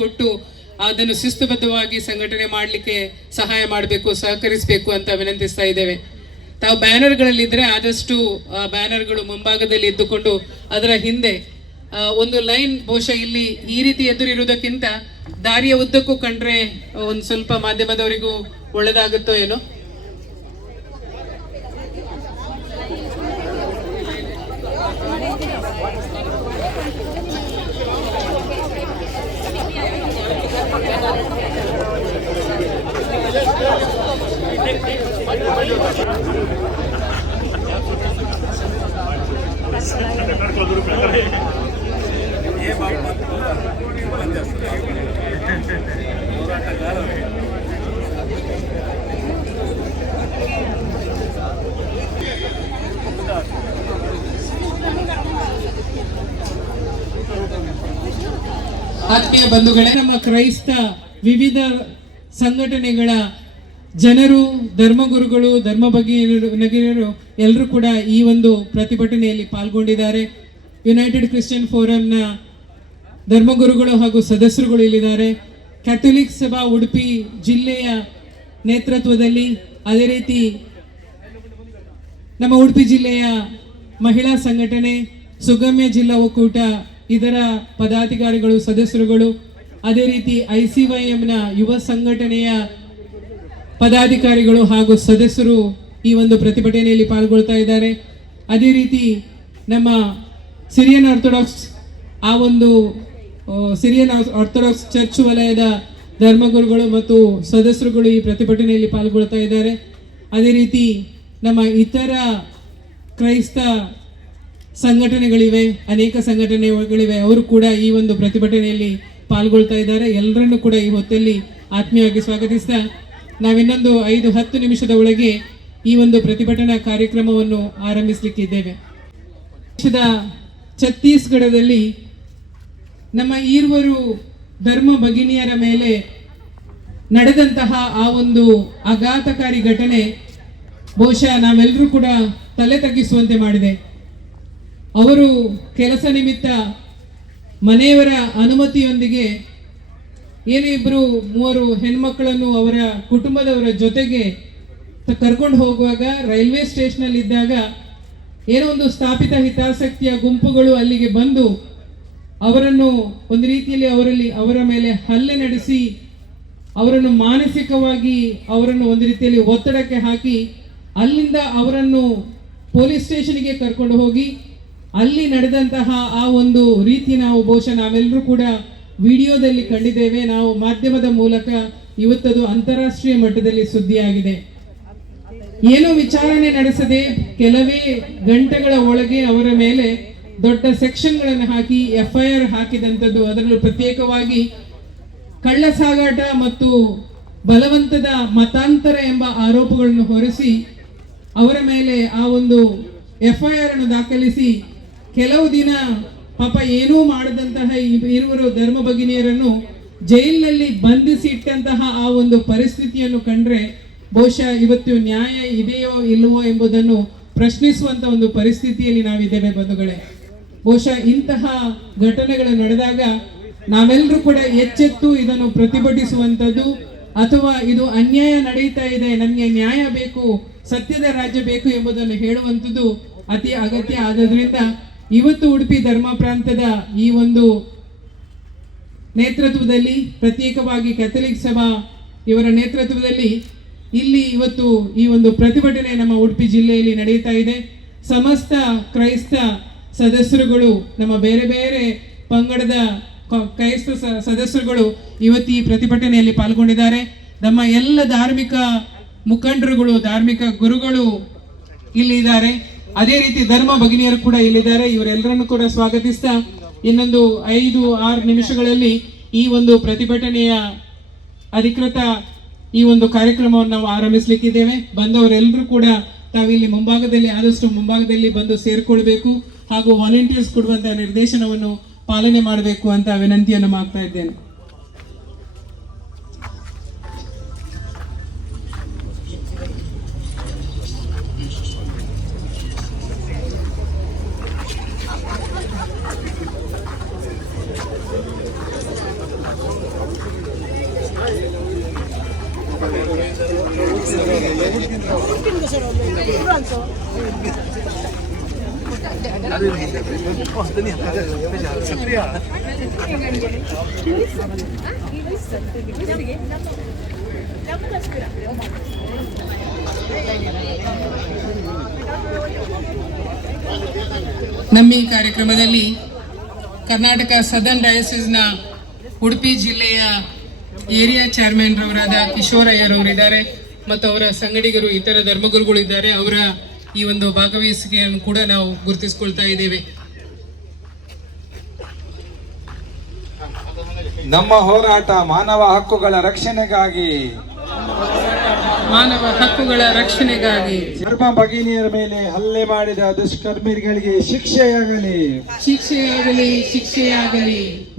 ಕೊಟ್ಟು ಅದನ್ನು ಶಿಸ್ತುಬದ್ಧವಾಗಿ ಸಂಘಟನೆ ಮಾಡಲಿಕ್ಕೆ ಸಹಾಯ ಮಾಡಬೇಕು, ಸಹಕರಿಸಬೇಕು ಅಂತ ವಿನಂತಿಸ್ತಾ ಇದ್ದೇವೆ. ತಾವು ಬ್ಯಾನರ್ಗಳಲ್ಲಿದ್ದರೆ ಆದಷ್ಟು ಬ್ಯಾನರ್ಗಳು ಮುಂಭಾಗದಲ್ಲಿ ಇದ್ದುಕೊಂಡು ಅದರ ಹಿಂದೆ ಒಂದು ಲೈನ್ ಬಹುಶಃ ಇಲ್ಲಿ ಈ ರೀತಿ ಎದುರಿರುವುದಕ್ಕಿಂತ ದಾರಿಯ ಉದ್ದಕ್ಕೂ ಕಂಡ್ರೆ ಒಂದು ಸ್ವಲ್ಪ ಮಾಧ್ಯಮದವರಿಗೂ ಒಳ್ಳೆದಾಗುತ್ತೋ ಏನೋ. ಆತ್ಮೀಯ ಬಂಧುಗಳೇ, ನಮ್ಮ ಕ್ರೈಸ್ತ ವಿವಿಧ ಸಂಘಟನೆಗಳ ಜನರು, ಧರ್ಮಗುರುಗಳು, ಧರ್ಮ ಬಗೆಯರು ಎಲ್ಲರೂ ಕೂಡ ಈ ಒಂದು ಪ್ರತಿಭಟನೆಯಲ್ಲಿ ಪಾಲ್ಗೊಂಡಿದ್ದಾರೆ. ಯುನೈಟೆಡ್ ಕ್ರಿಶ್ಚಿಯನ್ ಫೋರಂನ ಧರ್ಮಗುರುಗಳು ಹಾಗೂ ಸದಸ್ಯರುಗಳು ಇಲ್ಲಿದ್ದಾರೆ. ಕ್ಯಾಥೋಲಿಕ್ ಸಭಾ ಉಡುಪಿ ಜಿಲ್ಲೆಯ ನೇತೃತ್ವದಲ್ಲಿ, ಅದೇ ರೀತಿ ನಮ್ಮ ಉಡುಪಿ ಜಿಲ್ಲೆಯ ಮಹಿಳಾ ಸಂಘಟನೆ, ಸುಗಮ್ಯ ಜಿಲ್ಲಾ ಒಕ್ಕೂಟ, ಇದರ ಪದಾಧಿಕಾರಿಗಳು, ಸದಸ್ಯರುಗಳು, ಅದೇ ರೀತಿ ICYMನ ಯುವ ಸಂಘಟನೆಯ ಪದಾಧಿಕಾರಿಗಳು ಹಾಗೂ ಸದಸ್ಯರು ಈ ಒಂದು ಪ್ರತಿಭಟನೆಯಲ್ಲಿ ಪಾಲ್ಗೊಳ್ತಾ ಇದ್ದಾರೆ. ಅದೇ ರೀತಿ ನಮ್ಮ Syrian orthodox Syrian orthodox church ವಲಯದ ಧರ್ಮಗುರುಗಳು ಮತ್ತು ಸದಸ್ಯರುಗಳು ಈ ಪ್ರತಿಭಟನೆಯಲ್ಲಿ ಪಾಲ್ಗೊಳ್ತಾ ಇದ್ದಾರೆ. ಅದೇ ರೀತಿ ನಮ್ಮ ಇತರ ಕ್ರೈಸ್ತ ಸಂಘಟನೆಗಳಿವೆ, ಅನೇಕ ಸಂಘಟನೆಗಳಿವೆ, ಅವರು ಕೂಡ ಈ ಒಂದು ಪ್ರತಿಭಟನೆಯಲ್ಲಿ ಪಾಲ್ಗೊಳ್ತಾ ಇದ್ದಾರೆ. ಎಲ್ಲರನ್ನೂ ಕೂಡ ಈ ಹೊತ್ತಲ್ಲಿ ಆತ್ಮೀಯವಾಗಿ ಸ್ವಾಗತಿಸ್ತಾ ನಾವಿನ್ನೊಂದು 5-10 ನಿಮಿಷದ ಒಳಗೆ ಈ ಒಂದು ಪ್ರತಿಭಟನಾ ಕಾರ್ಯಕ್ರಮವನ್ನು ಆರಂಭಿಸಲಿಕ್ಕಿದ್ದೇವೆ. ದೇಶದ ಛತ್ತೀಸ್ಗಢದಲ್ಲಿ ನಮ್ಮ ಈರ್ವರು ಧರ್ಮ ಭಗಿನಿಯರ ಮೇಲೆ ನಡೆದಂತಹ ಆ ಒಂದು ಆಘಾತಕಾರಿ ಘಟನೆ ಬಹುಶಃ ನಾವೆಲ್ಲರೂ ಕೂಡ ತಲೆ ತಗ್ಗಿಸುವಂತೆ ಮಾಡಿದೆ. ಅವರು ಕೆಲಸ ನಿಮಿತ್ತ ಮನೆಯವರ ಅನುಮತಿಯೊಂದಿಗೆ ಏನೋ 2-3 ಹೆಣ್ಮಕ್ಕಳನ್ನು ಅವರ ಕುಟುಂಬದವರ ಜೊತೆಗೆ ಕರ್ಕೊಂಡು ಹೋಗುವಾಗ ರೈಲ್ವೆ ಸ್ಟೇಷನಲ್ಲಿ ಇದ್ದಾಗ ಏನೋ ಒಂದು ಸ್ಥಾಪಿತ ಹಿತಾಸಕ್ತಿಯ ಗುಂಪುಗಳು ಅಲ್ಲಿಗೆ ಬಂದು ಅವರನ್ನು ಒಂದು ರೀತಿಯಲ್ಲಿ ಅವರ ಮೇಲೆ ಹಲ್ಲೆ ನಡೆಸಿ ಅವರನ್ನು ಮಾನಸಿಕವಾಗಿ ಅವರನ್ನು ಒಂದು ರೀತಿಯಲ್ಲಿ ಒತ್ತಡಕ್ಕೆ ಹಾಕಿ ಅಲ್ಲಿಂದ ಅವರನ್ನು ಪೊಲೀಸ್ ಸ್ಟೇಷನ್ಗೆ ಕರ್ಕೊಂಡು ಹೋಗಿ ಅಲ್ಲಿ ನಡೆದಂತಹ ಆ ಒಂದು ರೀತಿ ನಾವು ಬಹುಶಃ ನಾವೆಲ್ಲರೂ ಕೂಡ ವಿಡಿಯೋದಲ್ಲಿ ಕಂಡಿದ್ದೇವೆ. ನಾವು ಮಾಧ್ಯಮದ ಮೂಲಕ ಇವತ್ತದು ಅಂತಾರಾಷ್ಟ್ರೀಯ ಮಟ್ಟದಲ್ಲಿ ಸುದ್ದಿಯಾಗಿದೆ. ಏನೋ ವಿಚಾರಣೆ ನಡೆಸದೆ ಕೆಲವೇ ಗಂಟೆಗಳ ಒಳಗೆ ಅವರ ಮೇಲೆ ದೊಡ್ಡ ಸೆಕ್ಷನ್ಗಳನ್ನು ಹಾಕಿ FIR ಹಾಕಿದಂಥದ್ದು, ಅದರಲ್ಲೂ ಪ್ರತ್ಯೇಕವಾಗಿ ಕಳ್ಳ ಸಾಗಾಟ ಮತ್ತು ಬಲವಂತದ ಮತಾಂತರ ಎಂಬ ಆರೋಪಗಳನ್ನು ಹೊರಿಸಿ ಅವರ ಮೇಲೆ ಆ ಒಂದು FIR ಅನ್ನು ದಾಖಲಿಸಿ ಕೆಲವು ದಿನ ಪಾಪ ಏನೂ ಮಾಡದಂತಹ ಇರುವರು ಧರ್ಮ ಭಗಿನಿಯರನ್ನು ಜೈಲಿನಲ್ಲಿ ಬಂಧಿಸಿ ಇಟ್ಟಂತಹ ಆ ಒಂದು ಪರಿಸ್ಥಿತಿಯನ್ನು ಕಂಡ್ರೆ ಬಹುಶಃ ಇವತ್ತು ನ್ಯಾಯ ಇದೆಯೋ ಇಲ್ಲವೋ ಎಂಬುದನ್ನು ಪ್ರಶ್ನಿಸುವಂತ ಒಂದು ಪರಿಸ್ಥಿತಿಯಲ್ಲಿ ನಾವಿದ್ದೇವೆ ಬಂಧುಗಳೇ. ಬಹುಶಃ ಇಂತಹ ಘಟನೆಗಳು ನಡೆದಾಗ ನಾವೆಲ್ಲರೂ ಕೂಡ ಎಚ್ಚೆತ್ತು ಇದನ್ನು ಪ್ರತಿಭಟಿಸುವಂಥದ್ದು, ಅಥವಾ ಇದು ಅನ್ಯಾಯ ನಡೀತಾ ಇದೆ, ನಮಗೆ ನ್ಯಾಯ ಬೇಕು, ಸತ್ಯದ ರಾಜ್ಯ ಬೇಕು ಎಂಬುದನ್ನು ಹೇಳುವಂಥದ್ದು ಅತಿ ಅಗತ್ಯ. ಆದ್ರಿಂದ ಇವತ್ತು ಉಡುಪಿ ಧರ್ಮ ಪ್ರಾಂತದ ಈ ಒಂದು ನೇತೃತ್ವದಲ್ಲಿ, ಪ್ರತ್ಯೇಕವಾಗಿ ಕ್ಯಾಥೋಲಿಕ್ ಸಭಾ ಇವರ ನೇತೃತ್ವದಲ್ಲಿ ಇಲ್ಲಿ ಇವತ್ತು ಈ ಒಂದು ಪ್ರತಿಭಟನೆ ನಮ್ಮ ಉಡುಪಿ ಜಿಲ್ಲೆಯಲ್ಲಿ ನಡೆಯುತ್ತಾ ಇದೆ. ಸಮಸ್ತ ಕ್ರೈಸ್ತ ಸದಸ್ಯರುಗಳು, ನಮ್ಮ ಬೇರೆ ಬೇರೆ ಪಂಗಡದ ಕ್ರೈಸ್ತ ಸದಸ್ಯರುಗಳು ಇವತ್ತು ಈ ಪ್ರತಿಭಟನೆಯಲ್ಲಿ ಪಾಲ್ಗೊಂಡಿದ್ದಾರೆ. ನಮ್ಮ ಎಲ್ಲ ಧಾರ್ಮಿಕ ಮುಖಂಡರುಗಳು, ಧಾರ್ಮಿಕ ಗುರುಗಳು ಇಲ್ಲಿ ಇದ್ದಾರೆ. ಅದೇ ರೀತಿ ಧರ್ಮ ಭಗಿನಿಯರು ಕೂಡ ಇಲ್ಲಿದ್ದಾರೆ. ಇವರೆಲ್ಲರನ್ನು ಕೂಡ ಸ್ವಾಗತಿಸ್ತಾ ಇನ್ನೊಂದು 5-6 ನಿಮಿಷಗಳಲ್ಲಿ ಈ ಒಂದು ಪ್ರತಿಭಟನೆಯ ಅಧಿಕೃತ ಈ ಒಂದು ಕಾರ್ಯಕ್ರಮವನ್ನು ನಾವು ಆರಂಭಿಸಲಿಕ್ಕಿದ್ದೇವೆ. ಬಂದವರೆಲ್ಲರೂ ಕೂಡ ತಾವಿಲ್ಲಿ ಆದಷ್ಟು ಮುಂಭಾಗದಲ್ಲಿ ಬಂದು ಸೇರಿಕೊಳ್ಬೇಕು ಹಾಗೂ ವಾಲಂಟಿಯರ್ಸ್ ಕೊಡುವಂತಹ ನಿರ್ದೇಶನವನ್ನು ಪಾಲನೆ ಮಾಡಬೇಕು ಅಂತ ವಿನಂತಿಯನ್ನು ಮಾಡ್ತಾ ಇದ್ದೇನೆ. ನಮ್ಮ ಈ ಕಾರ್ಯಕ್ರಮದಲ್ಲಿ ಕರ್ನಾಟಕ ಸದರ್ನ್ ಡಯಾಸಿಸ್ನ ಉಡುಪಿ ಜಿಲ್ಲೆಯ ಏರಿಯಾ ಚೇರ್ಮನ್ ರವರಾದ ಕಿಶೋರಯ್ಯರವರಿದ್ದಾರೆ ಮತ್ತು ಅವರ ಸಂಗಡಿಗರು ಇತರ ಧರ್ಮಗುರುಗಳಿದ್ದಾರೆ. ಅವರ ಈ ಒಂದು ಭಾಗವಹಿಸುವಿಕೆಯನ್ನು ಕೂಡ ನಾವು ಗುರುತಿಸಿಕೊಳ್ತಾ ಇದ್ದೇವೆ. ನಮ್ಮ ಹೋರಾಟ ಮಾನವ ಹಕ್ಕುಗಳ ರಕ್ಷಣೆಗಾಗಿ ಧರ್ಮ ಭಗಿನಿಯರ ಮೇಲೆ ಹಲ್ಲೆ ಮಾಡಿದ ದುಷ್ಕರ್ಮಿಗಳಿಗೆ ಶಿಕ್ಷೆಯಾಗಲಿ.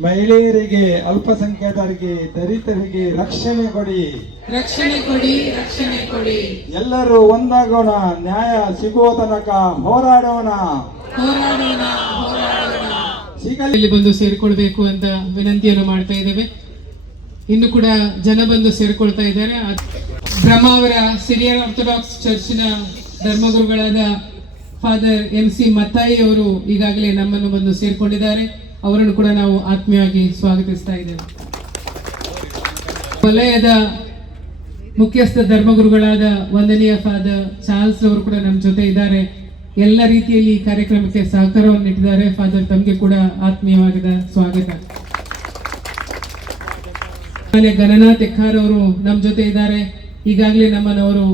ಮಹಿಳೆಯರಿಗೆ, ಅಲ್ಪಸಂಖ್ಯಾತರಿಗೆ, ದಲಿತರಿಗೆ ರಕ್ಷಣೆ ಕೊಡಿ. ಎಲ್ಲರೂ ಒಂದಾಗೋಣ, ನ್ಯಾಯ ಸಿಗುವ ತನಕ ಹೋರಾಡೋಣ. ಇಲ್ಲಿ ಬಂದು ಸೇರಿಕೊಳ್ಬೇಕು ಅಂತ ವಿನಂತಿಯನ್ನು ಮಾಡ್ತಾ ಇದ್ದೇವೆ. ಇನ್ನು ಕೂಡ ಜನ ಬಂದು ಸೇರಿಕೊಳ್ತಾ ಇದ್ದಾರೆ. ಬ್ರಹ್ಮಾವರ ಸಿರಿಯರ್ ಆರ್ಥೋಡಾಕ್ಸ್ ಚರ್ಚ್ನ ಧರ್ಮಗುರುಗಳಾದ ಫಾದರ್ MC ಮತ್ತಾಯಿ ಅವರು ಈಗಾಗಲೇ ನಮ್ಮನ್ನು ಬಂದು ಸೇರಿಕೊಂಡಿದ್ದಾರೆ. ಅವರನ್ನು ಕೂಡ ನಾವು ಆತ್ಮೀಯವಾಗಿ ಸ್ವಾಗತಿಸ್ತಾ ಇದ್ದೇವೆ. ವಲಯದ ಮುಖ್ಯಸ್ಥ ಧರ್ಮಗುರುಗಳಾದ ವಂದನೀಯ ಫಾದರ್ ಚಾರ್ಲ್ಸ್ ಅವರು ಕೂಡ ನಮ್ಮ ಜೊತೆ ಇದ್ದಾರೆ. ಎಲ್ಲ ರೀತಿಯಲ್ಲಿ ಈ ಕಾರ್ಯಕ್ರಮಕ್ಕೆ ಸಹಕಾರವನ್ನು ನೀಡಿದ್ದಾರೆ. ಫಾದರ್ ತಮಗೆ ಕೂಡ ಆತ್ಮೀಯವಾದ ಸ್ವಾಗತ. ಗಣನಾಥ್ ಎಕ್ಕಾರ್ ಅವರು ನಮ್ಮ ಜೊತೆ ಇದ್ದಾರೆ. ಈಗಾಗಲೇ ನಮ್ಮನವರು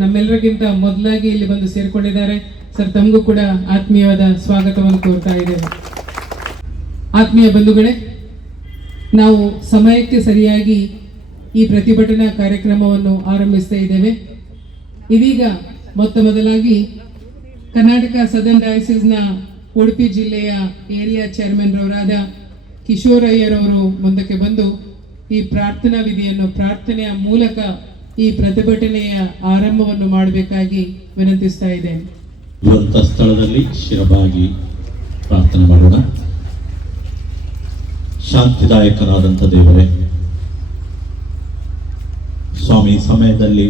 ನಮ್ಮೆಲ್ಲರಿಗಿಂತ ಮೊದಲಾಗಿ ಇಲ್ಲಿ ಬಂದು ಸೇರಿಕೊಂಡಿದ್ದಾರೆ. ಸರ್, ತಮಗೂ ಕೂಡ ಆತ್ಮೀಯವಾದ ಸ್ವಾಗತವನ್ನು ಕೋರ್ತಾ ಇದ್ದೇವೆ. ಆತ್ಮೀಯ ಬಂಧುಗಳೇ, ನಾವು ಸಮಯಕ್ಕೆ ಸರಿಯಾಗಿ ಈ ಪ್ರತಿಭಟನಾ ಕಾರ್ಯಕ್ರಮವನ್ನು ಆರಂಭಿಸ್ತಾ ಇದ್ದೇವೆ. ಇದೀಗ ಮೊತ್ತ ಮೊದಲಾಗಿ ಕರ್ನಾಟಕ ಸದರ್ನ್ ಡಯಾಸಿಸ್ನ ಉಡುಪಿ ಜಿಲ್ಲೆಯ ಏರಿಯಾ ಚೇರ್ಮನ್ ರವರಾದ ಕಿಶೋರಯ್ಯರವರು ಮುಂದಕ್ಕೆ ಬಂದು ಈ ಪ್ರಾರ್ಥನಾ ವಿಧಿಯನ್ನು ಪ್ರಾರ್ಥನೆಯ ಮೂಲಕ ಈ ಪ್ರತಿಭಟನೆಯ ಆರಂಭವನ್ನು ಮಾಡಬೇಕಾಗಿ ವಿನಂತಿಸ್ತಾ ಇದ್ದೇನೆ. ಸ್ಥಳದಲ್ಲಿ ಶಿರಬಾಗಿ ಪ್ರಾರ್ಥನೆ ಮಾಡೋಣ. ಶಾಂತಿದಾಯಕನಾದಂಥ ದೇವರೇ ಸ್ವಾಮಿ, ಸಮಯದಲ್ಲಿ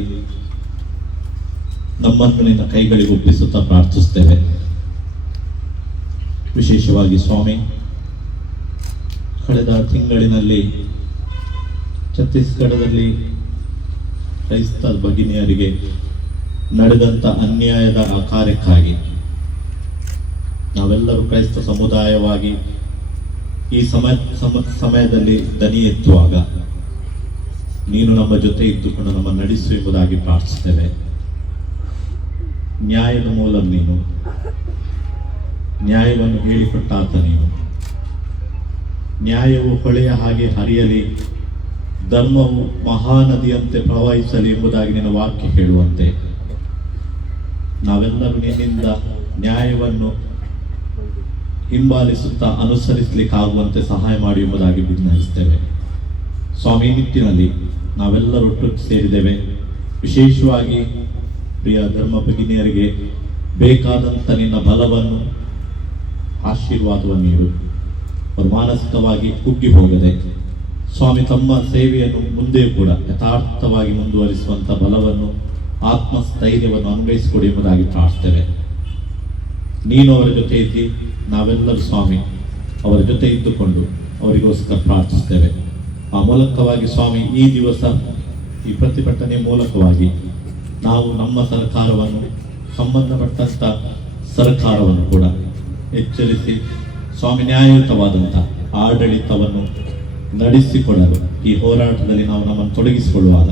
ನಮ್ಮನ್ನು ನಿನ್ನ ಕೈಗಳಿಗೆ ಒಪ್ಪಿಸುತ್ತಾ ಪ್ರಾರ್ಥಿಸ್ತೇವೆ. ವಿಶೇಷವಾಗಿ ಸ್ವಾಮಿ, ಕಳೆದ ತಿಂಗಳಿನಲ್ಲಿ ಛತ್ತೀಸ್ಗಢದಲ್ಲಿ ಕ್ರೈಸ್ತ ಭಗಿನಿಯರಿಗೆ ನಡೆದಂಥ ಅನ್ಯಾಯದ ಆ ಕಾರ್ಯಕ್ಕಾಗಿ ನಾವೆಲ್ಲರೂ ಕ್ರೈಸ್ತ ಸಮುದಾಯವಾಗಿ ಈ ಸಮಯದಲ್ಲಿ ದನಿ ಎತ್ತುವಾಗ ನೀನು ನಮ್ಮ ಜೊತೆ ಇದ್ದುಕೊಂಡು ನಮ್ಮ ನಡೆಸು ಎಂಬುದಾಗಿ ಪ್ರಾರ್ಥಿಸ್ತೇವೆ. ನ್ಯಾಯದ ಮೂಲ ನೀನು, ನ್ಯಾಯವನ್ನು ಹೇಳಿಕೊಟ್ಟಾತ ನೀನು. ನ್ಯಾಯವು ಹೊಳೆಯ ಹಾಗೆ ಹರಿಯಲಿ, ಧರ್ಮವು ಮಹಾನದಿಯಂತೆ ಪ್ರವಹಿಸಲಿ ಎಂಬುದಾಗಿ ನಿನ್ನ ವಾಕ್ಯ ಹೇಳುವಂತೆ ನಾವೆಲ್ಲರೂ ನಿನ್ನಿಂದ ನ್ಯಾಯವನ್ನು ಹಿಂಬಾಲಿಸುತ್ತಾ ಅನುಸರಿಸಲಿಕ್ಕಾಗುವಂತೆ ಸಹಾಯ ಮಾಡಿ ಎಂಬುದಾಗಿ ವಿಜ್ಞಾಪಿಸ್ತೇವೆ. ಸ್ವಾಮಿ, ನಿಟ್ಟಿನಲ್ಲಿ ನಾವೆಲ್ಲರೂ ಒಟ್ಟು ಸೇರಿದ್ದೇವೆ. ವಿಶೇಷವಾಗಿ ಪ್ರಿಯ ಧರ್ಮ ಭಗಿನಿಯರಿಗೆ ಬೇಕಾದಂಥ ನಿನ್ನ ಬಲವನ್ನು, ಆಶೀರ್ವಾದವನ್ನು ನೀಡು. ಅವರು ಮಾನಸಿಕವಾಗಿ ಕುಗ್ಗಿ ಹೋಗದೆ ಸ್ವಾಮಿ ತಮ್ಮ ಸೇವೆಯನ್ನು ಮುಂದೆ ಕೂಡ ಯಥಾರ್ಥವಾಗಿ ಮುಂದುವರಿಸುವಂಥ ಬಲವನ್ನು, ಆತ್ಮಸ್ಥೈರ್ಯವನ್ನು ಅನ್ವಯಿಸಿಕೊಡಿ ಎಂಬುದಾಗಿ ಪ್ರಾರ್ಥಿಸ್ತೇವೆ. ನೀನು ಅವರ ಜೊತೆ ಇದ್ದಿ, ನಾವೆಲ್ಲರೂ ಸ್ವಾಮಿ ಅವರ ಜೊತೆ ಇದ್ದುಕೊಂಡು ಅವರಿಗೋಸ್ಕರ ಪ್ರಾರ್ಥಿಸ್ತೇವೆ. ಆ ಮೂಲಕವಾಗಿ ಸ್ವಾಮಿ ಈ ದಿವಸ ಈ ಪ್ರತಿಭಟನೆ ಮೂಲಕವಾಗಿ ನಾವು ನಮ್ಮ ಸರ್ಕಾರವನ್ನು, ಸಂಬಂಧಪಟ್ಟಂಥ ಸರ್ಕಾರವನ್ನು ಕೂಡ ಎಚ್ಚರಿಸಿ ಸ್ವಾಮಿ ನ್ಯಾಯಯುತವಾದಂಥ ಆಡಳಿತವನ್ನು ನಡೆಸಿಕೊಳ್ಳಲು ಈ ಹೋರಾಟದಲ್ಲಿ ನಾವು ನಮ್ಮನ್ನು ತೊಡಗಿಸಿಕೊಳ್ಳುವಾಗ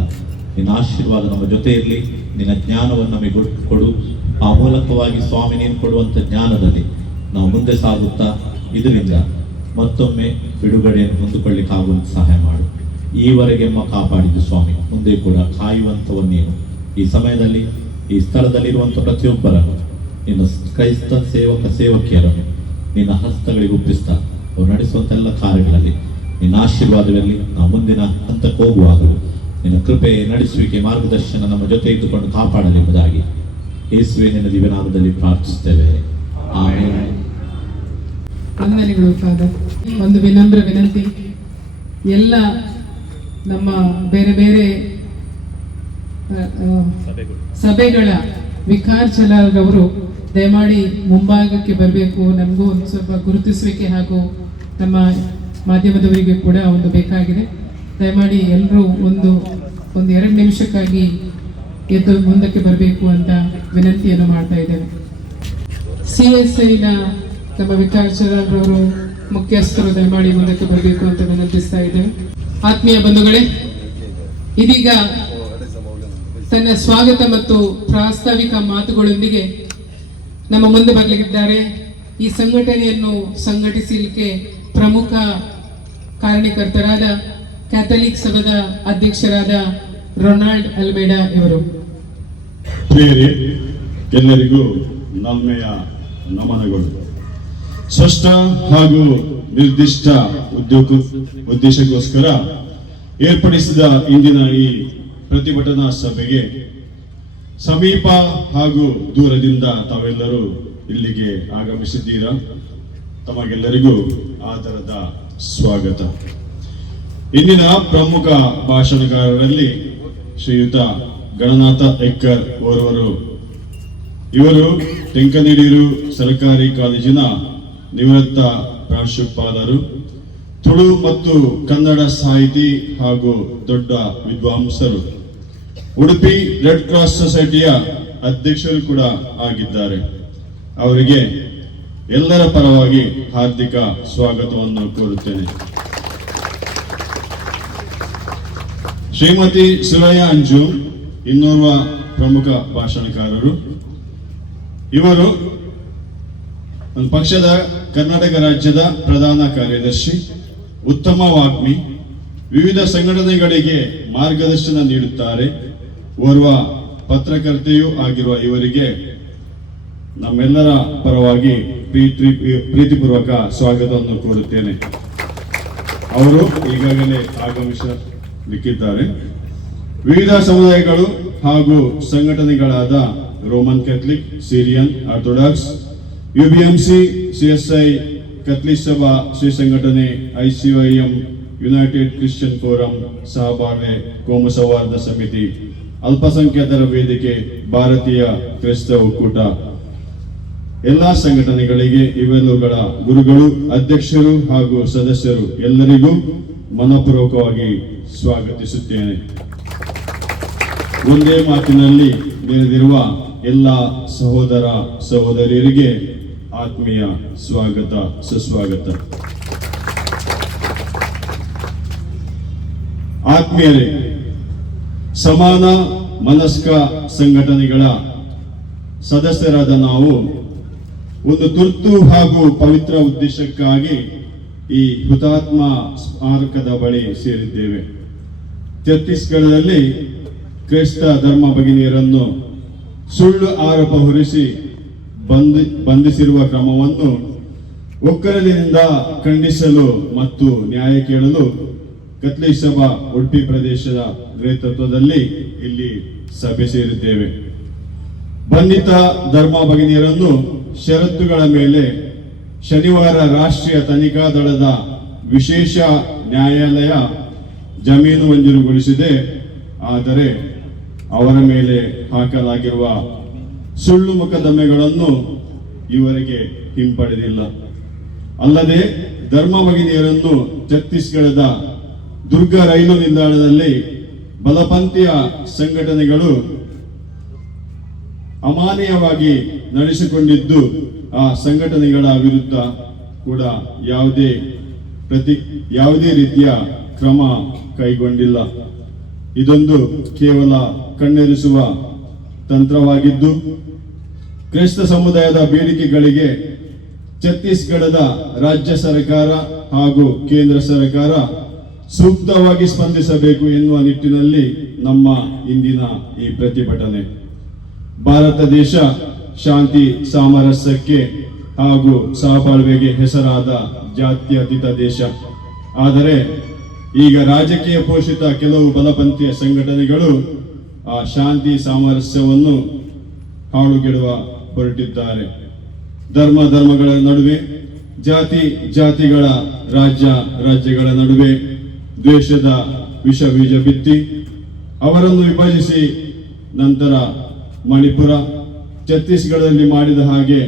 ನಿನ್ನ ಆಶೀರ್ವಾದ ನಮ್ಮ ಜೊತೆ ಇರಲಿ. ನಿನ್ನ ಜ್ಞಾನವನ್ನು ನಮಗೆ ಕೊಡು. ಆ ಮೂಲಕವಾಗಿ ಸ್ವಾಮಿ ನೀನು ಕೊಡುವಂಥ ಜ್ಞಾನದಲ್ಲಿ ನಾವು ಮುಂದೆ ಸಾಗುತ್ತಾ ಇದರಿಂದ ಮತ್ತೊಮ್ಮೆ ಬಿಡುಗಡೆಯನ್ನು ಹೊಂದಿಕೊಳ್ಳಿಕ್ಕಾಗುವಂಥ ಸಹಾಯ ಮಾಡು. ಈವರೆಗೆ ಕಾಪಾಡಿದ್ದು ಸ್ವಾಮಿ, ಮುಂದೆ ಕೂಡ ಕಾಯುವಂಥವನ್ನು ನೀನು. ಈ ಸಮಯದಲ್ಲಿ ಈ ಸ್ಥಳದಲ್ಲಿರುವಂಥ ಪ್ರತಿಯೊಬ್ಬರನ್ನು ನಿನ್ನ ಕ್ರೈಸ್ತ ಸೇವಕಿಯರನ್ನು ನಿನ್ನ ಹಸ್ತಗಳಿಗೆ ಒಪ್ಪಿಸ್ತಾ ಅವರು ನಡೆಸುವಂತೆಲ್ಲ ಕಾರ್ಯಗಳಲ್ಲಿ ನಿನ್ನ ಆಶೀರ್ವಾದವಿರಲಿ. ನಾವು ಮುಂದಿನ ಹಂತಕ್ಕೆ ಹೋಗುವಾಗಲೂ ನಿನ್ನ ಕೃಪೆ, ನಡೆಸುವಿಕೆ, ಮಾರ್ಗದರ್ಶನ ನಮ್ಮ ಜೊತೆ ಇದ್ದುಕೊಂಡು ಕಾಪಾಡಲಿ ಎಂಬುದಾಗಿ ಯೇಸುವೆ ನಿನ್ನ ದಿವ್ಯನಾಮದಲ್ಲಿ ಪ್ರಾರ್ಥಿಸುತ್ತೇವೆ. ಆಮೆನ್. ವಂದನೆಗಳು ಫಾದರ್. ಒಂದು ವಿನಮ್ರ ವಿನಂತಿ, ಎಲ್ಲ ನಮ್ಮ ಬೇರೆ ಬೇರೆ ಸಭೆಗಳ ವಿಕಾರ್ ಜಲಾಲ್ ಅವರು ದಯಮಾಡಿ ಮುಂಭಾಗಕ್ಕೆ ಬರಬೇಕು. ನಮಗೂ ಒಂದು ಸ್ವಲ್ಪ ಗುರುತಿಸುವಿಕೆ ಹಾಗೂ ನಮ್ಮ ಮಾಧ್ಯಮದವರಿಗೆ ಕೂಡ ಒಂದು ಬೇಕಾಗಿದೆ. ದಯಮಾಡಿ ಎಲ್ಲರೂ ಒಂದು 2 ನಿಮಿಷಕ್ಕಾಗಿ ಎದ್ದು ಮುಂದಕ್ಕೆ ಬರಬೇಕು ಅಂತ ವಿನಂತಿಯನ್ನು ಮಾಡ್ತಾ ಇದ್ದೇವೆ. CSIನ ನಮ್ಮ ವಿಕಾರ್ ಜಲಾಲ್ ರವರು ಮುಖ್ಯಸ್ಥರು ದಯಮಾಡಿ ಮುಂದಕ್ಕೆ ಬರಬೇಕು ಅಂತ ವಿನಂತಿಸ್ತಾ ಇದ್ದೇವೆ. ಆತ್ಮೀಯ ಬಂಧುಗಳೇ, ಇದೀಗ ತನ್ನ ಸ್ವಾಗತ ಮತ್ತು ಪ್ರಾಸ್ತಾವಿಕ ಮಾತುಗಳೊಂದಿಗೆ ನಮ್ಮ ಮುಂದೆ ಬರಲಿದ್ದಾರೆ. ಈ ಸಂಘಟನೆಯನ್ನು ಸಂಘಟಿಸಲಿಕ್ಕೆ ಪ್ರಮುಖ ಕಾರಣಕರ್ತರಾದ ಕ್ಯಾಥಲಿಕ್ ಸಭಾದ ಅಧ್ಯಕ್ಷರಾದ ರೊನಾಲ್ಡ್ ಅಲ್ಮೇಡಾ ಇವರು. ಪ್ರಿಯರೇ, ಎಲ್ಲರಿಗೂ ನಮ್ಮೆಯ ನಮನಗಳು. ಸ್ಪಷ್ಟ ಹಾಗೂ ನಿರ್ದಿಷ್ಟ ಉದ್ದೇಶಕ್ಕೋಸ್ಕರ ಏರ್ಪಡಿಸಿದ ಇಂದಿನ ಈ ಪ್ರತಿಭಟನಾ ಸಭೆಗೆ ಸಮೀಪ ಹಾಗೂ ದೂರದಿಂದ ತಾವೆಲ್ಲರೂ ಇಲ್ಲಿಗೆ ಆಗಮಿಸಿದ್ದೀರಾ. ತಮಗೆಲ್ಲರಿಗೂ ಆದರದ ಸ್ವಾಗತ. ಇಂದಿನ ಪ್ರಮುಖ ಭಾಷಣಕಾರರಲ್ಲಿ ಶ್ರೀಯುತ ಗಣನಾಥ ಎಕ್ಕರ್ ಓರ್ವರು. ಇವರು ತೆಂಕನೀಡೂರು ಸರ್ಕಾರಿ ಕಾಲೇಜಿನ ನಿವೃತ್ತ ಪ್ರಾಂಶುಪಾಲರು, ತುಳು ಮತ್ತು ಕನ್ನಡ ಸಾಹಿತಿ ಹಾಗೂ ದೊಡ್ಡ ವಿದ್ವಾಂಸರು. ಉಡುಪಿ ರೆಡ್ ಕ್ರಾಸ್ ಸೊಸೈಟಿಯ ಅಧ್ಯಕ್ಷರು ಕೂಡ ಆಗಿದ್ದಾರೆ. ಅವರಿಗೆ ಎಲ್ಲರ ಪರವಾಗಿ ಹಾರ್ದಿಕ ಸ್ವಾಗತವನ್ನು ಕೋರುತ್ತೇನೆ. ಶ್ರೀಮತಿ ಸುರಯ್ಯ ಅಂಜು ಇನ್ನೋರ್ವ ಪ್ರಮುಖ ಭಾಷಣಕಾರರು. ಇವರು ಒಂದು ಪಕ್ಷದ ಕರ್ನಾಟಕ ರಾಜ್ಯದ ಪ್ರಧಾನ ಕಾರ್ಯದರ್ಶಿ, ಉತ್ತಮ ವಾಗ್ಮಿ, ವಿವಿಧ ಸಂಘಟನೆಗಳಿಗೆ ಮಾರ್ಗದರ್ಶನ ನೀಡುತ್ತಾರೆ. ಓರ್ವ ಪತ್ರಕರ್ತೆಯೂ ಆಗಿರುವ ಇವರಿಗೆ ನಮ್ಮೆಲ್ಲರ ಪರವಾಗಿ ಪ್ರೀತಿಪೂರ್ವಕ ಸ್ವಾಗತವನ್ನು ಕೋರುತ್ತೇನೆ. ಅವರು ಈಗಾಗಲೇ ಆಗಮಿಸಲಿಕ್ಕಿದ್ದಾರೆ. ವಿವಿಧ ಸಮುದಾಯಗಳು ಹಾಗೂ ಸಂಘಟನೆಗಳಾದ Roman Catholic, Syrian Orthodox, UBMC, CSI, ಕತ್ಲೀಸ್ ಸಭಾ, ಶ್ರೀ ಸಂಘಟನೆ, ICYM, ಯುನೈಟೆಡ್ ಕ್ರಿಶ್ಚಿಯನ್ ಫೋರಂ, ಸಹಬಾಳ್ವೆ, ಕೋಮು ಸೌಹಾರ್ದ ಸಮಿತಿ, ಅಲ್ಪಸಂಖ್ಯಾತರ ವೇದಿಕೆ, ಭಾರತೀಯ ಕ್ರೈಸ್ತ ಒಕ್ಕೂಟ, ಎಲ್ಲಾ ಸಂಘಟನೆಗಳಿಗೆ, ಇವೆಲ್ಲವುಗಳ ಗುರುಗಳು, ಅಧ್ಯಕ್ಷರು ಹಾಗೂ ಸದಸ್ಯರು ಎಲ್ಲರಿಗೂ ಮನಪೂರ್ವಕವಾಗಿ ಸ್ವಾಗತಿಸುತ್ತೇನೆ. ಒಂದೇ ಮಾತಿನಲ್ಲಿ ನೆರೆದಿರುವ ಎಲ್ಲ ಸಹೋದರ ಸಹೋದರಿಯರಿಗೆ ಆತ್ಮೀಯ ಸ್ವಾಗತ, ಸುಸ್ವಾಗತ. ಆತ್ಮೀಯರೇ, ಸಮಾನ ಮನಸ್ಕ ಸಂಘಟನೆಗಳ ಸದಸ್ಯರಾದ ನಾವು ಒಂದು ತುರ್ತು ಹಾಗೂ ಪವಿತ್ರ ಉದ್ದೇಶಕ್ಕಾಗಿ ಈ ಹುತಾತ್ಮ ಸ್ಮಾರಕದ ಬಳಿ ಸೇರಿದ್ದೇವೆ. ಛತ್ತೀಸ್ಗಢದಲ್ಲಿ ಕ್ರೈಸ್ತ ಧರ್ಮ ಭಗಿನಿಯರನ್ನು ಸುಳ್ಳು ಆರೋಪ ಹೊರಿಸಿ ಬಂಧಿಸಿರುವ ಕ್ರಮವನ್ನು ಒಕ್ಕರಲಿನಿಂದ ಖಂಡಿಸಲು ಮತ್ತು ನ್ಯಾಯ ಕೇಳಲು ಕತ್ಲೀಸ್ ಸಭಾ ಉಡುಪಿ ಪ್ರದೇಶದ ನೇತೃತ್ವದಲ್ಲಿ ಇಲ್ಲಿ ಸಭೆ ಸೇರಿದ್ದೇವೆ. ಬಂಧಿತ ಧರ್ಮ ಭಗಿನಿಯರನ್ನು ಷರತ್ತುಗಳ ಮೇಲೆ ಶನಿವಾರ ರಾಷ್ಟ್ರೀಯ ತನಿಖಾ ದಳದ ವಿಶೇಷ ನ್ಯಾಯಾಲಯ ಜಾಮೀನು ಮಂಜೂರುಗೊಳಿಸಿದೆ. ಆದರೆ ಅವರ ಮೇಲೆ ಹಾಕಲಾಗಿರುವ ಸುಳ್ಳು ಮೊಕದ್ದಮೆಗಳನ್ನು ಇವರಿಗೆ ಹಿಂಪಡೆದಿಲ್ಲ. ಅಲ್ಲದೆ ಧರ್ಮ ಭಗಿನಿಯರನ್ನು ಛತ್ತೀಸ್ಗಢದ ದುರ್ಗ ರೈಲು ನಿಲ್ದಾಣದಲ್ಲಿ ಬಲಪಂಥೀಯ ಸಂಘಟನೆಗಳು ಅಮಾನ್ಯವಾಗಿ ನಡೆಸಿಕೊಂಡಿದ್ದು, ಆ ಸಂಘಟನೆಗಳ ವಿರುದ್ಧ ಕೂಡ ಯಾವುದೇ ರೀತಿಯ ಕ್ರಮ ಕೈಗೊಂಡಿಲ್ಲ. ಇದೊಂದು ಕೇವಲ ಕಣ್ಣೆರಿಸುವ ತಂತ್ರವಾಗಿದ್ದು, ಕ್ರೈಸ್ತ ಸಮುದಾಯದ ಬೇಡಿಕೆಗಳಿಗೆ ಛತ್ತೀಸ್ಗಢದ ರಾಜ್ಯ ಸರ್ಕಾರ ಹಾಗೂ ಕೇಂದ್ರ ಸರ್ಕಾರ ಸೂಕ್ತವಾಗಿ ಸ್ಪಂದಿಸಬೇಕು ಎನ್ನುವ ನಿಟ್ಟಿನಲ್ಲಿ ನಮ್ಮ ಇಂದಿನ ಈ ಪ್ರತಿಭಟನೆ. ಭಾರತ ದೇಶ ಶಾಂತಿ, ಸಾಮರಸ್ಯಕ್ಕೆ ಹಾಗೂ ಸಹಬಾಳ್ವೆಗೆ ಹೆಸರಾದ ಜಾತ್ಯತೀತ ದೇಶ. ಆದರೆ ಈಗ ರಾಜಕೀಯ ಪೋಷಿತ ಕೆಲವು ಬಲಪಂಥೀಯ ಸಂಘಟನೆಗಳು ಆ ಶಾಂತಿ ಸಾಮರಸ್ಯವನ್ನು ಹಾಳುಗೆಡುವ ಹೊರಟಿದ್ದಾರೆ. ಧರ್ಮಗಳ ನಡುವೆ, ಜಾತಿಗಳ ರಾಜ್ಯಗಳ ನಡುವೆ ದ್ವೇಷದ ವಿಷ ಬೀಜ ಬಿತ್ತಿ ಅವರನ್ನು ವಿಭಜಿಸಿ ನಂತರ ಮಣಿಪುರ, ಛತ್ತೀಸ್ಗಢದಲ್ಲಿ ಮಾಡಿದ ಹಾಗೆ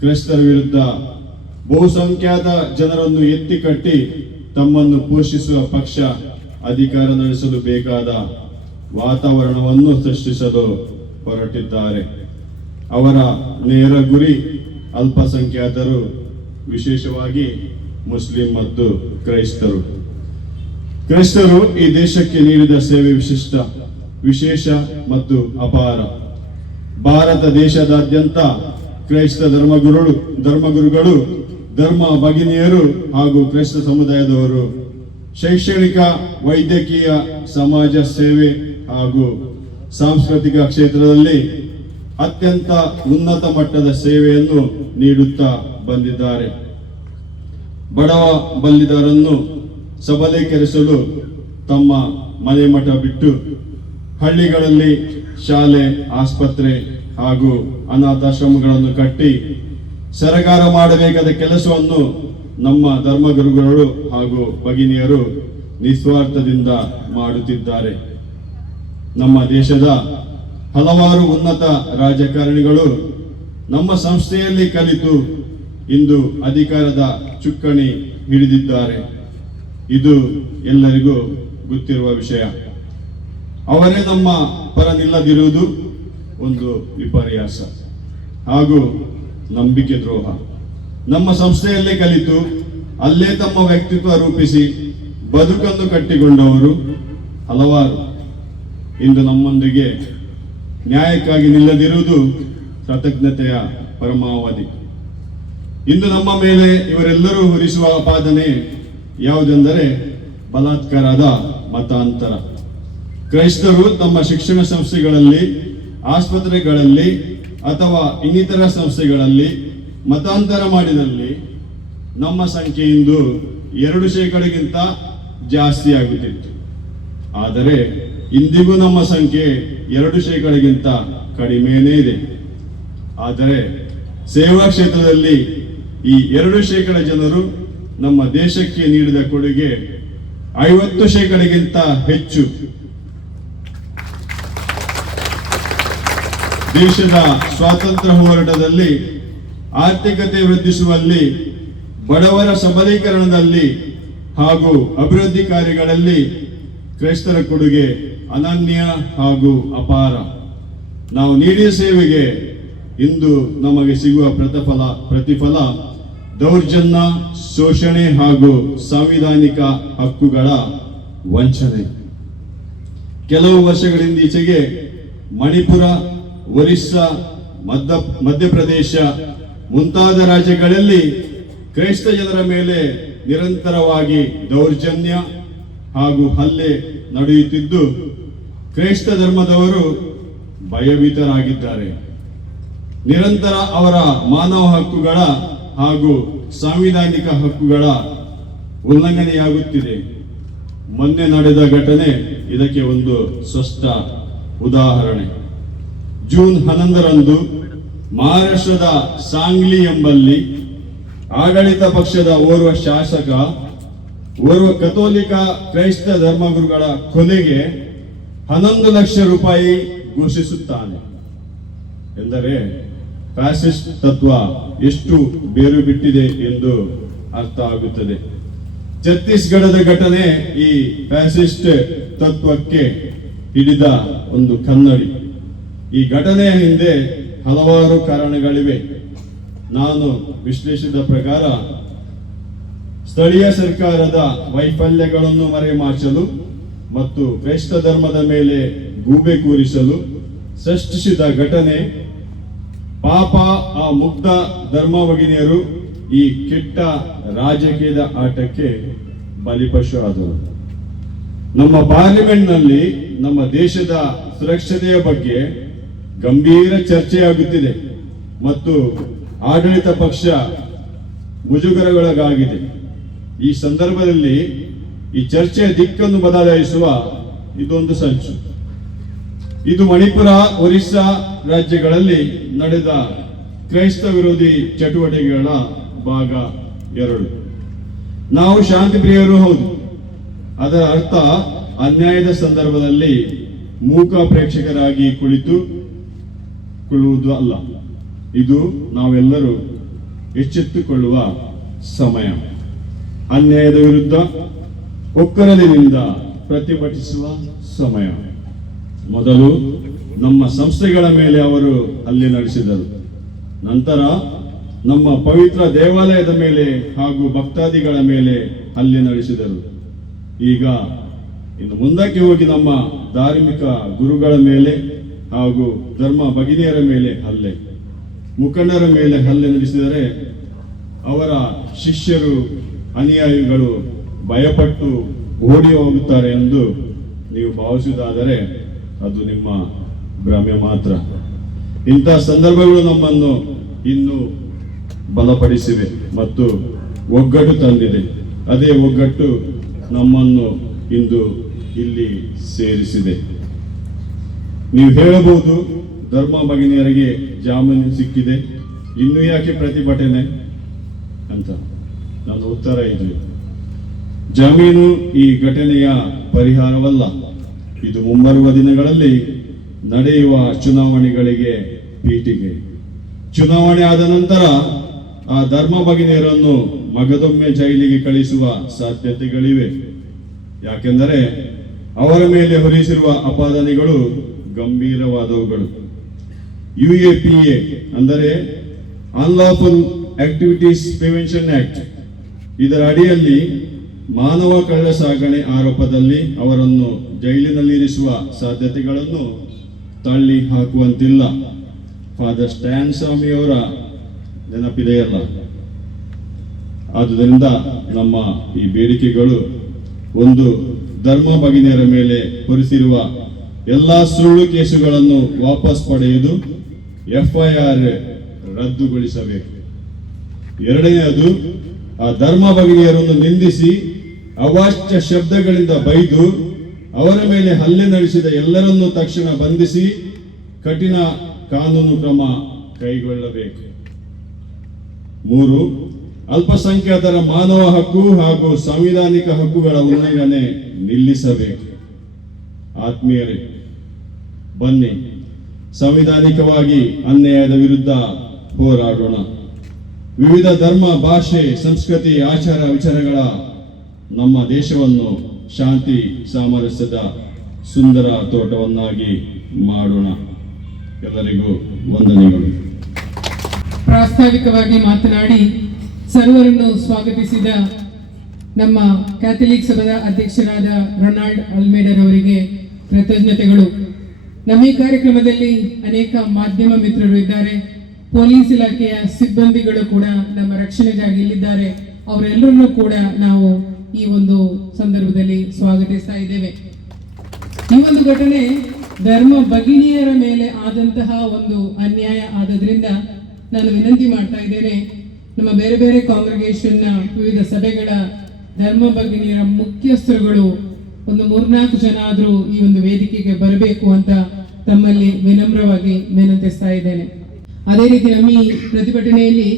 ಕ್ರೈಸ್ತರ ವಿರುದ್ಧ ಬಹುಸಂಖ್ಯಾತ ಜನರನ್ನು ಎತ್ತಿ ಕಟ್ಟಿ ತಮ್ಮನ್ನು ಪೋಷಿಸುವ ಪಕ್ಷ ಅಧಿಕಾರ ನಡೆಸಲು ಬೇಕಾದ ವಾತಾವರಣವನ್ನು ಸೃಷ್ಟಿಸಲು ಹೊರಟಿದ್ದಾರೆ. ಅವರ ನೇರ ಗುರಿ ಅಲ್ಪಸಂಖ್ಯಾತರು, ವಿಶೇಷವಾಗಿ ಮುಸ್ಲಿಂ ಮತ್ತು ಕ್ರೈಸ್ತರು. ಕ್ರೈಸ್ತರು ಈ ದೇಶಕ್ಕೆ ನೀಡಿದ ಸೇವೆ ವಿಶೇಷ ಮತ್ತು ಅಪಾರ. ಭಾರತ ದೇಶದಾದ್ಯಂತ ಕ್ರೈಸ್ತ ಧರ್ಮಗುರುಗಳು, ಧರ್ಮ ಭಗಿನಿಯರು ಹಾಗೂ ಕ್ರೈಸ್ತ ಸಮುದಾಯದವರು ಶೈಕ್ಷಣಿಕ, ವೈದ್ಯಕೀಯ, ಸಮಾಜ ಸೇವೆ ಹಾಗೂ ಸಾಂಸ್ಕೃತಿಕ ಕ್ಷೇತ್ರದಲ್ಲಿ ಅತ್ಯಂತ ಉನ್ನತ ಮಟ್ಟದ ಸೇವೆಯನ್ನು ನೀಡುತ್ತಾ ಬಂದಿದ್ದಾರೆ. ಬಡವ ಬಲ್ಲಿದರನ್ನು ಸಬಲೀಕರಿಸಲು ತಮ್ಮ ಮನೆ ಮಠ ಬಿಟ್ಟು ಹಳ್ಳಿಗಳಲ್ಲಿ ಶಾಲೆ, ಆಸ್ಪತ್ರೆ ಹಾಗೂ ಅನಾಥಾಶ್ರಮಗಳನ್ನು ಕಟ್ಟಿ ಸರಕಾರ ಮಾಡಬೇಕಾದ ಕೆಲಸವನ್ನು ನಮ್ಮ ಧರ್ಮಗುರುಗಳು ಹಾಗೂ ಭಗಿನಿಯರು ನಿಸ್ವಾರ್ಥದಿಂದ ಮಾಡುತ್ತಿದ್ದಾರೆ. ನಮ್ಮ ದೇಶದ ಹಲವಾರು ಉನ್ನತ ರಾಜಕಾರಣಿಗಳು ನಮ್ಮ ಸಂಸ್ಥೆಯಲ್ಲಿ ಕಲಿತು ಇಂದು ಅಧಿಕಾರದ ಚುಕ್ಕಾಣಿ ಹಿಡಿದಿದ್ದಾರೆ. ಇದು ಎಲ್ಲರಿಗೂ ಗೊತ್ತಿರುವ ವಿಷಯ. ಅವರೇ ನಮ್ಮ ಪರ ನಿಲ್ಲದಿರುವುದು ಒಂದು ವಿಪರ್ಯಾಸ ಹಾಗೂ ನಂಬಿಕೆ ದ್ರೋಹ. ನಮ್ಮ ಸಂಸ್ಥೆಯಲ್ಲೇ ಕಲಿತು ಅಲ್ಲೇ ತಮ್ಮ ವ್ಯಕ್ತಿತ್ವ ರೂಪಿಸಿ ಬದುಕನ್ನು ಕಟ್ಟಿಕೊಂಡವರು ಹಲವಾರು ಇಂದು ನಮ್ಮೊಂದಿಗೆ ನ್ಯಾಯಕ್ಕಾಗಿ ನಿಲ್ಲದಿರುವುದು ಕೃತಜ್ಞತೆಯ ಪರಮಾವಧಿ. ಇಂದು ನಮ್ಮ ಮೇಲೆ ಇವರೆಲ್ಲರೂ ಹೊರಿಸುವ ಆಪಾದನೆ ಯಾವುದೆಂದರೆ ಬಲಾತ್ಕಾರದ ಮತಾಂತರ. ಕ್ರೈಸ್ತರು ತಮ್ಮ ಶಿಕ್ಷಣ ಸಂಸ್ಥೆಗಳಲ್ಲಿ, ಆಸ್ಪತ್ರೆಗಳಲ್ಲಿ ಅಥವಾ ಇನ್ನಿತರ ಸಂಸ್ಥೆಗಳಲ್ಲಿ ಮತಾಂತರ ಮಾಡಿದಲ್ಲಿ ನಮ್ಮ ಸಂಖ್ಯೆ ಇಂದು 2% ಜಾಸ್ತಿ ಆಗುತ್ತಿತ್ತು. ಆದರೆ ಇಂದಿಗೂ ನಮ್ಮ ಸಂಖ್ಯೆ 2% ಕಡಿಮೆನೇ ಇದೆ. ಆದರೆ ಸೇವಾ ಕ್ಷೇತ್ರದಲ್ಲಿ ಈ 2% ಜನರು ನಮ್ಮ ದೇಶಕ್ಕೆ ನೀಡಿದ ಕೊಡುಗೆ 50% ಹೆಚ್ಚು. ದೇಶದ ಸ್ವಾತಂತ್ರ್ಯ ಹೋರಾಟದಲ್ಲಿ, ಆರ್ಥಿಕತೆ ವೃದ್ಧಿಸುವಲ್ಲಿ, ಬಡವರ ಸಬಲೀಕರಣದಲ್ಲಿ ಹಾಗೂ ಅಭಿವೃದ್ಧಿ ಕಾರ್ಯಗಳಲ್ಲಿ ಕ್ರೈಸ್ತರ ಕೊಡುಗೆ ಅನನ್ಯ ಹಾಗೂ ಅಪಾರ. ನಾವು ನೀಡಿದ ಸೇವೆಗೆ ಇಂದು ನಮಗೆ ಸಿಗುವ ಪ್ರತಿಫಲ ದೌರ್ಜನ್ಯ, ಶೋಷಣೆ ಹಾಗೂ ಸಾಂವಿಧಾನಿಕ ಹಕ್ಕುಗಳ ವಂಚನೆ. ಕೆಲವು ವರ್ಷಗಳಿಂದೀಚೆಗೆ ಮಣಿಪುರ, ಒರಿಸ್ಸಾ, ಮಧ್ಯಪ್ರದೇಶ ಮುಂತಾದ ರಾಜ್ಯಗಳಲ್ಲಿ ಕ್ರೈಸ್ತ ಜನರ ಮೇಲೆ ನಿರಂತರವಾಗಿ ದೌರ್ಜನ್ಯ ಹಾಗೂ ಹಲ್ಲೆ ನಡೆಯುತ್ತಿದ್ದು ಕ್ರೈಸ್ತ ಧರ್ಮದವರು ಭಯಭೀತರಾಗಿದ್ದಾರೆ. ನಿರಂತರ ಅವರ ಮಾನವ ಹಕ್ಕುಗಳ ಹಾಗೂ ಸಾಂವಿಧಾನಿಕ ಹಕ್ಕುಗಳ ಉಲ್ಲಂಘನೆಯಾಗುತ್ತಿದೆ. ಮೊನ್ನೆ ನಡೆದ ಘಟನೆ ಇದಕ್ಕೆ ಒಂದು ಸ್ಪಷ್ಟ ಉದಾಹರಣೆ. ಜೂನ್ 11ರಂದು ಮಹಾರಾಷ್ಟ್ರದ ಸಾಂಗ್ಲಿ ಎಂಬಲ್ಲಿ ಆಡಳಿತ ಪಕ್ಷದ ಓರ್ವ ಶಾಸಕ ಓರ್ವ ಕಥೋಲಿಕ ಕ್ರೈಸ್ತ ಧರ್ಮಗುರುಗಳ ಕೊಲೆಗೆ 11 ಲಕ್ಷ ರೂಪಾಯಿ ಘೋಷಿಸುತ್ತಾನೆ. ಎಂದರೆ ಫ್ಯಾಸಿಸ್ಟ್ ತತ್ವ ಎಷ್ಟು ಬೇರು ಬಿಟ್ಟಿದೆ ಎಂದು ಅರ್ಥ ಆಗುತ್ತದೆ. ಛತ್ತೀಸ್ಗಢದ ಘಟನೆ ಈ ಫ್ಯಾಸಿಸ್ಟ್ ತತ್ವಕ್ಕೆ ಹಿಡಿದ ಒಂದು ಕನ್ನಡಿ. ಈ ಘಟನೆಯ ಹಿಂದೆ ಹಲವಾರು ಕಾರಣಗಳಿವೆ. ನಾನು ವಿಶ್ಲೇಷಿಸಿದ ಪ್ರಕಾರ ಸ್ಥಳೀಯ ಸರ್ಕಾರದ ವೈಫಲ್ಯಗಳನ್ನು ಮರೆಮಾಚಲು ಮತ್ತು ಕ್ರೈಸ್ತ ಧರ್ಮದ ಮೇಲೆ ಗೂಬೆ ಕೂರಿಸಲು ಸೃಷ್ಟಿಸಿದ ಘಟನೆ. ಪಾಪ ಆ ಮುಗ್ಧ ಧರ್ಮಭಗಿನಿಯರು ಈ ಕೆಟ್ಟ ರಾಜಕೀಯದ ಆಟಕ್ಕೆ ಬಲಿಪಶು ಆದರು. ನಮ್ಮ ಪಾರ್ಲಿಮೆಂಟ್ನಲ್ಲಿ ನಮ್ಮ ದೇಶದ ಸುರಕ್ಷತೆಯ ಬಗ್ಗೆ ಗಂಭೀರ ಚರ್ಚೆಯಾಗುತ್ತಿದೆ ಮತ್ತು ಆಡಳಿತ ಪಕ್ಷ ಮುಜುಗರಗೊಳಗಾಗಿದೆ. ಈ ಸಂದರ್ಭದಲ್ಲಿ ಈ ಚರ್ಚೆಯ ದಿಕ್ಕನ್ನು ಬದಲಾಯಿಸುವ ಇದೊಂದು ಸಂಚು. ಇದು ಮಣಿಪುರ, ಒರಿಸ್ಸಾ ರಾಜ್ಯಗಳಲ್ಲಿ ನಡೆದ ಕ್ರೈಸ್ತ ವಿರೋಧಿ ಚಟುವಟಿಕೆಗಳ ಭಾಗ 2. ನಾವು ಶಾಂತಿ ಪ್ರಿಯರು ಹೌದು. ಅದರ ಅರ್ಥ ಅನ್ಯಾಯದ ಸಂದರ್ಭದಲ್ಲಿ ಮೂಕ ಪ್ರೇಕ್ಷಕರಾಗಿ ಕುಳಿತುಕೊಳ್ಳುವುದು ಅಲ್ಲ. ಇದು ನಾವೆಲ್ಲರೂ ಎಚ್ಚೆತ್ತುಕೊಳ್ಳುವ ಸಮಯ. ಅನ್ಯಾಯದ ವಿರುದ್ಧ ಒಕ್ಕರಲಿನಿಂದ ಪ್ರತಿಭಟಿಸುವ ಸಮಯ. ಮೊದಲು ನಮ್ಮ ಸಂಸ್ಥೆಗಳ ಮೇಲೆ ಅವರು ಹಲ್ಲೆ ನಡೆಸಿದರು. ನಂತರ ನಮ್ಮ ಪವಿತ್ರ ದೇವಾಲಯದ ಮೇಲೆ ಹಾಗೂ ಭಕ್ತಾದಿಗಳ ಮೇಲೆ ಹಲ್ಲೆ ನಡೆಸಿದರು. ಈಗ ಇನ್ನು ಮುಂದಕ್ಕೆ ಹೋಗಿ ನಮ್ಮ ಧಾರ್ಮಿಕ ಗುರುಗಳ ಮೇಲೆ ಹಾಗೂ ಧರ್ಮ ಭಗಿನಿಯರ ಮೇಲೆ ಹಲ್ಲೆ, ಮುಖಂಡರ ಮೇಲೆ ಹಲ್ಲೆ ನಡೆಸಿದರೆ ಅವರ ಶಿಷ್ಯರು ಅನುಯಾಯಿಗಳು ಭಯಪಟ್ಟು ಓಡಿ ಹೋಗುತ್ತಾರೆ ಎಂದು ನೀವು ಭಾವಿಸುವುದಾದರೆ ಅದು ನಿಮ್ಮ ಭ್ರಮೆ ಮಾತ್ರ. ಇಂಥ ಸಂದರ್ಭಗಳು ನಮ್ಮನ್ನು ಇನ್ನೂ ಬಲಪಡಿಸಿವೆ ಮತ್ತು ಒಗ್ಗಟ್ಟು ತಂದಿದೆ. ಅದೇ ಒಗ್ಗಟ್ಟು ನಮ್ಮನ್ನು ಇಂದು ಇಲ್ಲಿ ಸೇರಿಸಿದೆ. ನೀವು ಹೇಳಬಹುದು, ಧರ್ಮ ಭಗಿನಿಯರಿಗೆ ಜಾಮೀನು ಸಿಕ್ಕಿದೆ, ಇನ್ನು ಯಾಕೆ ಪ್ರತಿಭಟನೆ ಅಂತ. ನನ್ನ ಉತ್ತರ ಇದು: ಜಾಮೀನು ಈ ಘಟನೆಯ ಪರಿಹಾರವಲ್ಲ. ಇದು ಮುಂಬರುವ ದಿನಗಳಲ್ಲಿ ನಡೆಯುವ ಚುನಾವಣೆಗಳಿಗೆ ಪೀಠಿಗೆ. ಚುನಾವಣೆ ಆದ ನಂತರ ಆ ಧರ್ಮ ಭಗಿನಿಯರನ್ನು ಮಗದೊಮ್ಮೆ ಜೈಲಿಗೆ ಕಳಿಸುವ ಸಾಧ್ಯತೆಗಳಿವೆ. ಯಾಕೆಂದರೆ ಅವರ ಮೇಲೆ ಹೊರಿಸಿರುವ ಅಪಾದನೆಗಳು ಗಂಭೀರವಾದವುಗಳು. UAPA ಅಂದರೆ ಅನ್ಲಾಫುಲ್ ಆಕ್ಟಿವಿಟೀಸ್ ಪ್ರಿವೆನ್ಷನ್ ಆಕ್ಟ್. ಇದರ ಅಡಿಯಲ್ಲಿ ಮಾನವ ಕಳ್ಳ ಸಾಗಣೆ ಆರೋಪದಲ್ಲಿ ಅವರನ್ನು ಜೈಲಿನಲ್ಲಿರಿಸುವ ಸಾಧ್ಯತೆಗಳನ್ನು ತಳ್ಳಿ ಹಾಕುವಂತಿಲ್ಲ. ಫಾದರ್ ಸ್ಟ್ಯಾನ್ ಸ್ವಾಮಿಯವರ ನೆನಪಿದೆಯಲ್ಲ. ಆದುದರಿಂದ ನಮ್ಮ ಈ ಬೇಡಿಕೆಗಳು: ಒಂದು, ಧರ್ಮ ಭಗಿನಿಯರ ಮೇಲೆ ಹೊರಿಸಿರುವ ಎಲ್ಲಾ ಸುಳ್ಳು ಕೇಸುಗಳನ್ನು ವಾಪಸ್ ಪಡೆಯುವುದು, FIR ರದ್ದುಗೊಳಿಸಬೇಕು. ಎರಡನೆಯದು, ಆ ಧರ್ಮ ಭಗಿನಿಯರನ್ನು ನಿಂದಿಸಿ ಅವಾಚ್ಯ ಶಬ್ದಗಳಿಂದ ಬೈದು ಅವರ ಮೇಲೆ ಹಲ್ಲೆ ನಡೆಸಿದ ಎಲ್ಲರನ್ನೂ ತಕ್ಷಣ ಬಂಧಿಸಿ ಕಠಿಣ ಕಾನೂನು ಕ್ರಮ ಕೈಗೊಳ್ಳಬೇಕು. 3, ಅಲ್ಪಸಂಖ್ಯಾತರ ಮಾನವ ಹಕ್ಕು ಹಾಗೂ ಸಾಂವಿಧಾನಿಕ ಹಕ್ಕುಗಳ ಉಲ್ಲಂಘನೆ ನಿಲ್ಲಿಸಬೇಕು. ಆತ್ಮೀಯರೇ, ಬನ್ನಿ ಸಂವಿಧಾನಿಕವಾಗಿ ಅನ್ಯಾಯದ ವಿರುದ್ಧ ಹೋರಾಡೋಣ. ವಿವಿಧ ಧರ್ಮ, ಭಾಷೆ, ಸಂಸ್ಕೃತಿ, ಆಚಾರ ವಿಚಾರಗಳ ನಮ್ಮ ದೇಶವನ್ನು ಶಾಂತಿ ಸಾಮರಸ್ಯದ ಸುಂದರ ತೋಟವನ್ನಾಗಿ ಮಾಡೋಣ. ಎಲ್ಲರಿಗೂ ವಂದನೆಗಳು. ಪ್ರಾಸ್ತಾವಿಕವಾಗಿ ಮಾತನಾಡಿ ಸರ್ವರನ್ನು ಸ್ವಾಗತಿಸಿದ ನಮ್ಮ ಕ್ಯಾಥಲಿಕ್ ಸಭಾದ ಅಧ್ಯಕ್ಷರಾದ ರೊನಾಲ್ಡ್ ಅಲ್ಮೇಡರ್ ಅವರಿಗೆ ಕೃತಜ್ಞತೆಗಳು. ನಮ್ಮ ಈ ಕಾರ್ಯಕ್ರಮದಲ್ಲಿ ಅನೇಕ ಮಾಧ್ಯಮ ಮಿತ್ರರು ಇದ್ದಾರೆ, ಪೊಲೀಸ್ ಇಲಾಖೆಯ ಸಿಬ್ಬಂದಿಗಳು ಕೂಡ ನಮ್ಮ ರಕ್ಷಣೆಗಾಗಿ ಇಲ್ಲಿದ್ದಾರೆ. ಅವರೆಲ್ಲರನ್ನೂ ಕೂಡ ನಾವು ಈ ಒಂದು ಸಂದರ್ಭದಲ್ಲಿ ಸ್ವಾಗತಿಸ್ತಾ ಇದ್ದೇವೆ. ಈ ಒಂದು ಘಟನೆ ಧರ್ಮ ಭಗಿನಿಯರ ಮೇಲೆ ಆದಂತಹ ಒಂದು ಅನ್ಯಾಯ ಆದದ್ರಿಂದ ನಾನು ವಿನಂತಿ ಮಾಡ್ತಾ ಇದ್ದೇನೆ, ನಮ್ಮ ಬೇರೆ ಬೇರೆ ಕಾಂಗ್ರಿಗೇಷನ್ನ ವಿವಿಧ ಸಭೆಗಳ ಧರ್ಮ ಭಗಿನಿಯರ ಮುಖ್ಯಸ್ಥರುಗಳು ಒಂದು 3-4 ಜನ ಆದರೂ ಈ ಒಂದು ವೇದಿಕೆಗೆ ಬರಬೇಕು ಅಂತ ತಮ್ಮಲ್ಲಿ ವಿನಮ್ರವಾಗಿ ವಿನಂತಿಸ್ತಾ ಇದ್ದೇನೆ. ಅದೇ ರೀತಿ ನಮ್ಮ ಈ ಪ್ರತಿಭಟನೆಯಲ್ಲಿ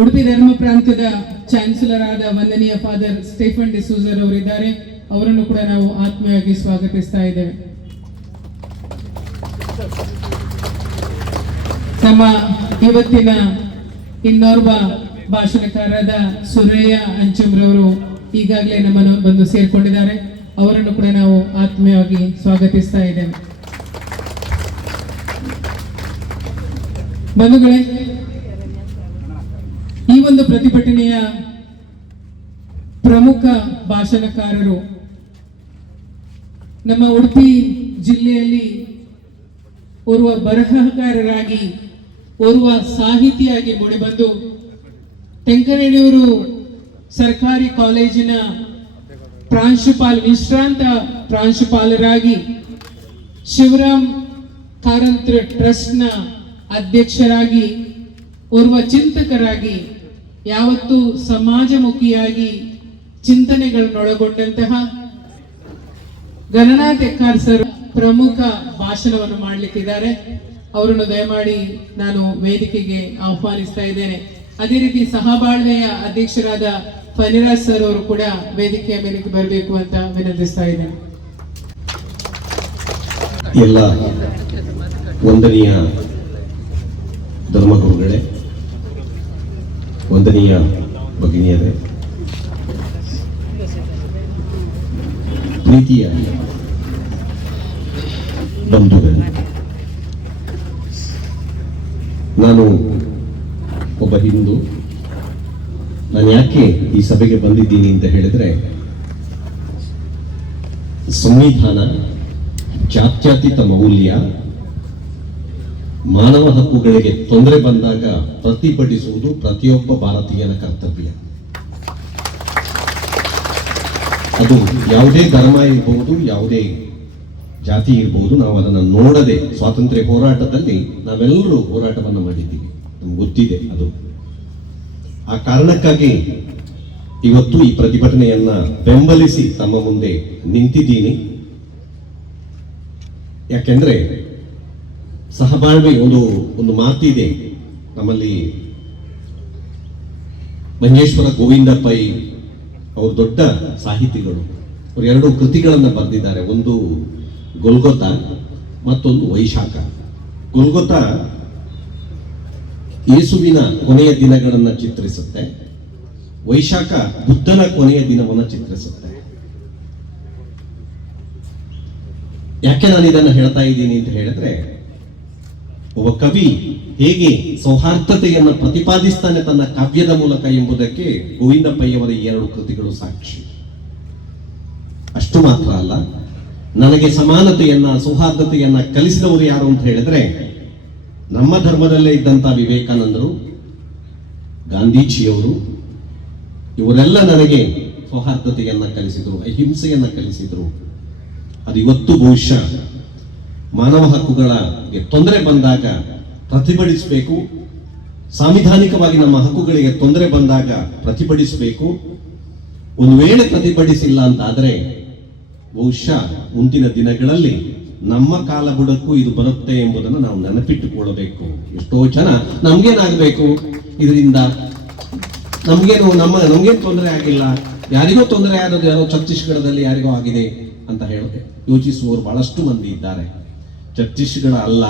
ಉಡುಪಿ ಧರ್ಮ ಪ್ರಾಂತ್ಯದ ಚಾನ್ಸಲರ್ ಆದ ವಂದನೀಯ ಫಾದರ್ ಸ್ಟೇಫನ್ ಡಿಸೂಜರ್ ಅವರಿದ್ದಾರೆ. ಅವರನ್ನು ಕೂಡ ನಾವು ಆತ್ಮೀಯವಾಗಿ ಸ್ವಾಗತಿಸ್ತಾ ಇದ್ದೇವೆ. ನಮ್ಮ ಇವತ್ತಿನ ಇನ್ನೋರ್ವ ಭಾಷಣಕಾರರಾದ ಸುರಯ್ಯ ಅಂಚಂರವರು ಈಗಾಗಲೇ ನಮ್ಮನ್ನು ಬಂದು ಸೇರ್ಕೊಂಡಿದ್ದಾರೆ. ಅವರನ್ನು ಕೂಡ ನಾವು ಆತ್ಮೀಯವಾಗಿ ಸ್ವಾಗತಿಸ್ತಾ ಇದ್ದೇವೆ. ಬಂಧುಗಳೇ, ಈ ಒಂದು ಪ್ರತಿಭಟನೆಯ ಪ್ರಮುಖ ಭಾಷಣಕಾರರು ನಮ್ಮ ಉಡುಪಿ ಜಿಲ್ಲೆಯಲ್ಲಿ ಓರ್ವ ಬರಹಗಾರರಾಗಿ, ಓರ್ವ ಸಾಹಿತಿಯಾಗಿ ಮೂಡಿಬಂದು ತೆಂಕನಹಳ್ಳಿಯೂರು ಸರ್ಕಾರಿ ಕಾಲೇಜಿನ ವಿಶ್ರಾಂತ ಪ್ರಾಂಶುಪಾಲರಾಗಿ, ಶಿವರಾಮ್ ಕಾರಂತರ ಟ್ರಸ್ಟ್ನ ಅಧ್ಯಕ್ಷರಾಗಿ, ಓರ್ವ ಚಿಂತಕರಾಗಿ, ಯಾವತ್ತೂ ಸಮಾಜಮುಖಿಯಾಗಿ ಚಿಂತನೆಗಳನ್ನೊಳಗೊಂಡಂತಹ ಗಣನಾಥ್ ಎಕ್ಕಾರ್ ಸರ್ ಪ್ರಮುಖ ಭಾಷಣವನ್ನು ಮಾಡಲಿಕ್ಕಿದ್ದಾರೆ. ಅವರನ್ನು ದಯಮಾಡಿ ನಾನು ವೇದಿಕೆಗೆ ಆಹ್ವಾನಿಸ್ತಾ ಇದ್ದೇನೆ. ಅದೇ ರೀತಿ ಸಹಬಾಳ್ವೆಯ ಅಧ್ಯಕ್ಷರಾದ ಫನಿರಾಜ್ ಸರ್ ಅವರು ಕೂಡ ವೇದಿಕೆಯ ಮೇಲೆ ಬರಬೇಕು ಅಂತ ವಿನಂತಿಸ್ತಾ ಇದ್ದೇನೆ. ಎಲ್ಲ ವಂದನೀಯ ಧರ್ಮಗುರುಗಳೇ, ವಂದನೀಯ ಭಗಿನಿಯರೇ, ಪ್ರೀತಿಯ ಬಂಧುಗಳೇ, ನಾನು ಒಬ್ಬ ಹಿಂದೂ. ನಾನು ಯಾಕೆ ಈ ಸಭೆಗೆ ಬಂದಿದ್ದೀನಿ ಅಂತ ಹೇಳಿದ್ರೆ, ಸಂವಿಧಾನ, ಜಾತ್ಯತೀತ ಮೌಲ್ಯ, ಮಾನವ ಹಕ್ಕುಗಳಿಗೆ ತೊಂದರೆ ಬಂದಾಗ ಪ್ರತಿಭಟಿಸುವುದು ಪ್ರತಿಯೊಬ್ಬ ಭಾರತೀಯನ ಕರ್ತವ್ಯ. ಅದು ಯಾವುದೇ ಧರ್ಮ ಇರಬಹುದು, ಯಾವುದೇ ಜಾತಿ ಇರಬಹುದು, ನಾವು ಅದನ್ನು ನೋಡದೆ ಸ್ವಾತಂತ್ರ್ಯ ಹೋರಾಟದಲ್ಲಿ ನಾವೆಲ್ಲರೂ ಹೋರಾಟವನ್ನು ಮಾಡಿದ್ದೀವಿ, ನಮ್ಗೆ ಗೊತ್ತಿದೆ ಅದು. ಆ ಕಾರಣಕ್ಕಾಗಿ ಇವತ್ತು ಈ ಪ್ರತಿಭಟನೆಯನ್ನ ಬೆಂಬಲಿಸಿ ತಮ್ಮ ಮುಂದೆ ನಿಂತಿದ್ದೀನಿ. ಯಾಕೆಂದ್ರೆ ಸಹಬಾಳ್ವೆ ಒಂದು ಮಾತಿದೆ ನಮ್ಮಲ್ಲಿ. ಮಂಜೇಶ್ವರ ಗೋವಿಂದ ಪೈ ಅವರು ದೊಡ್ಡ ಸಾಹಿತಿಗಳು, ಅವರು 2 ಕೃತಿಗಳನ್ನು ಬರೆದಿದ್ದಾರೆ. ಒಂದು ಗೊಲ್ಗೊತಾ, ಮತ್ತೊಂದು ವೈಶಾಖ. ಗೊಲ್ಗೊತಾ ಯೇಸುವಿನ ಕೊನೆಯ ದಿನಗಳನ್ನು ಚಿತ್ರಿಸುತ್ತೆ, ವೈಶಾಖ ಬುದ್ಧನ ಕೊನೆಯ ದಿನವನ್ನು ಚಿತ್ರಿಸುತ್ತೆ. ಯಾಕೆ ನಾನು ಇದನ್ನು ಹೇಳ್ತಾ ಇದ್ದೀನಿ ಅಂತ ಹೇಳಿದ್ರೆ, ಒಬ್ಬ ಕವಿ ಹೇಗೆ ಸೌಹಾರ್ದತೆಯನ್ನು ಪ್ರತಿಪಾದಿಸ್ತಾನೆ ತನ್ನ ಕಾವ್ಯದ ಮೂಲಕ ಎಂಬುದಕ್ಕೆ ಗೋವಿಂದ ಪೈ ಅವರ 2 ಕೃತಿಗಳು ಸಾಕ್ಷಿ. ಅಷ್ಟು ಮಾತ್ರ ಅಲ್ಲ, ನನಗೆ ಸಮಾನತೆಯನ್ನ, ಸೌಹಾರ್ದತೆಯನ್ನ ಕಲಿಸಿದವರು ಯಾರು ಅಂತ ಹೇಳಿದ್ರೆ, ನಮ್ಮ ಧರ್ಮದಲ್ಲೇ ಇದ್ದಂತ ವಿವೇಕಾನಂದರು, ಗಾಂಧೀಜಿಯವರು, ಇವರೆಲ್ಲ ನನಗೆ ಸೌಹಾರ್ದತೆಯನ್ನ ಕಲಿಸಿದ್ರು, ಅಹಿಂಸೆಯನ್ನ ಕಲಿಸಿದ್ರು. ಅದು ಇವತ್ತು ಬಹುಶಃ ಮಾನವ ಹಕ್ಕುಗಳಿಗೆ ತೊಂದರೆ ಬಂದಾಗ ಪ್ರತಿಭಟಿಸಬೇಕು, ಸಾಂವಿಧಾನಿಕವಾಗಿ ನಮ್ಮ ಹಕ್ಕುಗಳಿಗೆ ತೊಂದರೆ ಬಂದಾಗ ಪ್ರತಿಭಟಿಸಬೇಕು. ಒಂದು ವೇಳೆ ಪ್ರತಿಭಟಿಸಿಲ್ಲ ಅಂತಾದ್ರೆ ಬಹುಶಃ ಮುಂದಿನ ದಿನಗಳಲ್ಲಿ ನಮ್ಮ ಕಾಲ ಬುಡಕ್ಕೂ ಇದು ಬರುತ್ತೆ ಎಂಬುದನ್ನು ನಾವು ನೆನಪಿಟ್ಟುಕೊಳ್ಳಬೇಕು. ಎಷ್ಟೋ ಜನ ನಮ್ಗೇನಾಗಬೇಕು ಇದರಿಂದ, ನಮ್ಗೇನು ತೊಂದರೆ ಆಗಿಲ್ಲ, ಯಾರಿಗೋ ತೊಂದರೆ ಆಗೋದು ಯಾರೋ ಛತ್ತೀಸ್ಗಢದಲ್ಲಿ ಯಾರಿಗೋ ಆಗಿದೆ ಅಂತ ಹೇಳೋದು ಯೋಚಿಸುವವರು ಬಹಳಷ್ಟು ಮಂದಿ ಇದ್ದಾರೆ. ಛತ್ತೀಸ್ಗಢ ಅಲ್ಲ,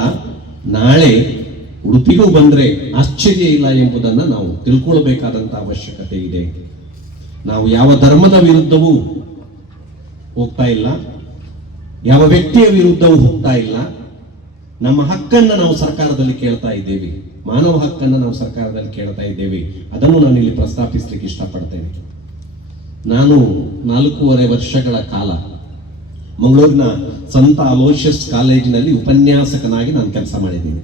ನಾಳೆ ಉಡುಪಿಗೂ ಬಂದ್ರೆ ಆಶ್ಚರ್ಯ ಇಲ್ಲ ಎಂಬುದನ್ನು ನಾವು ತಿಳ್ಕೊಳ್ಬೇಕಾದಂತ ಅವಶ್ಯಕತೆ ಇದೆ. ನಾವು ಯಾವ ಧರ್ಮದ ವಿರುದ್ಧವೂ ಹೋಗ್ತಾ ಇಲ್ಲ, ಯಾವ ವ್ಯಕ್ತಿಯ ವಿರುದ್ಧವೂ ಹೋಗ್ತಾ ಇಲ್ಲ. ನಮ್ಮ ಹಕ್ಕನ್ನು ನಾವು ಸರ್ಕಾರದಲ್ಲಿ ಕೇಳ್ತಾ ಇದ್ದೇವೆ, ಮಾನವ ಹಕ್ಕನ್ನು ನಾವು ಸರ್ಕಾರದಲ್ಲಿ ಕೇಳ್ತಾ ಇದ್ದೇವೆ. ಅದನ್ನು ನಾನು ಇಲ್ಲಿ ಪ್ರಸ್ತಾಪಿಸಲಿಕ್ಕೆ ಇಷ್ಟಪಡ್ತೇನೆ. ನಾನು 4.5 ವರ್ಷಗಳ ಕಾಲ ಮಂಗಳೂರಿನ ಸಂತ ಅಲೋಷಿಯಸ್ ಕಾಲೇಜಿನಲ್ಲಿ ಉಪನ್ಯಾಸಕನಾಗಿ ನಾನು ಕೆಲಸ ಮಾಡಿದ್ದೀನಿ.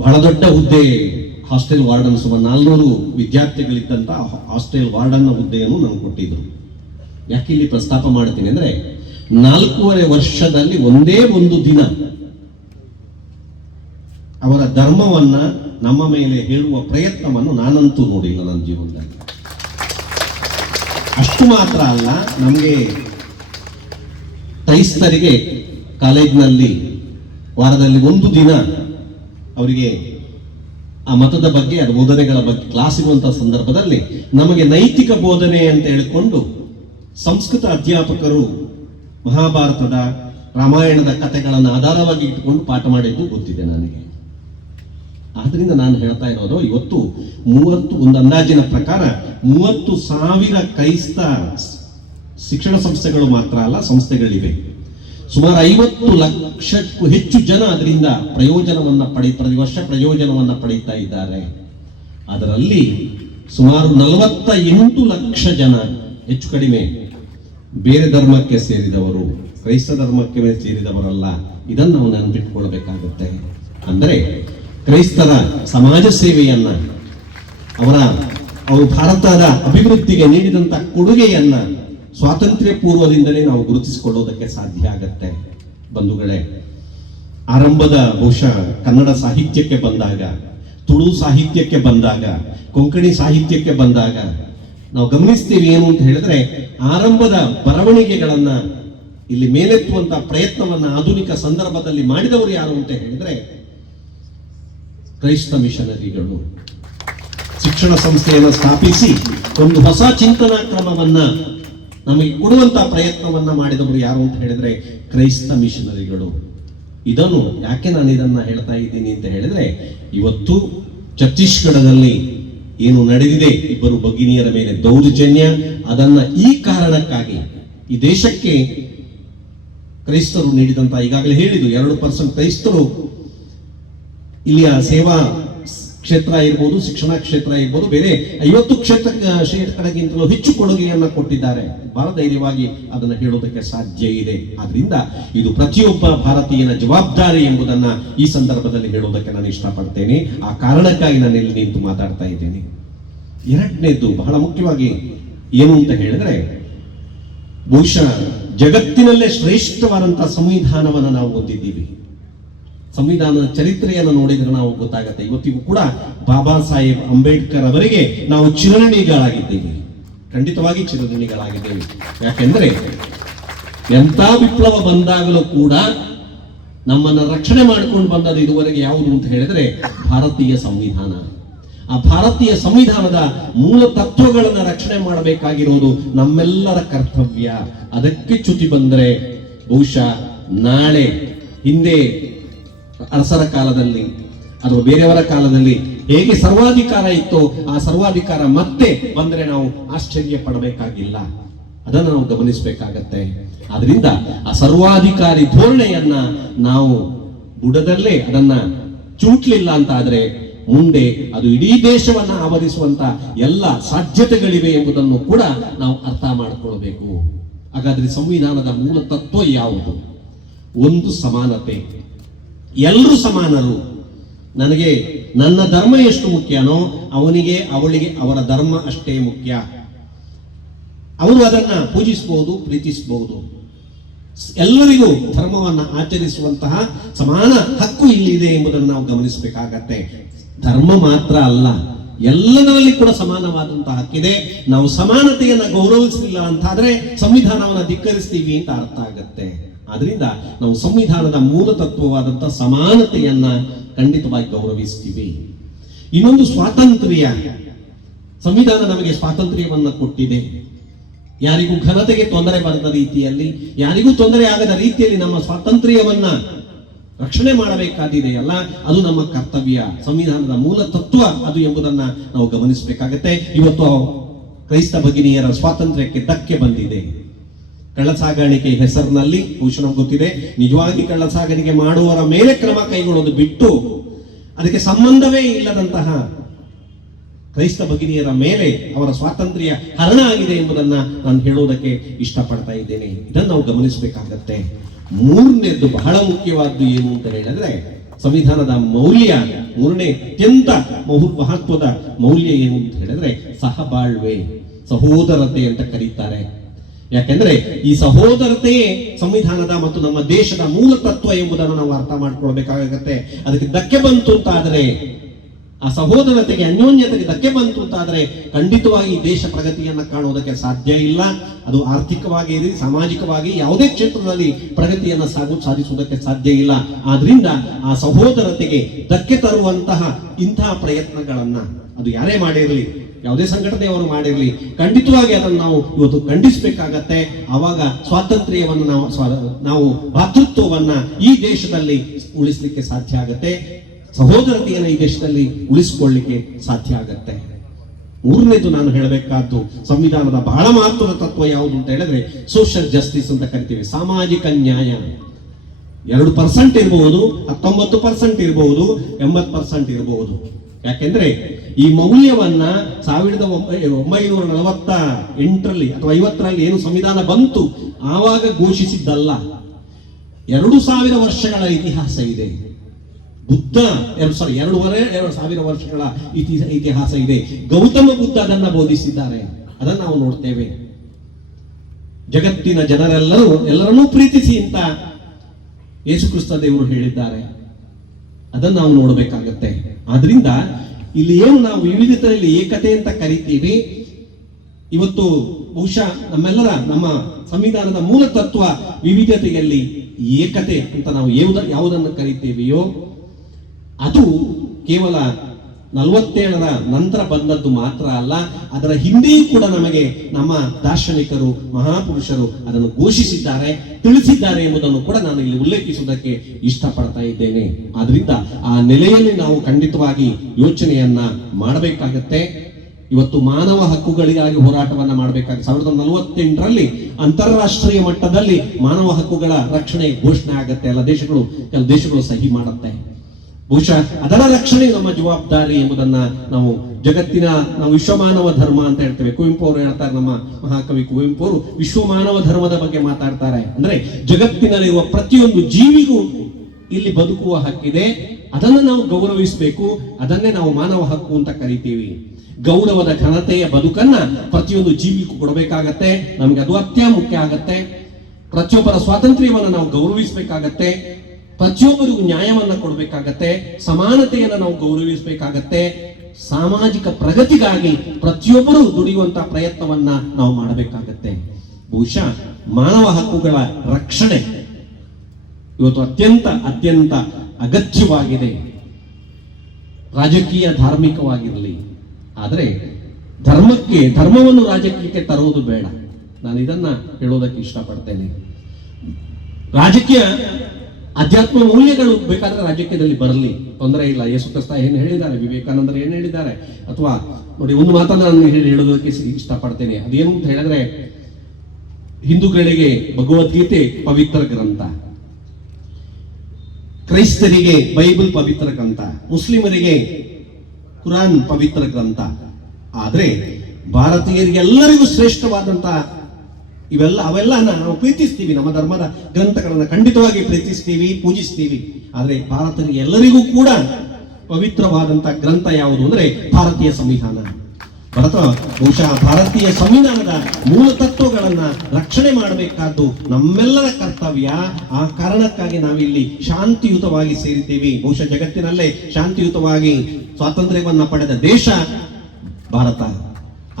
ಬಹಳ ದೊಡ್ಡ ಹುದ್ದೆ, ಹಾಸ್ಟೆಲ್ ವಾರ್ಡನ್, ಸುಮಾರು 400 ವಿದ್ಯಾರ್ಥಿಗಳಿದ್ದಂತ ಹಾಸ್ಟೆಲ್ ವಾರ್ಡನ್ನ ಹುದ್ದೆಯನ್ನು ನನಗೆ ಕೊಟ್ಟಿದ್ರು. ಯಾಕೆ ಇಲ್ಲಿ ಪ್ರಸ್ತಾಪ ಮಾಡ್ತೀನಿ ಅಂದ್ರೆ, 4.5 ವರ್ಷದಲ್ಲಿ ಒಂದೇ ಒಂದು ದಿನ ಅವರ ಧರ್ಮವನ್ನ ನಮ್ಮ ಮೇಲೆ ಹೇಳುವ ಪ್ರಯತ್ನವನ್ನು ನಾನಂತೂ ನೋಡಿಲ್ಲ ನನ್ನ ಜೀವನದಲ್ಲಿ. ಅಷ್ಟು ಮಾತ್ರ ಅಲ್ಲ, ನಮಗೆ ಕ್ರೈಸ್ತರಿಗೆ ಕಾಲೇಜಿನಲ್ಲಿ ವಾರದಲ್ಲಿ ಒಂದು ದಿನ ಅವರಿಗೆ ಆ ಮತದ ಬಗ್ಗೆ, ಆ ಬೋಧನೆಗಳ ಬಗ್ಗೆ ಕ್ಲಾಸ್ ಇರುವಂತಹ ಸಂದರ್ಭದಲ್ಲಿ ನಮಗೆ ನೈತಿಕ ಬೋಧನೆ ಅಂತ ಹೇಳಿಕೊಂಡು ಸಂಸ್ಕೃತ ಅಧ್ಯಾಪಕರು ಮಹಾಭಾರತದ, ರಾಮಾಯಣದ ಕಥೆಗಳನ್ನು ಆಧಾರವಾಗಿ ಇಟ್ಟುಕೊಂಡು ಪಾಠ ಮಾಡಿದ್ದು ಗೊತ್ತಿದೆ ನನಗೆ. ಆದ್ರಿಂದ ನಾನು ಹೇಳ್ತಾ ಇರೋದು, ಇವತ್ತು ಒಂದು ಅಂದಾಜಿನ ಪ್ರಕಾರ 30,000 ಕ್ರೈಸ್ತ ಶಿಕ್ಷಣ ಸಂಸ್ಥೆಗಳು ಮಾತ್ರ ಅಲ್ಲ, ಸಂಸ್ಥೆಗಳಿವೆ. ಸುಮಾರು 50 ಲಕ್ಷಕ್ಕೂ ಹೆಚ್ಚು ಜನ ಅದರಿಂದ ಪ್ರತಿ ವರ್ಷ ಪ್ರಯೋಜನವನ್ನ ಪಡೀತಾ ಇದ್ದಾರೆ. ಅದರಲ್ಲಿ ಸುಮಾರು 48 ಲಕ್ಷ ಜನ ಹೆಚ್ಚು ಕಡಿಮೆ ಬೇರೆ ಧರ್ಮಕ್ಕೆ ಸೇರಿದವರು, ಕ್ರೈಸ್ತ ಧರ್ಮಕ್ಕೆ ಸೇರಿದವರಲ್ಲ. ಇದನ್ನು ನಾವು ನೆನಪಿಟ್ಕೊಳ್ಬೇಕಾಗುತ್ತೆ. ಅಂದರೆ ಕ್ರೈಸ್ತರ ಸಮಾಜ ಸೇವೆಯನ್ನ, ಅವರು ಭಾರತದ ಅಭಿವೃದ್ಧಿಗೆ ನೀಡಿದಂತ ಕೊಡುಗೆಯನ್ನ ಸ್ವಾತಂತ್ರ್ಯ ಪೂರ್ವದಿಂದಲೇ ನಾವು ಗುರುತಿಸಿಕೊಳ್ಳೋದಕ್ಕೆ ಸಾಧ್ಯ ಆಗತ್ತೆ. ಬಂಧುಗಳೇ, ಆರಂಭದ ಬಹುಶಃ ಕನ್ನಡ ಸಾಹಿತ್ಯಕ್ಕೆ ಬಂದಾಗ, ತುಳು ಸಾಹಿತ್ಯಕ್ಕೆ ಬಂದಾಗ, ಕೊಂಕಣಿ ಸಾಹಿತ್ಯಕ್ಕೆ ಬಂದಾಗ ನಾವು ಗಮನಿಸ್ತೀವಿ ಏನು ಅಂತ ಹೇಳಿದ್ರೆ, ಆರಂಭದ ಬರವಣಿಗೆಗಳನ್ನ ಇಲ್ಲಿ ಮೇಲೆತ್ತುವಂತ ಪ್ರಯತ್ನವನ್ನ ಆಧುನಿಕ ಸಂದರ್ಭದಲ್ಲಿ ಮಾಡಿದವರು ಯಾರು ಅಂತ ಹೇಳಿದ್ರೆ ಕ್ರೈಸ್ತ ಮಿಷನರಿಗಳು. ಶಿಕ್ಷಣ ಸಂಸ್ಥೆಯನ್ನು ಸ್ಥಾಪಿಸಿ ಒಂದು ಹೊಸ ಚಿಂತನಾ ಕ್ರಮವನ್ನ ನಮಗೆ ಕೊಡುವಂತಹ ಪ್ರಯತ್ನವನ್ನ ಮಾಡಿದವರು ಯಾರು ಅಂತ ಹೇಳಿದ್ರೆ ಕ್ರೈಸ್ತ ಮಿಷನರಿಗಳು. ಇದನ್ನು ಯಾಕೆ ನಾನು ಇದನ್ನ ಹೇಳ್ತಾ ಇದ್ದೀನಿ ಅಂತ ಹೇಳಿದ್ರೆ, ಇವತ್ತು ಛತ್ತೀಸ್ಗಢದಲ್ಲಿ ಏನು ನಡೆದಿದೆ, ಇಬ್ಬರು ಭಗಿನಿಯರ ಮೇಲೆ ದೌರ್ಜನ್ಯ, ಅದನ್ನ ಈ ಕಾರಣಕ್ಕಾಗಿ ಈ ದೇಶಕ್ಕೆ ಕ್ರೈಸ್ತರು ನೀಡಿದಂತ, ಈಗಾಗಲೇ ಹೇಳಿದ್ದು 2% ಕ್ರೈಸ್ತರು ಇಲ್ಲಿಯ ಸೇವಾ ಕ್ಷೇತ್ರ ಇರ್ಬೋದು, ಶಿಕ್ಷಣ ಕ್ಷೇತ್ರ ಇರ್ಬೋದು, ಬೇರೆ 50 ಕ್ಷೇತ್ರಗಳಿಗಿಂತಲೂ ಹೆಚ್ಚು ಕೊಡುಗೆಯನ್ನ ಕೊಟ್ಟಿದ್ದಾರೆ. ಬಹಳ ಧೈರ್ಯವಾಗಿ ಅದನ್ನು ಹೇಳೋದಕ್ಕೆ ಸಾಧ್ಯ ಇದೆ. ಆದ್ರಿಂದ ಇದು ಪ್ರತಿಯೊಬ್ಬ ಭಾರತೀಯನ ಜವಾಬ್ದಾರಿ ಎಂಬುದನ್ನ ಈ ಸಂದರ್ಭದಲ್ಲಿ ಹೇಳೋದಕ್ಕೆ ನಾನು ಇಷ್ಟಪಡ್ತೇನೆ. ಆ ಕಾರಣಕ್ಕಾಗಿ ನಾನು ಇಲ್ಲಿ ನಿಂತು ಮಾತಾಡ್ತಾ ಇದ್ದೇನೆ. ಎರಡನೇದು ಬಹಳ ಮುಖ್ಯವಾಗಿ ಏನು ಅಂತ ಹೇಳಿದ್ರೆ, ಬಹುಶಃ ಜಗತ್ತಿನಲ್ಲೇ ಶ್ರೇಷ್ಠವಾದಂತಹ ಸಂವಿಧಾನವನ್ನು ನಾವು ಹೊಂದಿದ್ದೀವಿ. ಸಂವಿಧಾನದ ಚರಿತ್ರೆಯನ್ನು ನೋಡಿದ್ರೆ ನಾವು ಗೊತ್ತಾಗುತ್ತೆ. ಇವತ್ತಿಗೂ ಕೂಡ ಬಾಬಾ ಸಾಹೇಬ್ ಅಂಬೇಡ್ಕರ್ ಅವರಿಗೆ ನಾವು ಚಿರಋಣಿಗಳಾಗಿದ್ದೇವೆ, ಖಂಡಿತವಾಗಿ ಚಿರಋಣಿಗಳಾಗಿದ್ದೇವೆ. ಯಾಕೆಂದ್ರೆ ಎಂಥ ವಿಪ್ಲವ ಬಂದಾಗಲೂ ಕೂಡ ನಮ್ಮನ್ನ ರಕ್ಷಣೆ ಮಾಡಿಕೊಂಡು ಬಂದದ್ದು ಇದುವರೆಗೆ ಯಾವುದು ಅಂತ ಹೇಳಿದ್ರೆ ಭಾರತೀಯ ಸಂವಿಧಾನ. ಆ ಭಾರತೀಯ ಸಂವಿಧಾನದ ಮೂಲ ತತ್ವಗಳನ್ನು ರಕ್ಷಣೆ ಮಾಡಬೇಕಾಗಿರೋದು ನಮ್ಮೆಲ್ಲರ ಕರ್ತವ್ಯ. ಅದಕ್ಕೆ ಚ್ಯುತಿ ಬಂದರೆ ಬಹುಶಃ ನಾಳೆ ಹಿಂದೆ ಅರಸರ ಕಾಲದಲ್ಲಿ ಅಥವಾ ಬೇರೆಯವರ ಕಾಲದಲ್ಲಿ ಹೇಗೆ ಸರ್ವಾಧಿಕಾರ ಇತ್ತೋ ಆ ಸರ್ವಾಧಿಕಾರ ಮತ್ತೆ ಬಂದರೆ ನಾವು ಆಶ್ಚರ್ಯ ಪಡಬೇಕಾಗಿಲ್ಲ. ಅದನ್ನು ನಾವು ಗಮನಿಸಬೇಕಾಗತ್ತೆ. ಆದ್ರಿಂದ ಆ ಸರ್ವಾಧಿಕಾರಿ ಧೋರಣೆಯನ್ನ ನಾವು ಬುಡದಲ್ಲೇ ಅದನ್ನ ಚೂಟ್ಲಿಲ್ಲ ಅಂತ ಆದ್ರೆ ಮುಂದೆ ಅದು ಇಡೀ ದೇಶವನ್ನ ಆವರಿಸುವಂತ ಎಲ್ಲ ಸಾಧ್ಯತೆಗಳಿವೆ ಎಂಬುದನ್ನು ಕೂಡ ನಾವು ಅರ್ಥ ಮಾಡಿಕೊಳ್ಳಬೇಕು. ಹಾಗಾದ್ರೆ ಸಂವಿಧಾನದ ಮೂಲ ತತ್ವ ಯಾವುದು? ಒಂದು ಸಮಾನತೆ. ಎಲ್ಲರೂ ಸಮಾನರು. ನನಗೆ ನನ್ನ ಧರ್ಮ ಎಷ್ಟು ಮುಖ್ಯನೋ ಅವನಿಗೆ ಅವಳಿಗೆ ಅವರ ಧರ್ಮ ಅಷ್ಟೇ ಮುಖ್ಯ. ಅವರು ಅದನ್ನ ಪೂಜಿಸಬಹುದು, ಪ್ರೀತಿಸಬಹುದು. ಎಲ್ಲರಿಗೂ ಧರ್ಮವನ್ನ ಆಚರಿಸುವಂತಹ ಸಮಾನ ಹಕ್ಕು ಇಲ್ಲಿದೆ ಎಂಬುದನ್ನು ನಾವು ಗಮನಿಸಬೇಕಾಗತ್ತೆ. ಧರ್ಮ ಮಾತ್ರ ಅಲ್ಲ, ಎಲ್ಲದರಲ್ಲಿ ಕೂಡ ಸಮಾನವಾದಂತಹ ಹಕ್ಕಿದೆ. ನಾವು ಸಮಾನತೆಯನ್ನ ಗೌರವಿಸಲಿಲ್ಲ ಅಂತಾದ್ರೆ ಸಂವಿಧಾನವನ್ನ ಧಿಕ್ಕರಿಸ್ತೀವಿ ಅಂತ ಅರ್ಥ ಆಗತ್ತೆ. ಆದ್ರಿಂದ ನಾವು ಸಂವಿಧಾನದ ಮೂಲ ತತ್ವವಾದಂತಹ ಸಮಾನತೆಯನ್ನ ಖಂಡಿತವಾಗಿ ಗೌರವಿಸ್ತೀವಿ. ಇನ್ನೊಂದು ಸ್ವಾತಂತ್ರ್ಯ. ಸಂವಿಧಾನ ನಮಗೆ ಸ್ವಾತಂತ್ರ್ಯವನ್ನ ಕೊಟ್ಟಿದೆ. ಯಾರಿಗೂ ಘನತೆಗೆ ತೊಂದರೆ ಬರದ ರೀತಿಯಲ್ಲಿ, ಯಾರಿಗೂ ತೊಂದರೆ ಆಗದ ರೀತಿಯಲ್ಲಿ ನಮ್ಮ ಸ್ವಾತಂತ್ರ್ಯವನ್ನ ರಕ್ಷಣೆ ಮಾಡಬೇಕಾದಿದೆಯಲ್ಲ, ಅದು ನಮ್ಮ ಕರ್ತವ್ಯ. ಸಂವಿಧಾನದ ಮೂಲ ತತ್ವ ಅದು ಎಂಬುದನ್ನ ನಾವು ಗಮನಿಸಬೇಕಾಗತ್ತೆ. ಇವತ್ತು ಕ್ರೈಸ್ತ ಭಗಿನಿಯರ ಸ್ವಾತಂತ್ರ್ಯಕ್ಕೆ ಧಕ್ಕೆ ಬಂದಿದೆ. ಕಳ್ಳಸಾಗಾಣಿಕೆ ಹೆಸರಿನಲ್ಲಿ ಬಹುಶಃ ನಮ್ಗೆ ಗೊತ್ತಿದೆ, ನಿಜವಾಗಿ ಕಳ್ಳಸಾಗಾಣಿಕೆ ಮಾಡುವವರ ಮೇಲೆ ಕ್ರಮ ಕೈಗೊಳ್ಳೋದು ಬಿಟ್ಟು ಅದಕ್ಕೆ ಸಂಬಂಧವೇ ಇಲ್ಲದಂತಹ ಕ್ರೈಸ್ತ ಭಗಿನಿಯರ ಮೇಲೆ ಅವರ ಸ್ವಾತಂತ್ರ್ಯ ಹರಣ ಆಗಿದೆ ಎಂಬುದನ್ನ ನಾನು ಹೇಳೋದಕ್ಕೆ ಇಷ್ಟಪಡ್ತಾ ಇದ್ದೇನೆ. ಇದನ್ನು ನಾವು ಗಮನಿಸಬೇಕಾಗತ್ತೆ. ಮೂರನೇದ್ದು ಬಹಳ ಮುಖ್ಯವಾದ್ದು ಏನು ಅಂತ ಹೇಳಿದ್ರೆ, ಸಂವಿಧಾನದ ಮೌಲ್ಯ, ಮೂರನೇ ಅತ್ಯಂತ ಮಹತ್ವದ ಮೌಲ್ಯ ಏನು ಅಂತ ಹೇಳಿದ್ರೆ ಸಹಬಾಳ್ವೆ, ಸಹೋದರತೆ ಅಂತ ಕರೀತಾರೆ. ಯಾಕೆಂದ್ರೆ ಈ ಸಹೋದರತೆಯೇ ಸಂವಿಧಾನದ ಮತ್ತು ನಮ್ಮ ದೇಶದ ಮೂಲ ತತ್ವ ಎಂಬುದನ್ನು ನಾವು ಅರ್ಥ ಮಾಡ್ಕೊಳ್ಬೇಕಾಗತ್ತೆ. ಅದಕ್ಕೆ ಧಕ್ಕೆ ಬಂತು ಅಂತ ಆದ್ರೆ, ಆ ಸಹೋದರತೆಗೆ ಅನ್ಯೋನ್ಯತೆಗೆ ಧಕ್ಕೆ ಬಂತು ಅಂತ ಆದ್ರೆ ಖಂಡಿತವಾಗಿ ದೇಶ ಪ್ರಗತಿಯನ್ನ ಕಾಣುವುದಕ್ಕೆ ಸಾಧ್ಯ ಇಲ್ಲ. ಅದು ಆರ್ಥಿಕವಾಗಿ ಇರಲಿ, ಸಾಮಾಜಿಕವಾಗಿ ಯಾವುದೇ ಕ್ಷೇತ್ರದಲ್ಲಿ ಪ್ರಗತಿಯನ್ನ ಸಾಧಿಸುವುದಕ್ಕೆ ಸಾಧ್ಯ ಇಲ್ಲ. ಆದ್ರಿಂದ ಆ ಸಹೋದರತೆಗೆ ಧಕ್ಕೆ ತರುವಂತಹ ಇಂತಹ ಪ್ರಯತ್ನಗಳನ್ನ ಅದು ಯಾರೇ ಮಾಡಿರಲಿ, ಯಾವುದೇ ಸಂಘಟನೆಯವರು ಮಾಡಿರಲಿ, ಖಂಡಿತವಾಗಿ ಅದನ್ನು ನಾವು ಇವತ್ತು ಖಂಡಿಸಬೇಕಾಗತ್ತೆ. ಆವಾಗ ಸ್ವಾತಂತ್ರ್ಯವನ್ನು ನಾವು ಭಾತೃತ್ವವನ್ನ ಈ ದೇಶದಲ್ಲಿ ಉಳಿಸಲಿಕ್ಕೆ ಸಾಧ್ಯ ಆಗತ್ತೆ. ಸಹೋದರತೆಯನ್ನು ಈ ದೇಶದಲ್ಲಿ ಉಳಿಸಿಕೊಳ್ಳಲಿಕ್ಕೆ ಸಾಧ್ಯ ಆಗತ್ತೆ. ಮೂರನೇದು ನಾನು ಹೇಳಬೇಕಾದ್ದು ಸಂವಿಧಾನದ ಬಹಳ ಮಹತ್ವದ ತತ್ವ ಯಾವುದು ಅಂತ ಹೇಳಿದ್ರೆ ಸೋಷಿಯಲ್ ಜಸ್ಟಿಸ್ ಅಂತ ಕರಿತೀವಿ, ಸಾಮಾಜಿಕ ನ್ಯಾಯ. 2% ಇರಬಹುದು, 19% ಇರಬಹುದು, 80% ಇರಬಹುದು. ಯಾಕೆಂದ್ರೆ ಈ ಮೌಲ್ಯವನ್ನ 1948ರಲ್ಲಿ ಅಥವಾ 50ರಲ್ಲಿ ಏನು ಸಂವಿಧಾನ ಬಂತು ಆವಾಗ ಘೋಷಿಸಿದ್ದಲ್ಲ. 2000 ವರ್ಷಗಳ ಇತಿಹಾಸ ಇದೆ. ಬುದ್ಧ 2,500 ವರ್ಷಗಳ ಇತಿಹಾಸ ಇದೆ. ಗೌತಮ ಬುದ್ಧ ಅದನ್ನ ಬೋಧಿಸಿದ್ದಾರೆ. ಅದನ್ನು ನಾವು ನೋಡ್ತೇವೆ. ಜಗತ್ತಿನ ಎಲ್ಲರನ್ನೂ ಪ್ರೀತಿಸಿ ಅಂತ ಯೇಸು ಕ್ರಿಸ್ತ ದೇವರು ಹೇಳಿದ್ದಾರೆ. ಅದನ್ನು ನಾವು ನೋಡಬೇಕಾಗತ್ತೆ. ಆದ್ರಿಂದ ಇಲ್ಲಿ ಏನು ನಾವು ವಿವಿಧತೆಯಲ್ಲಿ ಏಕತೆ ಅಂತ ಕರಿತೀವಿ, ಇವತ್ತು ಬಹುಶಃ ನಮ್ಮ ಸಂವಿಧಾನದ ಮೂಲ ತತ್ವ ವಿವಿಧತೆಯಲ್ಲಿ ಏಕತೆ ಅಂತ ನಾವು ಯಾವುದನ್ನು ಕರಿತೀವಿಯೋ ಅದು ಕೇವಲ 47ರ ನಂತರ ಬಂದದ್ದು ಮಾತ್ರ ಅಲ್ಲ, ಅದರ ಹಿಂದೆಯೂ ಕೂಡ ನಮಗೆ ನಮ್ಮ ದಾರ್ಶನಿಕರು ಮಹಾಪುರುಷರು ಅದನ್ನು ಘೋಷಿಸಿದ್ದಾರೆ, ತಿಳಿಸಿದ್ದಾರೆ ಎಂಬುದನ್ನು ಕೂಡ ನಾನು ಇಲ್ಲಿ ಉಲ್ಲೇಖಿಸುವುದಕ್ಕೆ ಇಷ್ಟಪಡ್ತಾ ಇದ್ದೇನೆ. ಆದ್ರಿಂದ ಆ ನೆಲೆಯಲ್ಲಿ ನಾವು ಖಂಡಿತವಾಗಿ ಯೋಚನೆಯನ್ನ ಮಾಡಬೇಕಾಗತ್ತೆ. ಇವತ್ತು ಮಾನವ ಹಕ್ಕುಗಳಿಗಾಗಿ ಹೋರಾಟವನ್ನ ಮಾಡಬೇಕಾಗಿ 1948ರಲ್ಲಿ ಅಂತಾರಾಷ್ಟ್ರೀಯ ಮಟ್ಟದಲ್ಲಿ ಮಾನವ ಹಕ್ಕುಗಳ ರಕ್ಷಣೆ ಘೋಷಣೆ ಆಗತ್ತೆ. ಕೆಲ ದೇಶಗಳು ಸಹಿ ಮಾಡುತ್ತೆ. ಬಹುಶಃ ಅದರ ರಕ್ಷಣೆ ನಮ್ಮ ಜವಾಬ್ದಾರಿ ಎಂಬುದನ್ನ ನಾವು ನಾವು ವಿಶ್ವಮಾನವ ಧರ್ಮ ಅಂತ ಹೇಳ್ತೇವೆ. ಕುವೆಂಪು ಅವರು ಹೇಳ್ತಾರೆ, ನಮ್ಮ ಮಹಾಕವಿ ಕುವೆಂಪು ಅವರು ವಿಶ್ವಮಾನವ ಧರ್ಮದ ಬಗ್ಗೆ ಮಾತಾಡ್ತಾರೆ. ಅಂದ್ರೆ ಜಗತ್ತಿನಲ್ಲಿರುವ ಪ್ರತಿಯೊಂದು ಜೀವಿಗೂ ಇಲ್ಲಿ ಬದುಕುವ ಹಕ್ಕಿದೆ, ಅದನ್ನು ನಾವು ಗೌರವಿಸಬೇಕು. ಅದನ್ನೇ ನಾವು ಮಾನವ ಹಕ್ಕು ಅಂತ ಕರಿತೀವಿ. ಗೌರವದ ಘನತೆಯ ಬದುಕನ್ನ ಪ್ರತಿಯೊಂದು ಜೀವಿಗೂ ಕೊಡಬೇಕಾಗತ್ತೆ. ನಮ್ಗೆ ಅದು ಅತ್ಯಮುಖ್ಯ ಆಗತ್ತೆ. ಪ್ರತಿಯೊಬ್ಬರ ಸ್ವಾತಂತ್ರ್ಯವನ್ನು ನಾವು ಗೌರವಿಸಬೇಕಾಗತ್ತೆ. ಪ್ರತಿಯೊಬ್ಬರಿಗೂ ನ್ಯಾಯವನ್ನ ಕೊಡಬೇಕಾಗತ್ತೆ. ಸಮಾನತೆಯನ್ನು ನಾವು ಗೌರವಿಸಬೇಕಾಗತ್ತೆ. ಸಾಮಾಜಿಕ ಪ್ರಗತಿಗಾಗಿ ಪ್ರತಿಯೊಬ್ಬರು ದುಡಿಯುವಂತಹ ಪ್ರಯತ್ನವನ್ನ ನಾವು ಮಾಡಬೇಕಾಗತ್ತೆ. ಬಹುಶಃ ಮಾನವ ಹಕ್ಕುಗಳ ರಕ್ಷಣೆ ಇವತ್ತು ಅತ್ಯಂತ ಅಗತ್ಯವಾಗಿದೆ. ರಾಜಕೀಯ ಧಾರ್ಮಿಕವಾಗಿರಲಿ, ಆದರೆ ಧರ್ಮವನ್ನು ರಾಜಕೀಯಕ್ಕೆ ತರುವುದು ಬೇಡ. ನಾನು ಇದನ್ನ ಹೇಳೋದಕ್ಕೆ ಇಷ್ಟಪಡ್ತೇನೆ. ರಾಜಕೀಯ ಅಧ್ಯಾತ್ಮ ಮೌಲ್ಯಗಳು ಬೇಕಾದ್ರೆ ರಾಜಕೀಯದಲ್ಲಿ ಬರಲಿ, ತೊಂದರೆ ಇಲ್ಲ. ಯೇಸು ಕ್ರಿಸ್ತ ಏನು ಹೇಳಿದ್ದಾರೆ, ವಿವೇಕಾನಂದರು ಏನು ಹೇಳಿದ್ದಾರೆ, ಅಥವಾ ನೋಡಿ ಒಂದು ಮಾತನ್ನ ನಾನು ಹೇಳೋದಕ್ಕೆ ಇಷ್ಟಪಡ್ತೇನೆ. ಅದೇನು ಅಂತ ಹೇಳಿದ್ರೆ, ಹಿಂದೂಗಳಿಗೆ ಭಗವದ್ಗೀತೆ ಪವಿತ್ರ ಗ್ರಂಥ, ಕ್ರೈಸ್ತರಿಗೆ ಬೈಬಲ್ ಪವಿತ್ರ ಗ್ರಂಥ, ಮುಸ್ಲಿಮರಿಗೆ ಕುರಾನ್ ಪವಿತ್ರ ಗ್ರಂಥ. ಆದ್ರೆ ಭಾರತೀಯರಿಗೆ ಎಲ್ಲರಿಗೂ ಶ್ರೇಷ್ಠವಾದಂತಹ ಅವೆಲ್ಲ ನಾವು ಪ್ರೀತಿಸ್ತೀವಿ. ನಮ್ಮ ಧರ್ಮದ ಗ್ರಂಥಗಳನ್ನ ಖಂಡಿತವಾಗಿ ಪ್ರೀತಿಸ್ತೀವಿ, ಪೂಜಿಸ್ತೀವಿ. ಆದ್ರೆ ಭಾರತೀಯರಿಗೆ ಎಲ್ಲರಿಗೂ ಕೂಡ ಪವಿತ್ರವಾದಂತಹ ಗ್ರಂಥ ಯಾವುದು ಅಂದ್ರೆ ಭಾರತೀಯ ಸಂವಿಧಾನ. ಬಹುಶಃ ಭಾರತೀಯ ಸಂವಿಧಾನದ ಮೂಲ ತತ್ವಗಳನ್ನ ರಕ್ಷಣೆ ಮಾಡಬೇಕಾದ್ದು ನಮ್ಮೆಲ್ಲರ ಕರ್ತವ್ಯ. ಆ ಕಾರಣಕ್ಕಾಗಿ ನಾವಿಲ್ಲಿ ಶಾಂತಿಯುತವಾಗಿ ಸೇರಿದ್ದೀವಿ. ಬಹುಶಃ ಜಗತ್ತಿನಲ್ಲೇ ಶಾಂತಿಯುತವಾಗಿ ಸ್ವಾತಂತ್ರ್ಯವನ್ನ ಪಡೆದ ದೇಶ ಭಾರತ.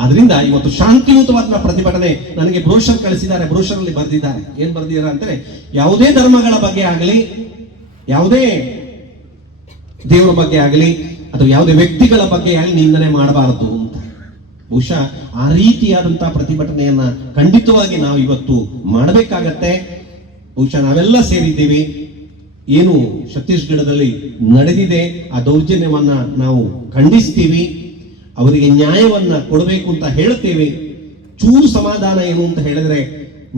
ಆದ್ರಿಂದ ಇವತ್ತು ಶಾಂತಿಯುತವಾದ ಪ್ರತಿಭಟನೆ, ನನಗೆ ಬ್ರೋಷರ್ ಕಳಿಸಿದ್ದಾರೆ, ಬ್ರೋಷರ್ ಅಲ್ಲಿ ಬರೆದಿದ್ದಾರೆ. ಏನ್ ಬರೆದಿದ್ದಾರೆ ಅಂದ್ರೆ, ಯಾವುದೇ ಧರ್ಮಗಳ ಬಗ್ಗೆ ಆಗಲಿ, ಯಾವುದೇ ದೇವರ ಬಗ್ಗೆ ಆಗಲಿ, ಅಥವಾ ಯಾವುದೇ ವ್ಯಕ್ತಿಗಳ ಬಗ್ಗೆ ಆಗಲಿ ನಿಂದನೆ ಮಾಡಬಾರದು ಅಂತ. ಬಹುಶಃ ಆ ರೀತಿಯಾದಂತಹ ಪ್ರತಿಭಟನೆಯನ್ನ ಖಂಡಿತವಾಗಿ ನಾವು ಇವತ್ತು ಮಾಡಬೇಕಾಗತ್ತೆ. ಬಹುಶಃ ನಾವೆಲ್ಲ ಸೇರಿದ್ದೀವಿ. ಏನು ಛತ್ತೀಸ್ಗಢದಲ್ಲಿ ನಡೆದಿದೆ ಆ ದೌರ್ಜನ್ಯವನ್ನ ನಾವು ಖಂಡಿಸ್ತೀವಿ. ಅವರಿಗೆ ನ್ಯಾಯವನ್ನ ಕೊಡಬೇಕು ಅಂತ ಹೇಳ್ತೇವೆ. ಚೂರು ಸಮಾಧಾನ ಏನು ಅಂತ ಹೇಳಿದ್ರೆ,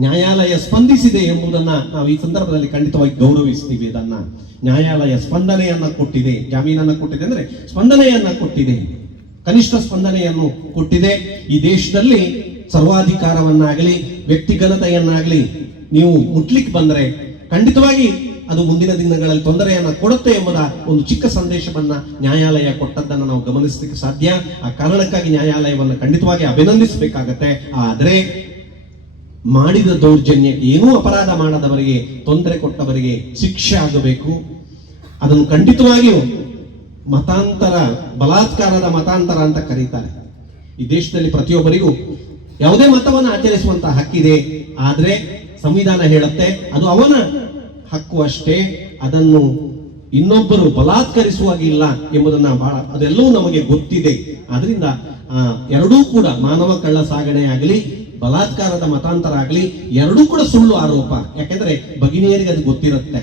ನ್ಯಾಯಾಲಯ ಸ್ಪಂದಿಸಿದೆ ಎಂಬುದನ್ನ ನಾವು ಈ ಸಂದರ್ಭದಲ್ಲಿ ಖಂಡಿತವಾಗಿ ಗೌರವಿಸ್ತೀವಿ. ಅದನ್ನ ನ್ಯಾಯಾಲಯ ಸ್ಪಂದನೆಯನ್ನ ಕೊಟ್ಟಿದೆ, ಜಾಮೀನನ್ನ ಕೊಟ್ಟಿದೆ ಅಂದ್ರೆ ಸ್ಪಂದನೆಯನ್ನ ಕೊಟ್ಟಿದೆ, ಕನಿಷ್ಠ ಸ್ಪಂದನೆಯನ್ನು ಕೊಟ್ಟಿದೆ. ಈ ದೇಶದಲ್ಲಿ ಸರ್ವಾಧಿಕಾರವನ್ನಾಗಲಿ ವ್ಯಕ್ತಿಗತತೆಯನ್ನಾಗಲಿ ನೀವು ಮುಟ್ಲಿಕ್ಕೆ ಬಂದ್ರೆ ಖಂಡಿತವಾಗಿ ಅದು ಮುಂದಿನ ದಿನಗಳಲ್ಲಿ ತೊಂದರೆಯನ್ನ ಕೊಡುತ್ತೆ ಎಂಬುದ ಒಂದು ಚಿಕ್ಕ ಸಂದೇಶವನ್ನ ನ್ಯಾಯಾಲಯ ಕೊಟ್ಟದ್ದನ್ನು ನಾವು ಗಮನಿಸಲಿಕ್ಕೆ ಸಾಧ್ಯ. ಆ ಕಾರಣಕ್ಕಾಗಿ ನ್ಯಾಯಾಲಯವನ್ನು ಖಂಡಿತವಾಗಿ ಅಭಿನಂದಿಸಬೇಕಾಗತ್ತೆ. ಆದ್ರೆ ಮಾಡಿದ ದೌರ್ಜನ್ಯ, ಏನೂ ಅಪರಾಧ ಮಾಡದವರಿಗೆ, ತೊಂದರೆ ಕೊಟ್ಟವರಿಗೆ ಶಿಕ್ಷೆ ಆಗಬೇಕು. ಅದನ್ನು ಖಂಡಿತವಾಗಿಯೂ ಮತಾಂತರ, ಬಲಾತ್ಕಾರದ ಮತಾಂತರ ಅಂತ ಕರೀತಾರೆ. ಈ ದೇಶದಲ್ಲಿ ಪ್ರತಿಯೊಬ್ಬರಿಗೂ ಯಾವುದೇ ಮತವನ್ನು ಆಚರಿಸುವಂತಹ ಹಕ್ಕಿದೆ. ಆದ್ರೆ ಸಂವಿಧಾನ ಹೇಳುತ್ತೆ ಅದು ಅವನ ಹಕ್ಕು ಅಷ್ಟೇ, ಅದನ್ನು ಇನ್ನೊಬ್ಬರು ಬಲಾತ್ಕರಿಸುವಾಗಿಲ್ಲ ಎಂಬುದನ್ನ ಅದೆಲ್ಲವೂ ನಮಗೆ ಗೊತ್ತಿದೆ. ಆದ್ರಿಂದ ಎರಡೂ ಕೂಡ ಮಾನವ ಕಳ್ಳ ಸಾಗಣೆ ಆಗಲಿ, ಬಲಾತ್ಕಾರದ ಮತಾಂತರ ಆಗಲಿ, ಎರಡೂ ಕೂಡ ಸುಳ್ಳು ಆರೋಪ. ಯಾಕೆಂದ್ರೆ ಭಗಿನಿಯರಿಗೆ ಅದು ಗೊತ್ತಿರುತ್ತೆ,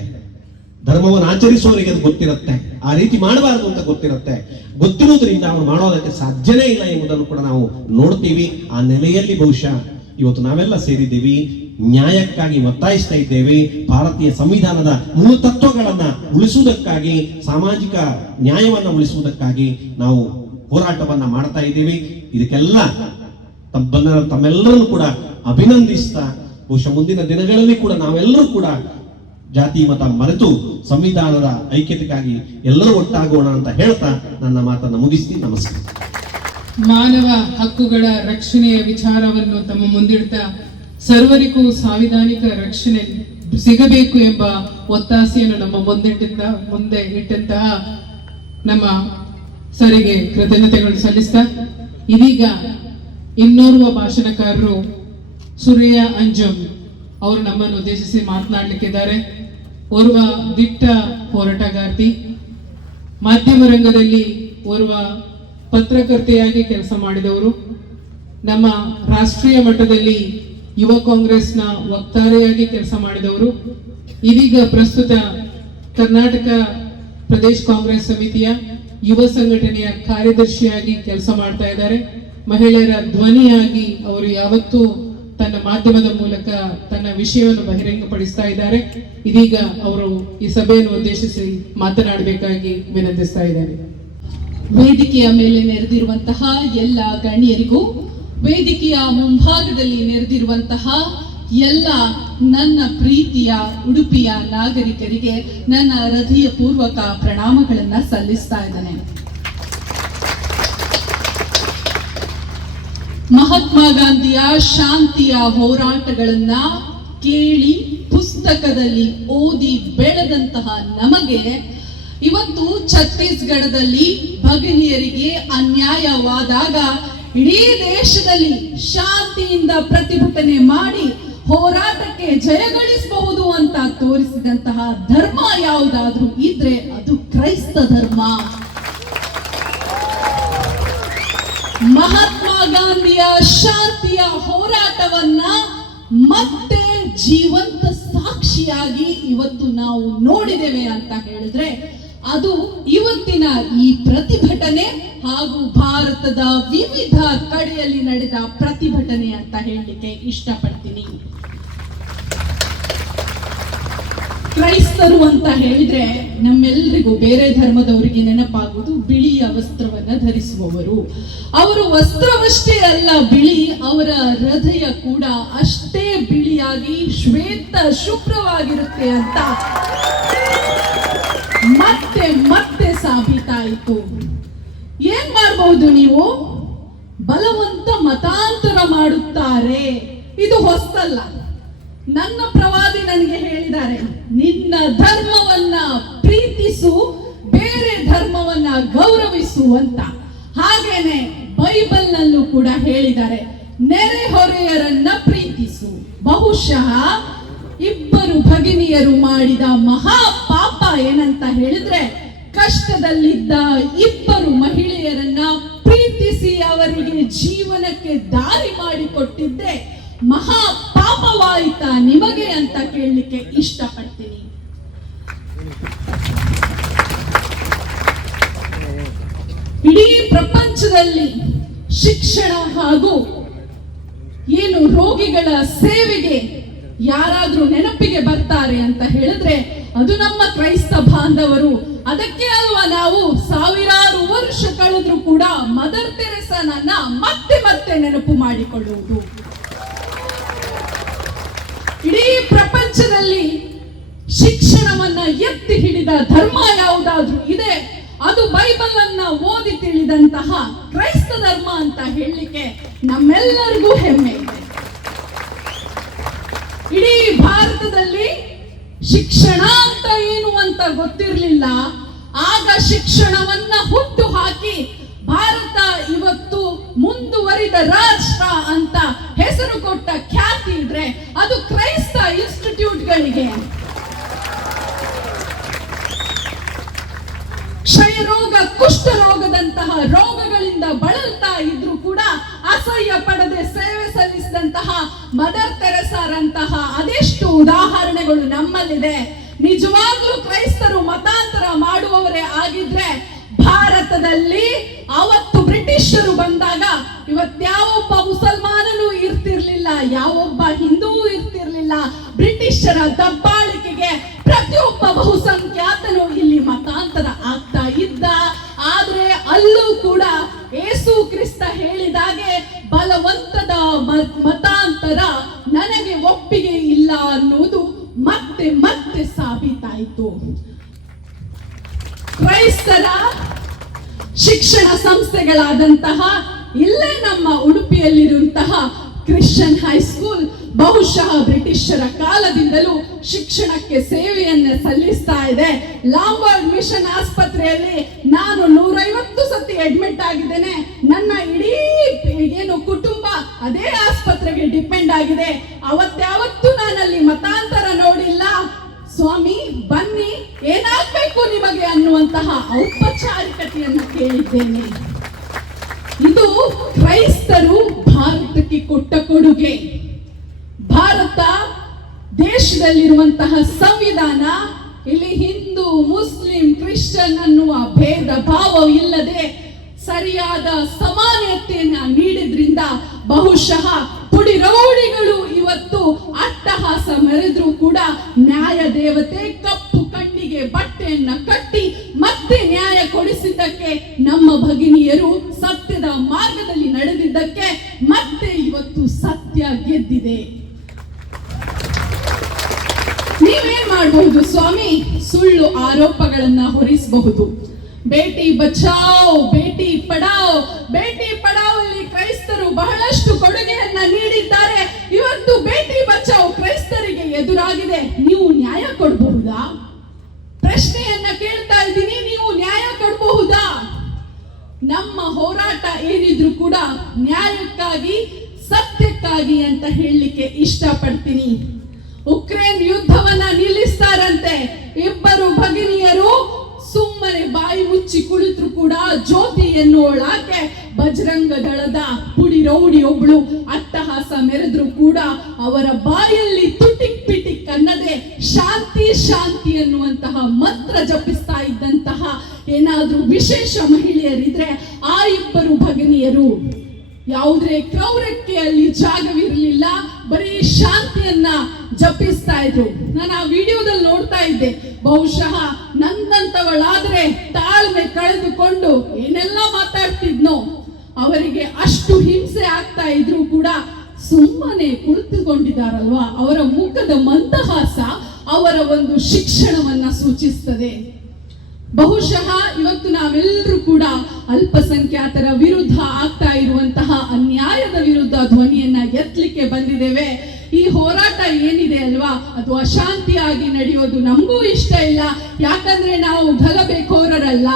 ಧರ್ಮವನ್ನು ಆಚರಿಸುವವರಿಗೆ ಅದು ಗೊತ್ತಿರುತ್ತೆ, ಆ ರೀತಿ ಮಾಡಬಾರದು ಅಂತ ಗೊತ್ತಿರುತ್ತೆ. ಗೊತ್ತಿರುವುದರಿಂದ ಅವರು ಮಾಡೋದಕ್ಕೆ ಸಾಧ್ಯನೇ ಇಲ್ಲ ಎಂಬುದನ್ನು ಕೂಡ ನಾವು ನೋಡ್ತೀವಿ. ಆ ನೆಲೆಯಲ್ಲಿ ಬಹುಶಃ ಇವತ್ತು ನಾವೆಲ್ಲ ಸೇರಿದ್ದೀವಿ, ನ್ಯಾಯಕ್ಕಾಗಿ ಒತ್ತಾಯಿಸ್ತಾ ಇದ್ದೇವೆ. ಭಾರತೀಯ ಸಂವಿಧಾನದ ಮೂಲ ತತ್ವಗಳನ್ನ ಉಳಿಸುವುದಕ್ಕಾಗಿ, ಸಾಮಾಜಿಕ ನ್ಯಾಯವನ್ನ ಉಳಿಸುವುದಕ್ಕಾಗಿ ನಾವು ಹೋರಾಟವನ್ನ ಮಾಡ್ತಾ ಇದ್ದೀವಿ. ಇದಕ್ಕೆಲ್ಲ ತಮ್ಮೆಲ್ಲರನ್ನು ಕೂಡ ಅಭಿನಂದಿಸ್ತಾ, ಬಹುಶಃ ಮುಂದಿನ ದಿನಗಳಲ್ಲಿ ಕೂಡ ನಾವೆಲ್ಲರೂ ಕೂಡ ಜಾತಿ ಮತ ಮರೆತು ಸಂವಿಧಾನದ ಐಕ್ಯತೆಗಾಗಿ ಎಲ್ಲರೂ ಒಟ್ಟಾಗೋಣ ಅಂತ ಹೇಳ್ತಾ ನನ್ನ ಮಾತನ್ನ ಮುಗಿಸ್ತೀನಿ. ನಮಸ್ಕಾರ. ಮಾನವ ಹಕ್ಕುಗಳ ರಕ್ಷಣೆಯ ವಿಚಾರವನ್ನು ತಮ್ಮ ಮುಂದಿಡ್ತಾ ಸರ್ವರಿಗೂ ಸಾಂವಿಧಾನಿಕ ರಕ್ಷಣೆ ಸಿಗಬೇಕು ಎಂಬ ಒತ್ತಾಸೆಯನ್ನು ನಮ್ಮ ಮುಂದೆ ಇಟ್ಟಂತಹ ನಮ್ಮ ಸರಿಗೆ ಕೃತಜ್ಞತೆಗಳು ಸಲ್ಲಿಸ್ತಾ, ಇದೀಗ ಇನ್ನೋರ್ವ ಭಾಷಣಕಾರರು ಸುರೇಯ ಅಂಜುಮ್ ಅವರು ನಮ್ಮನ್ನು ಉದ್ದೇಶಿಸಿ ಮಾತನಾಡಲಿಕ್ಕಿದ್ದಾರೆ. ಓರ್ವ ದಿಟ್ಟ ಹೋರಾಟಗಾರ್ತಿ, ಮಾಧ್ಯಮ ರಂಗದಲ್ಲಿ ಓರ್ವ ಪತ್ರಕರ್ತೆಯಾಗಿ ಕೆಲಸ ಮಾಡಿದವರು, ನಮ್ಮ ರಾಷ್ಟ್ರೀಯ ಮಟ್ಟದಲ್ಲಿ ಯುವ ಕಾಂಗ್ರೆಸ್ನ ವಕ್ತಾರೆಯಾಗಿ ಕೆಲಸ ಮಾಡಿದವರು, ಇದೀಗ ಪ್ರಸ್ತುತ ಕರ್ನಾಟಕ ಪ್ರದೇಶ ಕಾಂಗ್ರೆಸ್ ಸಮಿತಿಯ ಯುವ ಸಂಘಟನೆಯ ಕಾರ್ಯದರ್ಶಿಯಾಗಿ ಕೆಲಸ ಮಾಡ್ತಾ ಇದ್ದಾರೆ. ಮಹಿಳೆಯರ ಧ್ವನಿಯಾಗಿ ಅವರು ಯಾವತ್ತೂ ತನ್ನ ಮಾಧ್ಯಮದ ಮೂಲಕ ತನ್ನ ವಿಷಯವನ್ನು ಬಹಿರಂಗಪಡಿಸ್ತಾ ಇದ್ದಾರೆ. ಇದೀಗ ಅವರು ಈ ಸಭೆಯನ್ನು ಉದ್ದೇಶಿಸಿ ಮಾತನಾಡಬೇಕಾಗಿ ವಿನಂತಿಸ್ತಾ ಇದ್ದಾರೆ. ವೇದಿಕೆಯ ಮೇಲೆ ನೆರೆದಿರುವಂತಹ ಎಲ್ಲ ಗಣ್ಯರಿಗೂ, ವೇದಿಕೆಯ ಮುಂಭಾಗದಲ್ಲಿ ನೆರೆದಿರುವಂತಹ ಎಲ್ಲ ನನ್ನ ಪ್ರೀತಿಯ ಉಡುಪಿಯ ನಾಗರಿಕರಿಗೆ ನನ್ನ ಹೃದಯಪೂರ್ವಕ ಪ್ರಣಾಮಗಳನ್ನ ಸಲ್ಲಿಸ್ತಾ ಇದ್ದೇನೆ. ಮಹಾತ್ಮ ಗಾಂಧಿಯ ಶಾಂತಿಯ ಹೋರಾಟಗಳನ್ನ ಕೇಳಿ ಪುಸ್ತಕದಲ್ಲಿ ಓದಿ ಬೆಳೆದಂತಹ ನಮಗೆ ಇವತ್ತು ಛತ್ತೀಸ್ಗಢದಲ್ಲಿ ಭಗಿನಿಯರಿಗೆ ಅನ್ಯಾಯವಾದಾಗ ಇಡೀ ದೇಶದಲ್ಲಿ ಶಾಂತಿಯಿಂದ ಪ್ರತಿಭಟನೆ ಮಾಡಿ ಹೋರಾಟಕ್ಕೆ ಜಯಗಳಿಸಬಹುದು ಅಂತ ತೋರಿಸಿದಂತಹ ಧರ್ಮ ಯಾವುದಾದ್ರೂ ಇದ್ರೆ ಅದು ಕ್ರೈಸ್ತ ಧರ್ಮ. ಮಹಾತ್ಮ ಗಾಂಧಿಯ ಶಾಂತಿಯ ಹೋರಾಟವನ್ನ ಮತ್ತೆ ಜೀವಂತ ಸಾಕ್ಷಿಯಾಗಿ ಇವತ್ತು ನಾವು ನೋಡಿದ್ದೇವೆ ಅಂತ ಹೇಳಿದ್ರೆ ಅದು ಇವತ್ತಿನ ಈ ಪ್ರತಿಭಟನೆ ಹಾಗೂ ಭಾರತದ ವಿವಿಧ ಕಡೆಯಲ್ಲಿ ನಡೆದ ಪ್ರತಿಭಟನೆ ಅಂತ ಹೇಳಲಿಕ್ಕೆ ಇಷ್ಟಪಡ್ತೀನಿ. ಕ್ರೈಸ್ತರು ಅಂತ ಹೇಳಿದ್ರೆ ನಮ್ಮೆಲ್ಲರಿಗೂ ಬೇರೆ ಧರ್ಮದವರಿಗೆ ನೆನಪಾಗುವುದು ಬಿಳಿಯ ವಸ್ತ್ರವನ್ನ ಧರಿಸುವವರು. ಅವರು ವಸ್ತ್ರವಷ್ಟೇ ಅಲ್ಲ ಬಿಳಿ, ಅವರ ಹೃದಯ ಕೂಡ ಅಷ್ಟೇ ಬಿಳಿಯಾಗಿ ಶ್ವೇತ ಶುಭ್ರವಾಗಿರುತ್ತೆ ಅಂತ ಮತ್ತೆ ಮತ್ತೆ ಸಾಬೀತಾಯಿತು. ಏನ್ ಮಾಡಬಹುದು ನೀವು? ಬಲವಂತ ಮತಾಂತರ ಮಾಡುತ್ತಾರೆ. ಇದು ಹೊಸತಲ್ಲ. ನನ್ನ ಪ್ರವಾದಿ ನನಗೆ ಹೇಳಿದ್ದಾರೆ, ನಿನ್ನ ಧರ್ಮವನ್ನ ಪ್ರೀತಿಸು, ಬೇರೆ ಧರ್ಮವನ್ನ ಗೌರವಿಸು ಅಂತ. ಹಾಗೇನೆ ಬೈಬಲ್ ನಲ್ಲೂ ಕೂಡ ಹೇಳಿದ್ದಾರೆ, ನೆರೆಹೊರೆಯರನ್ನ ಪ್ರೀತಿಸು. ಬಹುಶಃ ಇಬ್ಬರು ಭಗಿನಿಯರು ಮಾಡಿದ ಮಹಾ ಪಾಪ ಏನಂತ ಹೇಳಿದ್ರೆ, ಕಷ್ಟದಲ್ಲಿದ್ದ ಇಬ್ಬರು ಮಹಿಳೆಯರನ್ನ ಪ್ರೀತಿಸಿ ಅವರಿಗೆ ಜೀವನಕ್ಕೆ ದಾರಿ ಮಾಡಿಕೊಟ್ಟಿದ್ದೆ ಮಹಾ ಪಾಪವಾಯಿತಾ ನಿಮಗೆ ಅಂತ ಕೇಳಲಿಕ್ಕೆ ಇಷ್ಟಪಡ್ತೀನಿ. ಇಡೀ ಪ್ರಪಂಚದಲ್ಲಿ ಶಿಕ್ಷಣ ಹಾಗೂ ಏನು ರೋಗಿಗಳ ಸೇವೆಗೆ ಯಾರಾದ್ರೂ ನೆನಪಿಗೆ ಬರ್ತಾರೆ ಅಂತ ಹೇಳಿದ್ರೆ ಅದು ನಮ್ಮ ಕ್ರೈಸ್ತ ಬಾಂಧವರು. ಅದಕ್ಕೆ ಅಲ್ವಾ ನಾವು ಸಾವಿರಾರು ವರ್ಷ ಕಳೆದ್ರೂ ಕೂಡ ಮದರ್ ತೆರೆಸನನ್ನ ಮತ್ತೆ ಮತ್ತೆ ನೆನಪು ಮಾಡಿಕೊಳ್ಳುವುದು. ಇಡೀ ಪ್ರಪಂಚದಲ್ಲಿ ಶಿಕ್ಷಣವನ್ನ ಎತ್ತಿ ಹಿಡಿದ ಧರ್ಮ ಯಾವುದಾದ್ರೂ ಇದೆ ಅದು ಬೈಬಲ್ ಅನ್ನ ಓದಿ ತಿಳಿದಂತಹ ಕ್ರೈಸ್ತ ಧರ್ಮ ಅಂತ ಹೇಳಲಿಕ್ಕೆ ನಮ್ಮೆಲ್ಲರಿಗೂ ಹೆಮ್ಮೆ ಇದೆ. ಇಡೀ ಭಾರತದಲ್ಲಿ ಶಿಕ್ಷಣ ಅಂತ ಏನು ಅಂತ ಗೊತ್ತಿರಲಿಲ್ಲ. ಆಗ ಶಿಕ್ಷಣವನ್ನ ಹುಟ್ಟು ಹಾಕಿ ಭಾರತ ಇವತ್ತು ಮುಂದುವರಿದ ರಾಷ್ಟ್ರ ಅಂತ ಹೆಸರು ಕೊಟ್ಟ ಖ್ಯಾತಿ ಇದ್ರೆ ಅದು ಕ್ರೈಸ್ತ ಇನ್ಸ್ಟಿಟ್ಯೂಟ್ಗಳಿಗೆ. ಕ್ಷಯರೋಗ, ಕುಷ್ಠರೋಗದಂತಹ ರೋಗಗಳಿಂದ ಬಳಲ್ತಾ ಇದ್ರು ಕೂಡ ಅಸಹ್ಯ ಪಡದೆ ಸೇವೆ ಸಲ್ಲಿಸಿದಂತಹ ಮದರ್ ತೆರೆಸಾರಂತಹ ಅದೆಷ್ಟು ಉದಾಹರಣೆಗಳು ನಮ್ಮಲ್ಲಿದೆ. ನಿಜವಾಗ್ಲೂ ಕ್ರೈಸ್ತರು ಮತಾಂತರ ಮಾಡುವವರೇ ಆಗಿದ್ರೆ ಭಾರತದಲ್ಲಿ ಅವತ್ತು ಬ್ರಿಟಿಷರು ಬಂದಾಗ ಇವತ್ಯಾವೊಬ್ಬ ಮುಸಲ್ಮಾನನು ಇರ್ತಿರ್ಲಿಲ್ಲ, ಯಾವೊಬ್ಬ ಹಿಂದೂ ಇರ್ತಿರ್ಲಿಲ್ಲ. ಬ್ರಿಟಿಷರ ದಬ್ಬಾಳಿಕೆಗೆ ಪ್ರತಿಯೊಬ್ಬ ಬಹುಸಂಖ್ಯಾತನು ಇಲ್ಲಿ ಮತಾಂತರ ಆಗ್ತಾ ಇದ್ದ. ಆದ್ರೆ ಅಲ್ಲೂ ಕೂಡ ಯೇಸು ಕ್ರಿಸ್ತ ಹೇಳಿದಾಗೆ ಬಲವಂತದ ಮತಾಂತರ ನನಗೆ ಒಪ್ಪಿಗೆ ಇಲ್ಲ ಅನ್ನುವುದು ಮತ್ತೆ ಮತ್ತೆ ಸಾಬೀತಾಯಿತು. ಕ್ರೈಸ್ತರ ಶಿಕ್ಷಣ ಸಂಸ್ಥೆಗಳಾದಂತಹ ಇಲ್ಲೇ ನಮ್ಮ ಉಡುಪಿಯಲ್ಲಿರುವಂತಹ ಕ್ರಿಶ್ಚಿಯನ್ ಹೈಸ್ಕೂಲ್ ಬಹುಶಃ ಬ್ರಿಟಿಷರ ಕಾಲದಿಂದಲೂ ಶಿಕ್ಷಣಕ್ಕೆ ಸೇವೆಯನ್ನ ಸಲ್ಲಿಸ್ತಾ ಇದೆ. ಲಾಂಬರ್ಡ್ ಮಿಷನ್ ಆಸ್ಪತ್ರೆಯಲ್ಲಿ ನಾನು 150 ಸತಿ ಅಡ್ಮಿಟ್ ಆಗಿದ್ದೇನೆ. ನನ್ನ ಇಡೀ ಏನು ಕುಟುಂಬ ಅದೇ ಆಸ್ಪತ್ರೆಗೆ ಡಿಪೆಂಡ್ ಆಗಿದೆ. ಅವತ್ಯಾವತ್ತೂ ನಾನಲ್ಲಿ ಮತಾಂತರ ನೋಡಿಲ್ಲ. ಸ್ವಾಮಿ ಬನ್ನಿ, ಏನಾಗ್ಬೇಕು ಬೇಕು ನಿಮಗೆ ಅನ್ನುವಂತಹ ಔಪಚಾರಿಕತೆಯನ್ನು ಕೇಳಿದ್ದೇನೆ. ಇದು ಕ್ರೈಸ್ತರು ಭಾರತಕ್ಕೆ ಕೊಟ್ಟ ಕೊಡುಗೆ. ಭಾರತ ದೇಶದಲ್ಲಿರುವಂತಹ ಸಂವಿಧಾನ ಇಲ್ಲಿ ಹಿಂದೂ ಮುಸ್ಲಿಂ ಕ್ರಿಶ್ಚಿಯನ್ ಅನ್ನುವ ಭೇದ ಭಾವ ಇಲ್ಲದೆ ಸರಿಯಾದ ಸಮಾನತೆಯನ್ನ ನೀಡಿದ್ರಿಂದ ಬಹುಶಃ ಪುಡಿ ರೌಡಿಗಳು ಇವತ್ತು ಅಟ್ಟಹಾಸ ಮೆರೆದ್ರು ಕೂಡ ನ್ಯಾಯ ದೇವತೆ ಕಪ್ಪು ಕಣ್ಣಿಗೆ ಬಟ್ಟೆಯನ್ನ ಕಟ್ಟಿ ಮತ್ತೆ ನ್ಯಾಯ ಕೊಡಿಸಿದ್ದಕ್ಕೆ, ನಮ್ಮ ಭಗಿನಿಯರು ಸತ್ಯದ ಮಾರ್ಗದಲ್ಲಿ ನಡೆದಿದ್ದಕ್ಕೆ ಮತ್ತೆ ಇವತ್ತು ಸತ್ಯ ಗೆದ್ದಿದೆ. ನೀವೇನ್ ಮಾಡಬಹುದು ಸ್ವಾಮಿ? ಸುಳ್ಳು ಆರೋಪಗಳನ್ನ ಹೊರಿಸಬಹುದು. ಬೇಟಿ ಬಚಾವ್ ಬೇಟಿ ಪಡಾವ್, ಬೇಟಿ ಪಡಾವ್ ಅಲ್ಲಿ ಕ್ರೈಸ್ತರು ಬಹಳಷ್ಟು ಕೊಡುಗೆಯನ್ನ ನೀಡಿದ್ದಾರೆ. ಇವತ್ತು ಬೇಟಿ ಬಚಾವ್ ಕ್ರೈಸ್ತರಿಗೆ ಎದುರಾಗಿದೆ. ನೀವು ನ್ಯಾಯ ಕೊಡಬಹುದಾ? ಪ್ರಶ್ನೆಯನ್ನ ಕೇಳ್ತಾ ಇದ್ದೀನಿ, ನೀವು ನ್ಯಾಯ ಕೊಡಬಹುದಾ? ನಮ್ಮ ಹೋರಾಟ ಏನಿದ್ರು ಕೂಡ ನ್ಯಾಯಕ್ಕಾಗಿ, ಸತ್ಯಕ್ಕಾಗಿ ಅಂತ ಹೇಳಲಿಕ್ಕೆ ಇಷ್ಟಪಡ್ತೀನಿ. ಉಕ್ರೇನ್ ಯುದ್ಧವನ್ನ ನಿಲ್ಲಿಸ್ತಾರಂತೆ. ಇಬ್ಬರು ಭಗಿನಿಯರು ಸುಮ್ಮನೆ ಬಾಯಿ ಮುಚ್ಚಿ ಕುಳಿತರು ಕೂಡ ಜ್ಯೋತಿ ಎನ್ನುವಳಾಕೆ ಬಜರಂಗ ದಳದ ಪುಡಿ ರೌಡಿ ಒಬ್ಳು ಅಟ್ಟಹಾಸ ಮೆರೆದ್ರು ಕೂಡ ಅವರ ಬಾಯಲ್ಲಿ ತುಟಿಕ್ ಪಿಟಿಕ್ ಅನ್ನದೆ ಶಾಂತಿ ಶಾಂತಿ ಅನ್ನುವಂತಹ ಮಂತ್ರ ಜಪಿಸ್ತಾ ಇದ್ದಂತಹ ಏನಾದ್ರೂ ವಿಶೇಷ ಮಹಿಳೆಯರಿದ್ರೆ ಆ ಇಬ್ಬರು ಭಗಿನಿಯರು. ಯಾವುದೇ ಕ್ರೌರ್ಯಕ್ಕೆ ಅಲ್ಲಿ ಜಾಗವಿರಲಿಲ್ಲ, ಬರೀ ಶಾಂತಿಯನ್ನ ಜಪಿಸ್ತಾ ಇದ್ರು. ನಾನು ಆ ವಿಡಿಯೋದಲ್ಲಿ ನೋಡ್ತಾ ಇದ್ದೆ. ಬಹುಶಃ ನಂದಂತವಳಾದ್ರೆ ತಾಳ್ಮೆ ಕಳೆದುಕೊಂಡು ಏನೆಲ್ಲ ಮಾತಾಡ್ತಿದ್ನೋ, ಅವರಿಗೆ ಅಷ್ಟು ಹಿಂಸೆ ಆಗ್ತಾ ಇದ್ರು ಕೂಡ ಸುಮ್ಮನೆ ಕುಳಿತುಕೊಂಡಿದ್ದಾರಲ್ವಾ, ಅವರ ಮುಖದ ಮಂದಹಾಸ ಅವರ ಒಂದು ಶಿಕ್ಷಣವನ್ನ ಸೂಚಿಸ್ತದೆ. ಬಹುಶಃ ಇವತ್ತು ನಾವೆಲ್ಲರೂ ಕೂಡ ಅಲ್ಪಸಂಖ್ಯಾತರ ವಿರುದ್ಧ ಆಗ್ತಾ ಇರುವಂತಹ ಅನ್ಯಾಯದ ವಿರುದ್ಧ ಧ್ವನಿಯನ್ನ ಎತ್ತಲಿಕ್ಕೆ ಬಂದಿದ್ದೇವೆ. ಈ ಹೋರಾಟ ಏನಿದೆ ಅಲ್ವಾ, ಅದು ಅಶಾಂತಿಯಾಗಿ ನಡೆಯೋದು ನಮಗೂ ಇಷ್ಟ ಇಲ್ಲ. ಯಾಕಂದ್ರೆ ನಾವು ಗಲಭೆಕೋರರಲ್ಲ.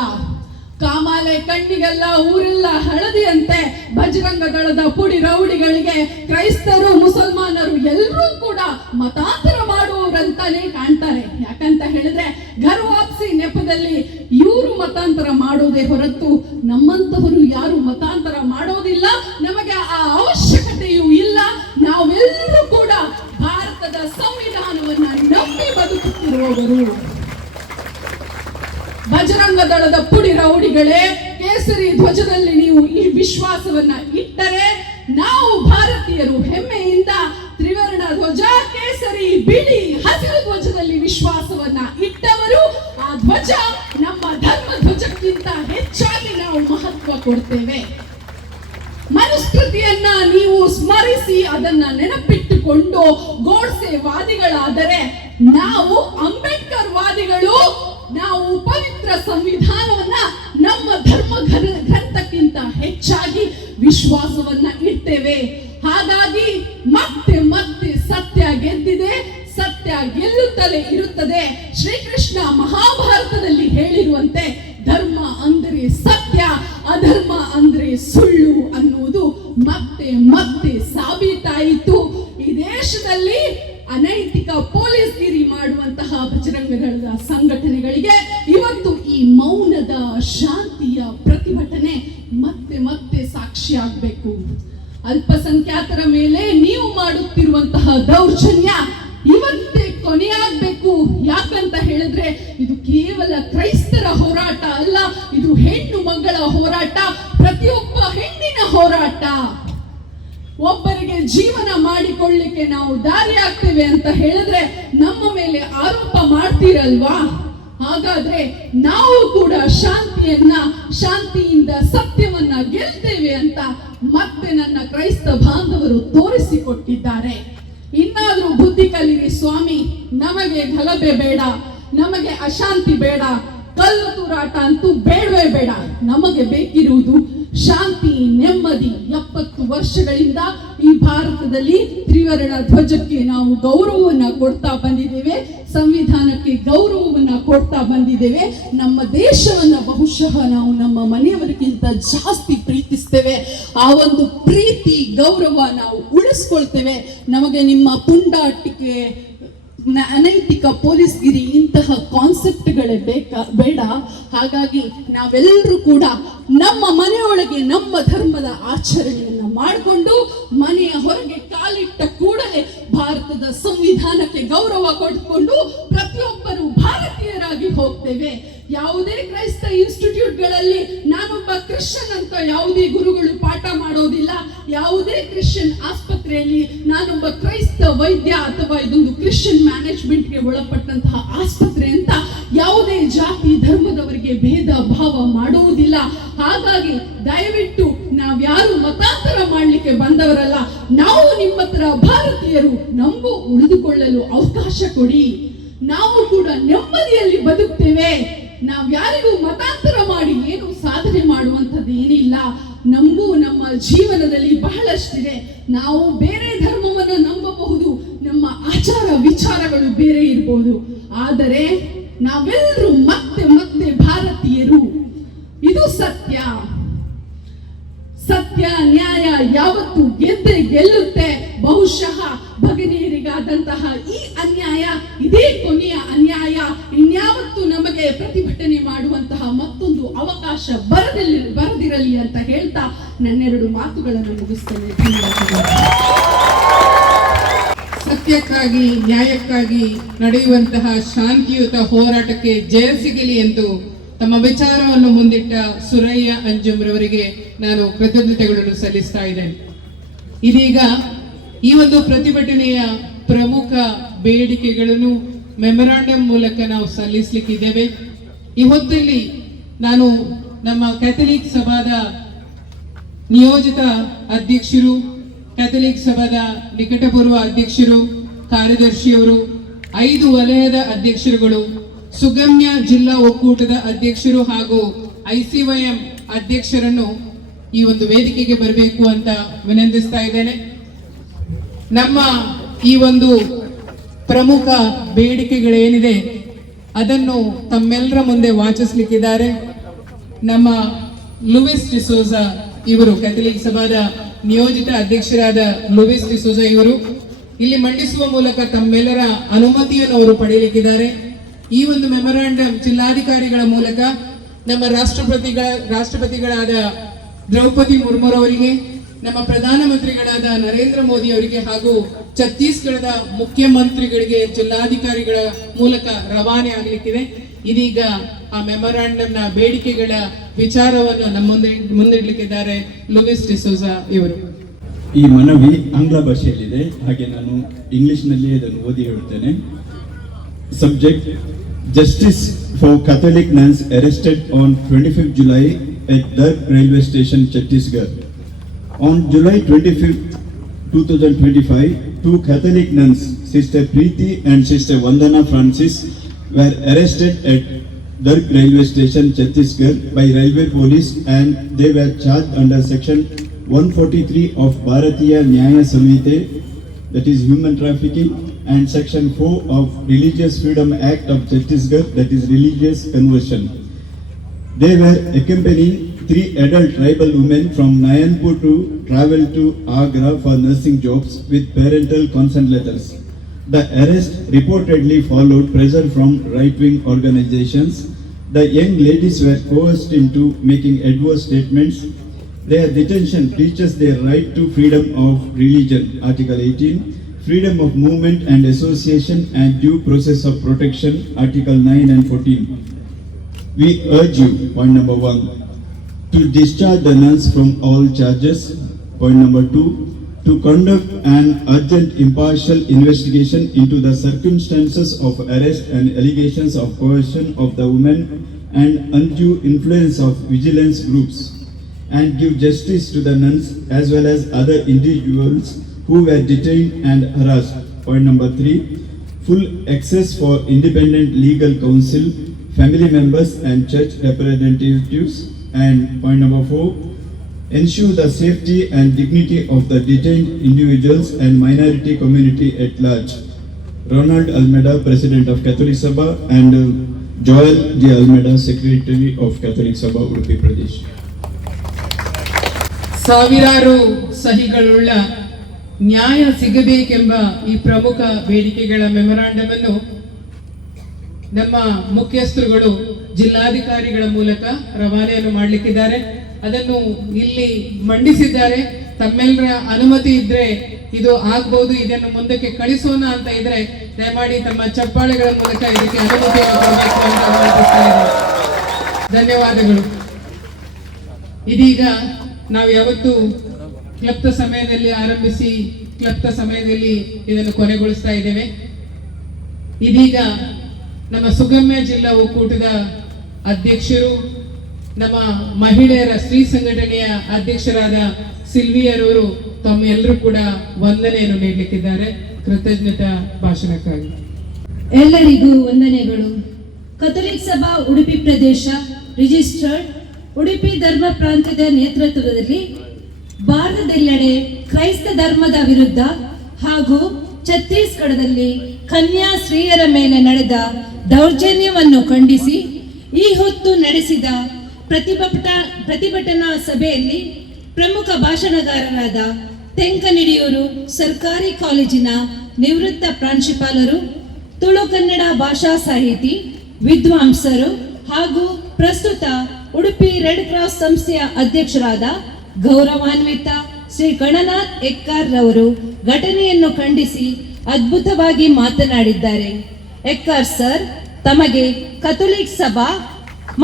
ಕಾಮಾಲೆ ಕಣ್ಣಿಗೆಲ್ಲ ಊರೆಲ್ಲ ಹಳದಿಯಂತೆ ಬಜರಂಗ ದಳದ ಪುಡಿ ರೌಡಿಗಳಿಗೆ ಕ್ರೈಸ್ತರು ಮುಸಲ್ಮಾನರು ಎಲ್ಲರೂ ಕೂಡ ಮತಾಂತರ ಮಾಡುವವರಂತಾನೆ ಕಾಣ್ತಾರೆ. ಯಾಕಂತ ಹೇಳಿದ್ರೆ ಘರ್ ವಾಪಸಿ ನೆಪದಲ್ಲಿ ಇವರು ಮತಾಂತರ ಮಾಡೋದೇ ಹೊರತು ನಮ್ಮಂತವರು ಯಾರು ಮತಾಂತರ ಮಾಡೋದಿಲ್ಲ. ನಮಗೆ ಆ ಅವಶ್ಯಕತೆಯೂ ಇಲ್ಲ. ನಾವೆಲ್ಲರೂ ಕೂಡ ಭಾರತದ ಸಂವಿಧಾನವನ್ನ ನಂಬಿ ಬದುಕುತ್ತಿರುವವರು. ಬಜರಂಗ ದಳದ ಪುಡಿ ರೌಡಿಗಳೇ, ಕೇಸರಿ ಧ್ವಜದಲ್ಲಿ ನೀವು ಈ ವಿಶ್ವಾಸವನ್ನ ಇಟ್ಟರೆ, ನಾವು ಭಾರತೀಯರು ಹೆಮ್ಮೆಯಿಂದ ತ್ರಿವರ್ಣ ಧ್ವಜ, ಕೇಸರಿ, ಬಿಳಿ, ಹಸಿರು ಧ್ವಜದಲ್ಲಿ ವಿಶ್ವಾಸವನ್ನ ಇಟ್ಟವರು. ಆ ಧ್ವಜ ನಮ್ಮ ಧರ್ಮ ಧ್ವಜಕ್ಕಿಂತ ಹೆಚ್ಚಾಗಿ ನಾವು ಮಹತ್ವ ಕೊಡ್ತೇವೆ. ಮನುಸ್ಮೃತಿಯನ್ನ ನೀವು ಸ್ಮರಿಸಿ ಅದನ್ನ ನೆನಪಿಟ್ಟುಕೊಂಡು ಗೋಡ್ಸೆ ವಾದಿಗಳಾದರೆ, ನಾವು ಅಂಬೇಡ್ಕರ್ ವಾದಿಗಳು. ನಾವು ಪವಿತ್ರ ಸಂವಿಧಾನವನ್ನ ನಮ್ಮ ಧರ್ಮ ಗ್ರಂಥಕ್ಕಿಂತ ಹೆಚ್ಚಾಗಿ ವಿಶ್ವಾಸವನ್ನ ಇಡ್ತೇವೆ. ಹಾಗಾಗಿ ಮತ್ತೆ ಮತ್ತೆ ಸತ್ಯ ಗೆದ್ದಿದೆ, ಸತ್ಯ ಗೆಲ್ಲುತ್ತಲೇ ಇರುತ್ತದೆ. ಶ್ರೀಕೃಷ್ಣ ಮಹಾಭಾರತದಲ್ಲಿ ಹೇಳಿರುವಂತೆ ಧರ್ಮ ಅಂದರೆ ಸತ್ಯ, ಅಧರ್ಮ ಅಂದ್ರೆ ಸುಳ್ಳು ಅನ್ನುವುದು ಮತ್ತೆ ಮತ್ತೆ ಸಾಬೀತಾಯಿತು. ಈ ದೇಶದಲ್ಲಿ ಅನೈತಿಕ ಪೊಲೀಸ್ಗಿರಿ ಮಾಡುವಂತಹ ಬಜರಂಗ ದಳದ ಸಂಘಟನೆಗಳಿಗೆ ಇವತ್ತು ಈ ಮೌನದ ಶಾಂತಿಯ ಪ್ರತಿಭಟನೆ ಮತ್ತೆ ಮತ್ತೆ ಸಾಕ್ಷಿಯಾಗಬೇಕು. ಅಲ್ಪಸಂಖ್ಯಾತರ ಮೇಲೆ ನೀವು ಮಾಡುತ್ತಿರುವಂತಹ ದೌರ್ಜನ್ಯ ಇವತ್ತೇ ಕೊನೆಯಾಗಬೇಕು. ಯಾಕಂತ ಹೇಳಿದ್ರೆ ಇದು ಕೇವಲ ಕ್ರೈಸ್ತರ ಹೋರಾಟ ಅಲ್ಲ, ಇದು ಹೆಣ್ಣು ಮಗಳ ಹೋರಾಟ, ಪ್ರತಿಯೊಬ್ಬ ಹೆಣ್ಣಿನ ಹೋರಾಟ. ಒಬ್ಬರಿಗೆ ಜೀವನ ಮಾಡಿಕೊಳ್ಳಿಕ್ಕೆ ನಾವು ದಾರಿ ಆಗ್ತೇವೆ ಅಂತ ಹೇಳಿದ್ರೆ ನಮ್ಮ ಮೇಲೆ ಆರೋಪ ಮಾಡ್ತೀರಲ್ವಾ? ಹಾಗಾದ್ರೆ ನಾವು ಕೂಡ ಶಾಂತಿಯಿಂದ ಸತ್ಯವನ್ನ ಗೆಲ್ತೇವೆ ಅಂತ ಮತ್ತೆ ನನ್ನ ಕ್ರೈಸ್ತ ಬಾಂಧವರು ತೋರಿಸಿಕೊಟ್ಟಿದ್ದಾರೆ. ಇನ್ನಾದ್ರೂ ಬುದ್ಧಿ ಕಲಿರಿ ಸ್ವಾಮಿ. ನಮಗೆ ಗಲಭೆ ಬೇಡ, ನಮಗೆ ಅಶಾಂತಿ ಬೇಡ, ಕಲ್ಲು ತೂರಾಟ ಅಂತೂ ಬೇಡವೇ ಬೇಡ. ನಮಗೆ ಬೇಕಿರುವುದು ಶಾಂತಿ, ನೆಮ್ಮದಿ. 70 ವರ್ಷಗಳಿಂದ ಈ ಭಾರತದಲ್ಲಿ ತ್ರಿವರ್ಣ ಧ್ವಜಕ್ಕೆ ನಾವು ಗೌರವವನ್ನ ಕೊಡ್ತಾ ಬಂದಿದ್ದೇವೆ, ಸಂವಿಧಾನಕ್ಕೆ ಗೌರವವನ್ನ ಕೊಡ್ತಾ ಬಂದಿದ್ದೇವೆ. ನಮ್ಮ ದೇಶವನ್ನ ಬಹುಶಃ ನಾವು ನಮ್ಮ ಮನೆಯವರಿಗಿಂತ ಜಾಸ್ತಿ ಪ್ರೀತಿಸ್ತೇವೆ. ಆ ಒಂದು ಪ್ರೀತಿ ಗೌರವ ನಾವು ಉಳಿಸ್ಕೊಳ್ತೇವೆ. ನಮಗೆ ನಿಮ್ಮ ಪುಂಡಾಟಿಕೆ ಅನೈತಿಕ ಪೊಲೀಸ್ಗಿರಿ ಇಂತಹ ಕಾನ್ಸೆಪ್ಟ್ಗಳೇ ಬೇಡ. ಹಾಗಾಗಿ ನಾವೆಲ್ಲರೂ ಕೂಡ ನಮ್ಮ ಮನೆಯೊಳಗೆ ನಮ್ಮ ಧರ್ಮದ ಆಚರಣೆಯನ್ನ ಮಾಡಿಕೊಂಡು ಮನೆಯ ಹೊರಗೆ ಕಾಲಿಟ್ಟ ಕೂಡಲೇ ಭಾರತದ ಸಂವಿಧಾನಕ್ಕೆ ಗೌರವ ಕೊಟ್ಕೊಂಡು ಪ್ರತಿಯೊಬ್ಬರು ಭಾರತೀಯರಾಗಿ ಹೋಗ್ತೇವೆ. ಯಾವುದೇ ಕ್ರೈಸ್ತ ಇನ್ಸ್ಟಿಟ್ಯೂಟ್ಗಳಲ್ಲಿ ನಾನೊಬ್ಬ ಕ್ರಿಶ್ಚಿಯನ್ ಅಂತ ಯಾವುದೇ ಗುರುಗಳು ಪಾಠ ಮಾಡೋದಿಲ್ಲ. ಯಾವುದೇ ಕ್ರಿಶ್ಚಿಯನ್ ಆಸ್ಪತ್ರೆಯಲ್ಲಿ ನಾನೊಬ್ಬ ಕ್ರೈಸ್ತ ವೈದ್ಯ ಅಥವಾ ಇದೊಂದು ಕ್ರಿಶ್ಚಿಯನ್ ಮ್ಯಾನೇಜ್ಮೆಂಟ್ಗೆ ಒಳಪಟ್ಟಂತಹ ಆಸ್ಪತ್ರೆ ಅಂತ ಯಾವುದೇ ಜಾತಿ ಧರ್ಮದವರಿಗೆ ಭೇದ ಭಾವ ಮಾಡುವುದಿಲ್ಲ. ಹಾಗಾಗಿ ದಯವಿಟ್ಟು ನಾವ್ಯಾರು ಮತಾಂತರ ಮಾಡ್ಲಿಕ್ಕೆ ಬಂದವರಲ್ಲ. ನಾವು ನಿಮ್ಮ ಹತ್ರ ಭಾರತೀಯರು, ನಮಗೂ ಉಳಿದುಕೊಳ್ಳಲು ಅವಕಾಶ ಕೊಡಿ. ನಾವು ಕೂಡ ನೆಮ್ಮದಿಯಲ್ಲಿ ಬದುಕ್ತೇವೆ. ನಾವ್ಯಾರಿಗೂ ಮತಾಂತರ ಮಾಡಿ ಏನು ಸಾಧನೆ ಮಾಡುವಂಥದ್ದು ಏನಿಲ್ಲ. ನಮಗೂ ನಮ್ಮ ಜೀವನದಲ್ಲಿ ಬಹಳಷ್ಟಿದೆ. ನಾವು ಬೇರೆ ಧರ್ಮವನ್ನು ನಂಬಬಹುದು, ನಮ್ಮ ಆಚಾರ ವಿಚಾರಗಳು ಬೇರೆ ಇರಬಹುದು, ಆದರೆ ನಾವೆಲ್ಲರೂ ಮತ್ತೆ ಮತ್ತೆ ಭಾರತೀಯರು. ಇದು ಸತ್ಯ. ಸತ್ಯ ನ್ಯಾಯ ಯಾವತ್ತು ಗೆದ್ದೆ ಗೆಲ್ಲುತ್ತೆ. ಬಹುಶಃ ಭಗಿನಿಯರಿಗಾದಂತಹ ಈ ಅನ್ಯಾಯ ಇದೇ ಕೊನೆಯ ಅನ್ಯಾಯ. ಇನ್ಯಾವತ್ತು ನಮಗೆ ಪ್ರತಿಭಟನೆ ಮಾಡುವಂತಹ ಮತ್ತೊಂದು ಅವಕಾಶ ಬರದಿರಲಿ ಅಂತ ಹೇಳ್ತಾ ನನ್ನೆರಡು ಮಾತುಗಳನ್ನು ಮುಗಿಸ್ತೇನೆ. ಸತ್ಯಕ್ಕಾಗಿ ನ್ಯಾಯಕ್ಕಾಗಿ ನಡೆಯುವಂತಹ ಶಾಂತಿಯುತ ಹೋರಾಟಕ್ಕೆ ಜಯ ಸಿಗಲಿ ಎಂದು ತಮ್ಮ ವಿಚಾರವನ್ನು ಮುಂದಿಟ್ಟ ಸುರಯ್ಯ ಅಂಜುಮ್ರವರಿಗೆ ನಾನು ಕೃತಜ್ಞತೆಗಳನ್ನು ಸಲ್ಲಿಸ್ತಾ ಇದ್ದೇನೆ. ಇದೀಗ ಈ ಒಂದು ಪ್ರತಿಭಟನೆಯ ಪ್ರಮುಖ ಬೇಡಿಕೆಗಳನ್ನು ಮೆಮೊರಾಂಡಮ್ ಮೂಲಕ ನಾವು ಸಲ್ಲಿಸಲಿಕ್ಕಿದ್ದೇವೆ. ಈ ಹೊತ್ತಲ್ಲಿ ನಾನು ನಮ್ಮ ಕ್ಯಾಥಲಿಕ್ ಸಭಾದ ನಿಯೋಜಿತ ಅಧ್ಯಕ್ಷರು, ಕ್ಯಾಥಲಿಕ್ ಸಭಾದ ನಿಕಟಪೂರ್ವ ಅಧ್ಯಕ್ಷರು, ಕಾರ್ಯದರ್ಶಿಯವರು, 5 ವಲಯದ ಅಧ್ಯಕ್ಷರುಗಳು, ಸುಗಮ್ಯ ಜಿಲ್ಲಾ ಒಕ್ಕೂಟದ ಅಧ್ಯಕ್ಷರು ಹಾಗೂ ICYM ಅಧ್ಯಕ್ಷರನ್ನು ಈ ಒಂದು ವೇದಿಕೆಗೆ ಬರಬೇಕು ಅಂತ ವಿನಂತಿಸ್ತಾ ಇದ್ದೇನೆ. ನಮ್ಮ ಈ ಒಂದು ಪ್ರಮುಖ ಬೇಡಿಕೆಗಳೇನಿದೆ ಅದನ್ನು ತಮ್ಮೆಲ್ಲರ ಮುಂದೆ ವಾಚಿಸಲಿಕ್ಕಿದ್ದಾರೆ ನಮ್ಮ ಲೂಯಿಸ್ ಡಿಸೋಜ ಇವರು, ಕ್ಯಾಥಲಿಕ್ ಸಭಾದ ನಿಯೋಜಿತ ಅಧ್ಯಕ್ಷರಾದ ಲೂಯಿಸ್ ಡಿಸೋಜ ಇವರು ಇಲ್ಲಿ ಮಂಡಿಸುವ ಮೂಲಕ ತಮ್ಮೆಲ್ಲರ ಅನುಮತಿಯನ್ನು ಅವರು ಪಡೆಯಲಿಕ್ಕಿದ್ದಾರೆ. ಈ ಒಂದು ಮೆಮೊರಾಂಡಮ್ ಜಿಲ್ಲಾಧಿಕಾರಿಗಳ ಮೂಲಕ ನಮ್ಮ ರಾಷ್ಟ್ರಪತಿಗಳಾದ ದ್ರೌಪದಿ ಮುರ್ಮುರವರಿಗೆ, ನಮ್ಮ ಪ್ರಧಾನಮಂತ್ರಿಗಳಾದ ನರೇಂದ್ರ ಮೋದಿ ಅವರಿಗೆ ಹಾಗೂ ಛತ್ತೀಸ್ಗಢದ ಮುಖ್ಯಮಂತ್ರಿಗಳಿಗೆ ಜಿಲ್ಲಾಧಿಕಾರಿಗಳ ಮೂಲಕ ರವಾನೆ ಆಗಲಿಕ್ಕಿದೆ. ಇದೀಗ ಆ ಮೆಮೊರಾಂಡಮ್ನ ಬೇಡಿಕೆಗಳ ವಿಚಾರವನ್ನು ನಮ್ಮ ಮುಂದಿಡ್ಲಿಕ್ಕಿದ್ದಾರೆ ಲೂಯಿಸ್ ಡಿಸೋಜ ಇವರು. ಈ ಮನವಿ ಆಂಗ್ಲ ಭಾಷೆಯಲ್ಲಿದೆ, ಹಾಗೆ ನಾನು ಇಂಗ್ಲಿಷ್ನಲ್ಲಿ ಅದನ್ನು ಓದಿ ಹೇಳುತ್ತೇನೆ. Subject: justice for Catholic nuns arrested on 25th July at Durg railway station, Chhattisgarh. On July 25th, 2025, 2 Catholic nuns, Sister Preeti and Sister Vandana Francis, were arrested at Durg railway station, Chhattisgarh by railway police, and they were charged under section 143 of Bharatiya Nyaya Samhita, that is human trafficking, and section 4 of Religious Freedom Act of Chhattisgarh, that is religious conversion. They were accompanying 3 adult tribal women from Nayanpur to travel to Agra for nursing jobs with parental consent letters. The arrest reportedly followed pressure from right-wing organizations. The young ladies were coerced into making adverse statements. Their detention breaches their right to freedom of religion, Article 18, freedom of movement and association and due process of protection, Article 9 and 14. We urge you, point number 1, to discharge the nuns from all charges. Point number 2, to conduct an urgent impartial investigation into the circumstances of arrest and allegations of coercion of the women and undue influence of vigilance groups, and give justice to the nuns as well as other individuals who were detained and harassed. Point number 3, full access for independent legal counsel, family members and church representatives. And point number 4, ensure the safety and dignity of the detained individuals and minority community at large. Ronald Almeida, President of Catholic Sabha, and Joel J. Almeida, Secretary of Catholic Sabha, Udupi Pradesh. ಸಾವಿರಾರು ಸಹಿಗಳುಳ್ಳ ನ್ಯಾಯ ಸಿಗಬೇಕೆಂಬ ಈ ಪ್ರಮುಖ ಬೇಡಿಕೆಗಳ memorandum ಅನ್ನು ನಮ್ಮ ಮುಖ್ಯಸ್ಥರುಗಳು ಜಿಲ್ಲಾಧಿಕಾರಿಗಳ ಮೂಲಕ ರವಾನೆಯನ್ನು ಮಾಡಲಿಕ್ಕಿದ್ದಾರೆ. ಅದನ್ನು ಇಲ್ಲಿ ಮಂಡಿಸಿದ್ದಾರೆ. ತಮ್ಮೆಲ್ಲರ ಅನುಮತಿ ಇದ್ರೆ ಇದು ಆಗ್ಬಹುದು, ಇದನ್ನು ಮುಂದಕ್ಕೆ ಕಳಿಸೋಣ ಅಂತ ಇದ್ರೆ ದಯಮಾಡಿ ತಮ್ಮ ಚಪ್ಪಾಳೆಗಳ ಮೂಲಕ ಇದಕ್ಕೆ ಅನುಮತಿಯನ್ನು ಕೊಡಬೇಕು ಅಂತ ವಿನಂತಿಸ್ತಾ ಇದ್ದೇನೆ. ಧನ್ಯವಾದಗಳು. ಇದೀಗ ನಾವು ಯಾವತ್ತು ಕ್ಲಪ್ತ ಸಮಯದಲ್ಲಿ ಆರಂಭಿಸಿ ಕ್ಲಪ್ತ ಸಮಯದಲ್ಲಿ ಇದನ್ನು ಕೊನೆಗೊಳಿಸ್ತಾ ಇದ್ದೇವೆ. ಇದೀಗ ನಮ್ಮ ಸುಗಮ್ಯ ಜಿಲ್ಲಾ ಒಕ್ಕೂಟದ ಅಧ್ಯಕ್ಷರು, ನಮ್ಮ ಮಹಿಳೆಯರ ಸ್ತ್ರೀ ಸಂಘಟನೆಯ ಅಧ್ಯಕ್ಷರಾದ ಸಿಲ್ವಿಯರವರು ತಮ್ಮೆಲ್ಲರೂ ಕೂಡ ವಂದನೆಯನ್ನು ನೀಡಲಿಕ್ಕಿದ್ದಾರೆ ಕೃತಜ್ಞತಾ ಭಾಷಣಕ್ಕಾಗಿ. ಎಲ್ಲರಿಗೂ ವಂದನೆಗಳು. ಕಥೋಲಿಕ್ ಸಭಾ ಉಡುಪಿ ಪ್ರದೇಶ ರಿಜಿಸ್ಟರ್ಡ್ ಉಡುಪಿ ಧರ್ಮ ಪ್ರಾಂತ್ಯದ ನೇತೃತ್ವದಲ್ಲಿ ಭಾರತದೆಲ್ಲೆಡೆ ಕ್ರೈಸ್ತ ಧರ್ಮದ ವಿರುದ್ಧ ಹಾಗೂ ಛತ್ತೀಸ್ಗಢದಲ್ಲಿ ಕನ್ಯಾ ಸ್ತ್ರೀಯರ ಮೇಲೆ ನಡೆದ ದೌರ್ಜನ್ಯವನ್ನು ಖಂಡಿಸಿ ಈ ಹೊತ್ತು ನಡೆಸಿದ ಪ್ರತಿಭಟನಾ ಸಭೆಯಲ್ಲಿ ಪ್ರಮುಖ ಭಾಷಣಗಾರರಾದ ತೆಂಕನಿಡಿಯೂರು ಸರ್ಕಾರಿ ಕಾಲೇಜಿನ ನಿವೃತ್ತ ಪ್ರಾಂಶುಪಾಲರು, ತುಳು ಕನ್ನಡ ಭಾಷಾ ಸಾಹಿತಿ, ವಿದ್ವಾಂಸರು ಹಾಗೂ ಪ್ರಸ್ತುತ ಉಡುಪಿ ರೆಡ್ ಕ್ರಾಸ್ ಸಂಸ್ಥೆಯ ಅಧ್ಯಕ್ಷರಾದ ಗೌರವಾನ್ವಿತ ಶ್ರೀ ಗಣನಾಥ್ ಎಕ್ಕಾರ್ ರವರು ಘಟನೆಯನ್ನು ಖಂಡಿಸಿ ಅದ್ಭುತವಾಗಿ ಮಾತನಾಡಿದ್ದಾರೆ. ಎಕ್ಕಾರ್ ಸರ್ ತಮಗೆ ಕಥೋಲಿಕ್ ಸಭಾ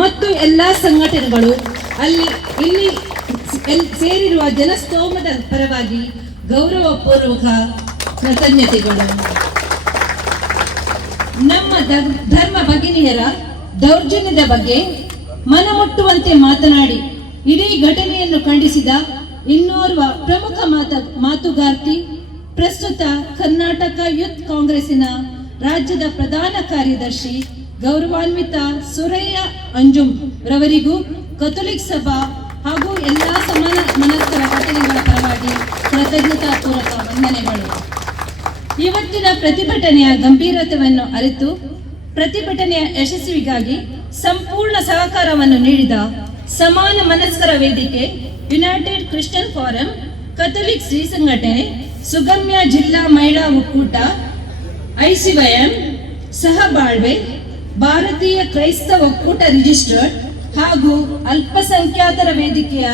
ಮತ್ತು ಎಲ್ಲಾ ಸಂಘಟನೆಗಳು ಇಲ್ಲಿ ಸೇರಿರುವ ಜನಸ್ತೋಮದ ಪರವಾಗಿ ಗೌರವಪೂರ್ವಕ ಕೃತಜ್ಞತೆಗಳು. ನಮ್ಮ ಧರ್ಮ ಭಗಿನಿಯರ ದೌರ್ಜನ್ಯದ ಬಗ್ಗೆ ಮನಮುಟ್ಟುವಂತೆ ಮಾತನಾಡಿ ಇಡೀ ಘಟನೆಯನ್ನು ಖಂಡಿಸಿದ ಇನ್ನೋರ್ವ ಪ್ರಮುಖ ಮಾತುಗಾರ್ತಿ, ಪ್ರಸ್ತುತ ಕರ್ನಾಟಕ ಯೂತ್ ಕಾಂಗ್ರೆಸ್ಸಿನ ರಾಜ್ಯದ ಪ್ರಧಾನ ಕಾರ್ಯದರ್ಶಿ ಗೌರವಾನ್ವಿತ ಸುರಯ್ಯ ಅಂಜುಮ್ ರವರಿಗೂ ಕಥೋಲಿಕ್ ಸಭಾ ಹಾಗೂ ಎಲ್ಲಾ ಸಮಾನ ಮನಸ್ಕರ ಘಟನೆಗಳ ಪರವಾಗಿ ಕೃತಜ್ಞತಾಪೂರ್ವಕ ವಂದನೆಗಳು. ಇವತ್ತಿನ ಪ್ರತಿಭಟನೆಯ ಗಂಭೀರತೆಯನ್ನು ಅರಿತು ಪ್ರತಿಭಟನೆಯ ಯಶಸ್ವಿಗಾಗಿ ಸಂಪೂರ್ಣ ಸಹಕಾರವನ್ನು ನೀಡಿದ ಸಮಾನ ಮನಸ್ಕರ ವೇದಿಕೆ, ಯುನೈಟೆಡ್ ಕ್ರಿಶ್ಚಿಯನ್ ಫಾರಂ, ಕಥೋಲಿಕ್ ಸ್ತ್ರೀ ಸಂಘಟನೆ, ಸುಗಮ್ಯ ಜಿಲ್ಲಾ ಮಹಿಳಾ ಒಕ್ಕೂಟ, ಐಸಿವೈಎಂ, ಸಹಬಾಳ್ವೆ, ಭಾರತೀಯ ಕ್ರೈಸ್ತ ಒಕ್ಕೂಟ ರಿಜಿಸ್ಟರ್ಡ್ ಹಾಗೂ ಅಲ್ಪಸಂಖ್ಯಾತರ ವೇದಿಕೆಯ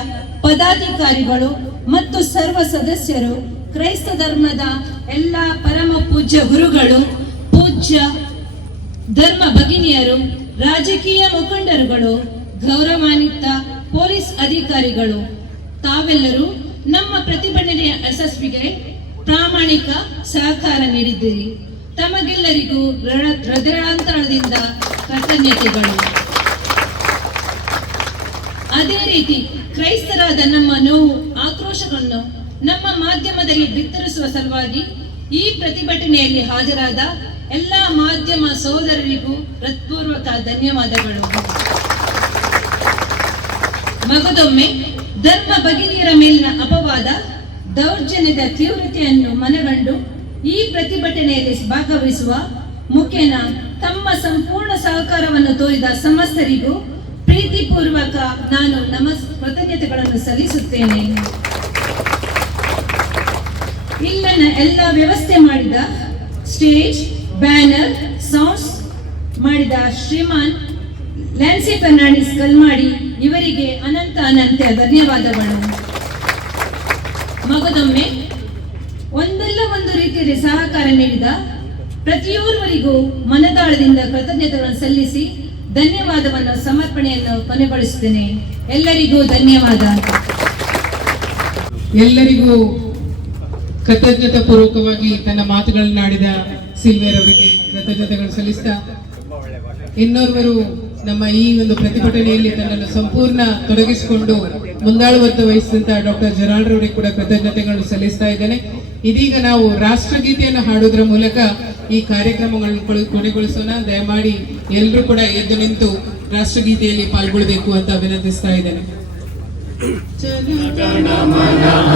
ಪದಾಧಿಕಾರಿಗಳು ಮತ್ತು ಸರ್ವ ಸದಸ್ಯರು, ಕ್ರೈಸ್ತ ಧರ್ಮದ ಎಲ್ಲ ಪರಮ ಪೂಜ್ಯ ಗುರುಗಳು, ಪೂಜ್ಯ ಧರ್ಮ ಭಗಿನಿಯರು, ರಾಜಕೀಯ ಮುಖಂಡರುಗಳು, ಗೌರವಾನ್ವಿತ ಪೊಲೀಸ್ ಅಧಿಕಾರಿಗಳು, ತಾವೆಲ್ಲರೂ ನಮ್ಮ ಪ್ರತಿಭಟನೆಯ ಯಶಸ್ವಿಗೆ ಪ್ರಾಮಾಣಿಕ ಸಹಕಾರ ನೀಡಿದ್ದೀರಿ. ತಮಗೆಲ್ಲರಿಗೂ ಹೃದಯಾಂತರದಿಂದ ಕೃತಜ್ಞತೆಗಳು. ಅದೇ ರೀತಿ ಕ್ರೈಸ್ತರಾದ ನಮ್ಮ ನೋವು, ಆಕ್ರೋಶಗಳನ್ನು ನಮ್ಮ ಮಾಧ್ಯಮದಲ್ಲಿ ಬಿತ್ತರಿಸುವ ಸಲುವಾಗಿ ಈ ಪ್ರತಿಭಟನೆಯಲ್ಲಿ ಹಾಜರಾದ ಎಲ್ಲ ಮಾಧ್ಯಮ ಸಹೋದರರಿಗೂ ಹೃತ್ಪೂರ್ವಕ ಧನ್ಯವಾದಗಳು. ಮಗದೊಮ್ಮೆ ಧರ್ಮ ಭಗಿನಿಯರ ಮೇಲಿನ ಅಪವಾದ, ದೌರ್ಜನ್ಯದ ತೀವ್ರತೆಯನ್ನು ಮನಗಂಡು ಈ ಪ್ರತಿಭಟನೆಯಲ್ಲಿ ಭಾಗವಹಿಸುವ ಮುಖೇನ ತಮ್ಮ ಸಂಪೂರ್ಣ ಸಹಕಾರವನ್ನು ತೋರಿದ ಸಮಸ್ತರಿಗೂ ಪ್ರೀತಿಪೂರ್ವಕ ನಾನು ಕೃತಜ್ಞತೆಗಳನ್ನು ಸಲ್ಲಿಸುತ್ತೇನೆ. ಇಲ್ಲಿನ ಎಲ್ಲ ವ್ಯವಸ್ಥೆ ಮಾಡಿದ, ಸ್ಟೇಜ್, ಬ್ಯಾನರ್, ಸೌಂಡ್ಸ್ ಮಾಡಿದ ಶ್ರೀಮಾನ್ ಲ್ಯಾನ್ಸಿ ಫರ್ನಾಂಡಿಸ್ ಕಲ್ಮಾಡಿ ಇವರಿಗೆ ಅನಂತ ಧನ್ಯವಾದಗಳು. ಮಗದೊಮ್ಮೆ ಒಂದಲ್ಲ ಒಂದು ರೀತಿಯಲ್ಲಿ ಸಹಕಾರ ನೀಡಿದ ಪ್ರತಿಯೋರ್ವರಿಗೂ ಮನದಾಳದಿಂದ ಕೃತಜ್ಞತೆಗಳನ್ನು ಸಲ್ಲಿಸಿ ಧನ್ಯವಾದವನ್ನು ಸಮರ್ಪಣೆಯನ್ನು ಕೊನೆಗೊಳಿಸುತ್ತೇನೆ. ಎಲ್ಲರಿಗೂ ಧನ್ಯವಾದ. ಎಲ್ಲರಿಗೂ ಕೃತಜ್ಞತಾ ಪೂರ್ವಕವಾಗಿ ತನ್ನ ಮಾತುಗಳನ್ನಾಡಿದ ಸಿಲ್ವಿಯರ್ ಅವರಿಗೆ ಕೃತಜ್ಞತೆಗಳು ಸಲ್ಲಿಸ್ತಾ, ಇನ್ನೋರ್ವರು ನಮ್ಮ ಈ ಒಂದು ಪ್ರತಿಭಟನೆಯಲ್ಲಿ ತನ್ನನ್ನು ಸಂಪೂರ್ಣ ತೊಡಗಿಸಿಕೊಂಡು ಮುಂದಾಳುವತ್ತ ವಹಿಸಿದಂತ ಡಾಕ್ಟರ್ ಜೆರಾಲ್ಡ್ ರವರಿಗೆ ಕೂಡ ಕೃತಜ್ಞತೆಗಳನ್ನು ಸಲ್ಲಿಸ್ತಾ ಇದ್ದೇನೆ. ಇದೀಗ ನಾವು ರಾಷ್ಟ್ರಗೀತೆಯನ್ನು ಹಾಡುವುದರ ಮೂಲಕ ಈ ಕಾರ್ಯಕ್ರಮಗಳನ್ನು ಕೊನೆಗೊಳಿಸೋಣ. ದಯಮಾಡಿ ಎಲ್ಲರೂ ಕೂಡ ಎದ್ದು ನಿಂತು ರಾಷ್ಟ್ರಗೀತೆಯಲ್ಲಿ ಪಾಲ್ಗೊಳ್ಳಬೇಕು ಅಂತ ವಿನಂತಿಸ್ತಾ ಇದ್ದೇನೆ.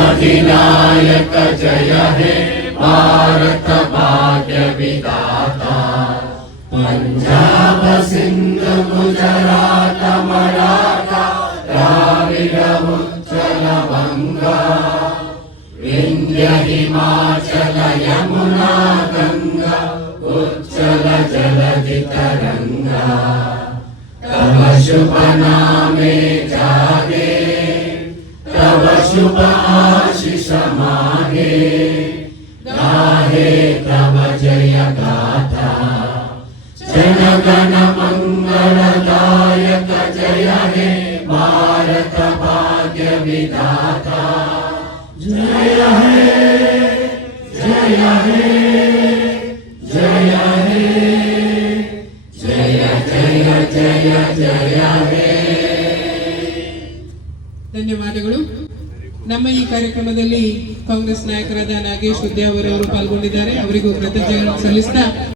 ಅಧಿನಾಯಕ ಜಯ ಹೇ ಭಾರತ ಭಾಗ್ಯ ವಿಧಾತ, ಪಂಜಾಬ ಸಿಂಧ ಗುಜರಾತ ಮರಾಠ ದ್ರಾವಿಡ ಉಚ್ಚಲ ಬಂಗ, ವಿಂಧ್ಯ हिमाचल यमुना गंगा उच्चल जलधि तरंगा तव शुभ नामे जागे तव शुभ आशीष मागे गाहे तव जय गाथा जनगण मंगलदायक जय हे भारत भाग्य विधाता जय हे जय हे जय हे जय जय जय जय हे ಧನ್ಯವಾದಗಳು. ನಮ್ಮ ಈ ಕಾರ್ಯಕ್ರಮದಲ್ಲಿ ಕಾಂಗ್ರೆಸ್ ನಾಯಕರಾದ ನಾಗೇಶ್ ಉದ್ಯಾವರ್ ಅವರು ಪಾಲ್ಗೊಂಡಿದ್ದಾರೆ. ಅವರಿಗೂ ಕೃತಜ್ಞತೆ ಸಲ್ಲಿಸ್ತಾ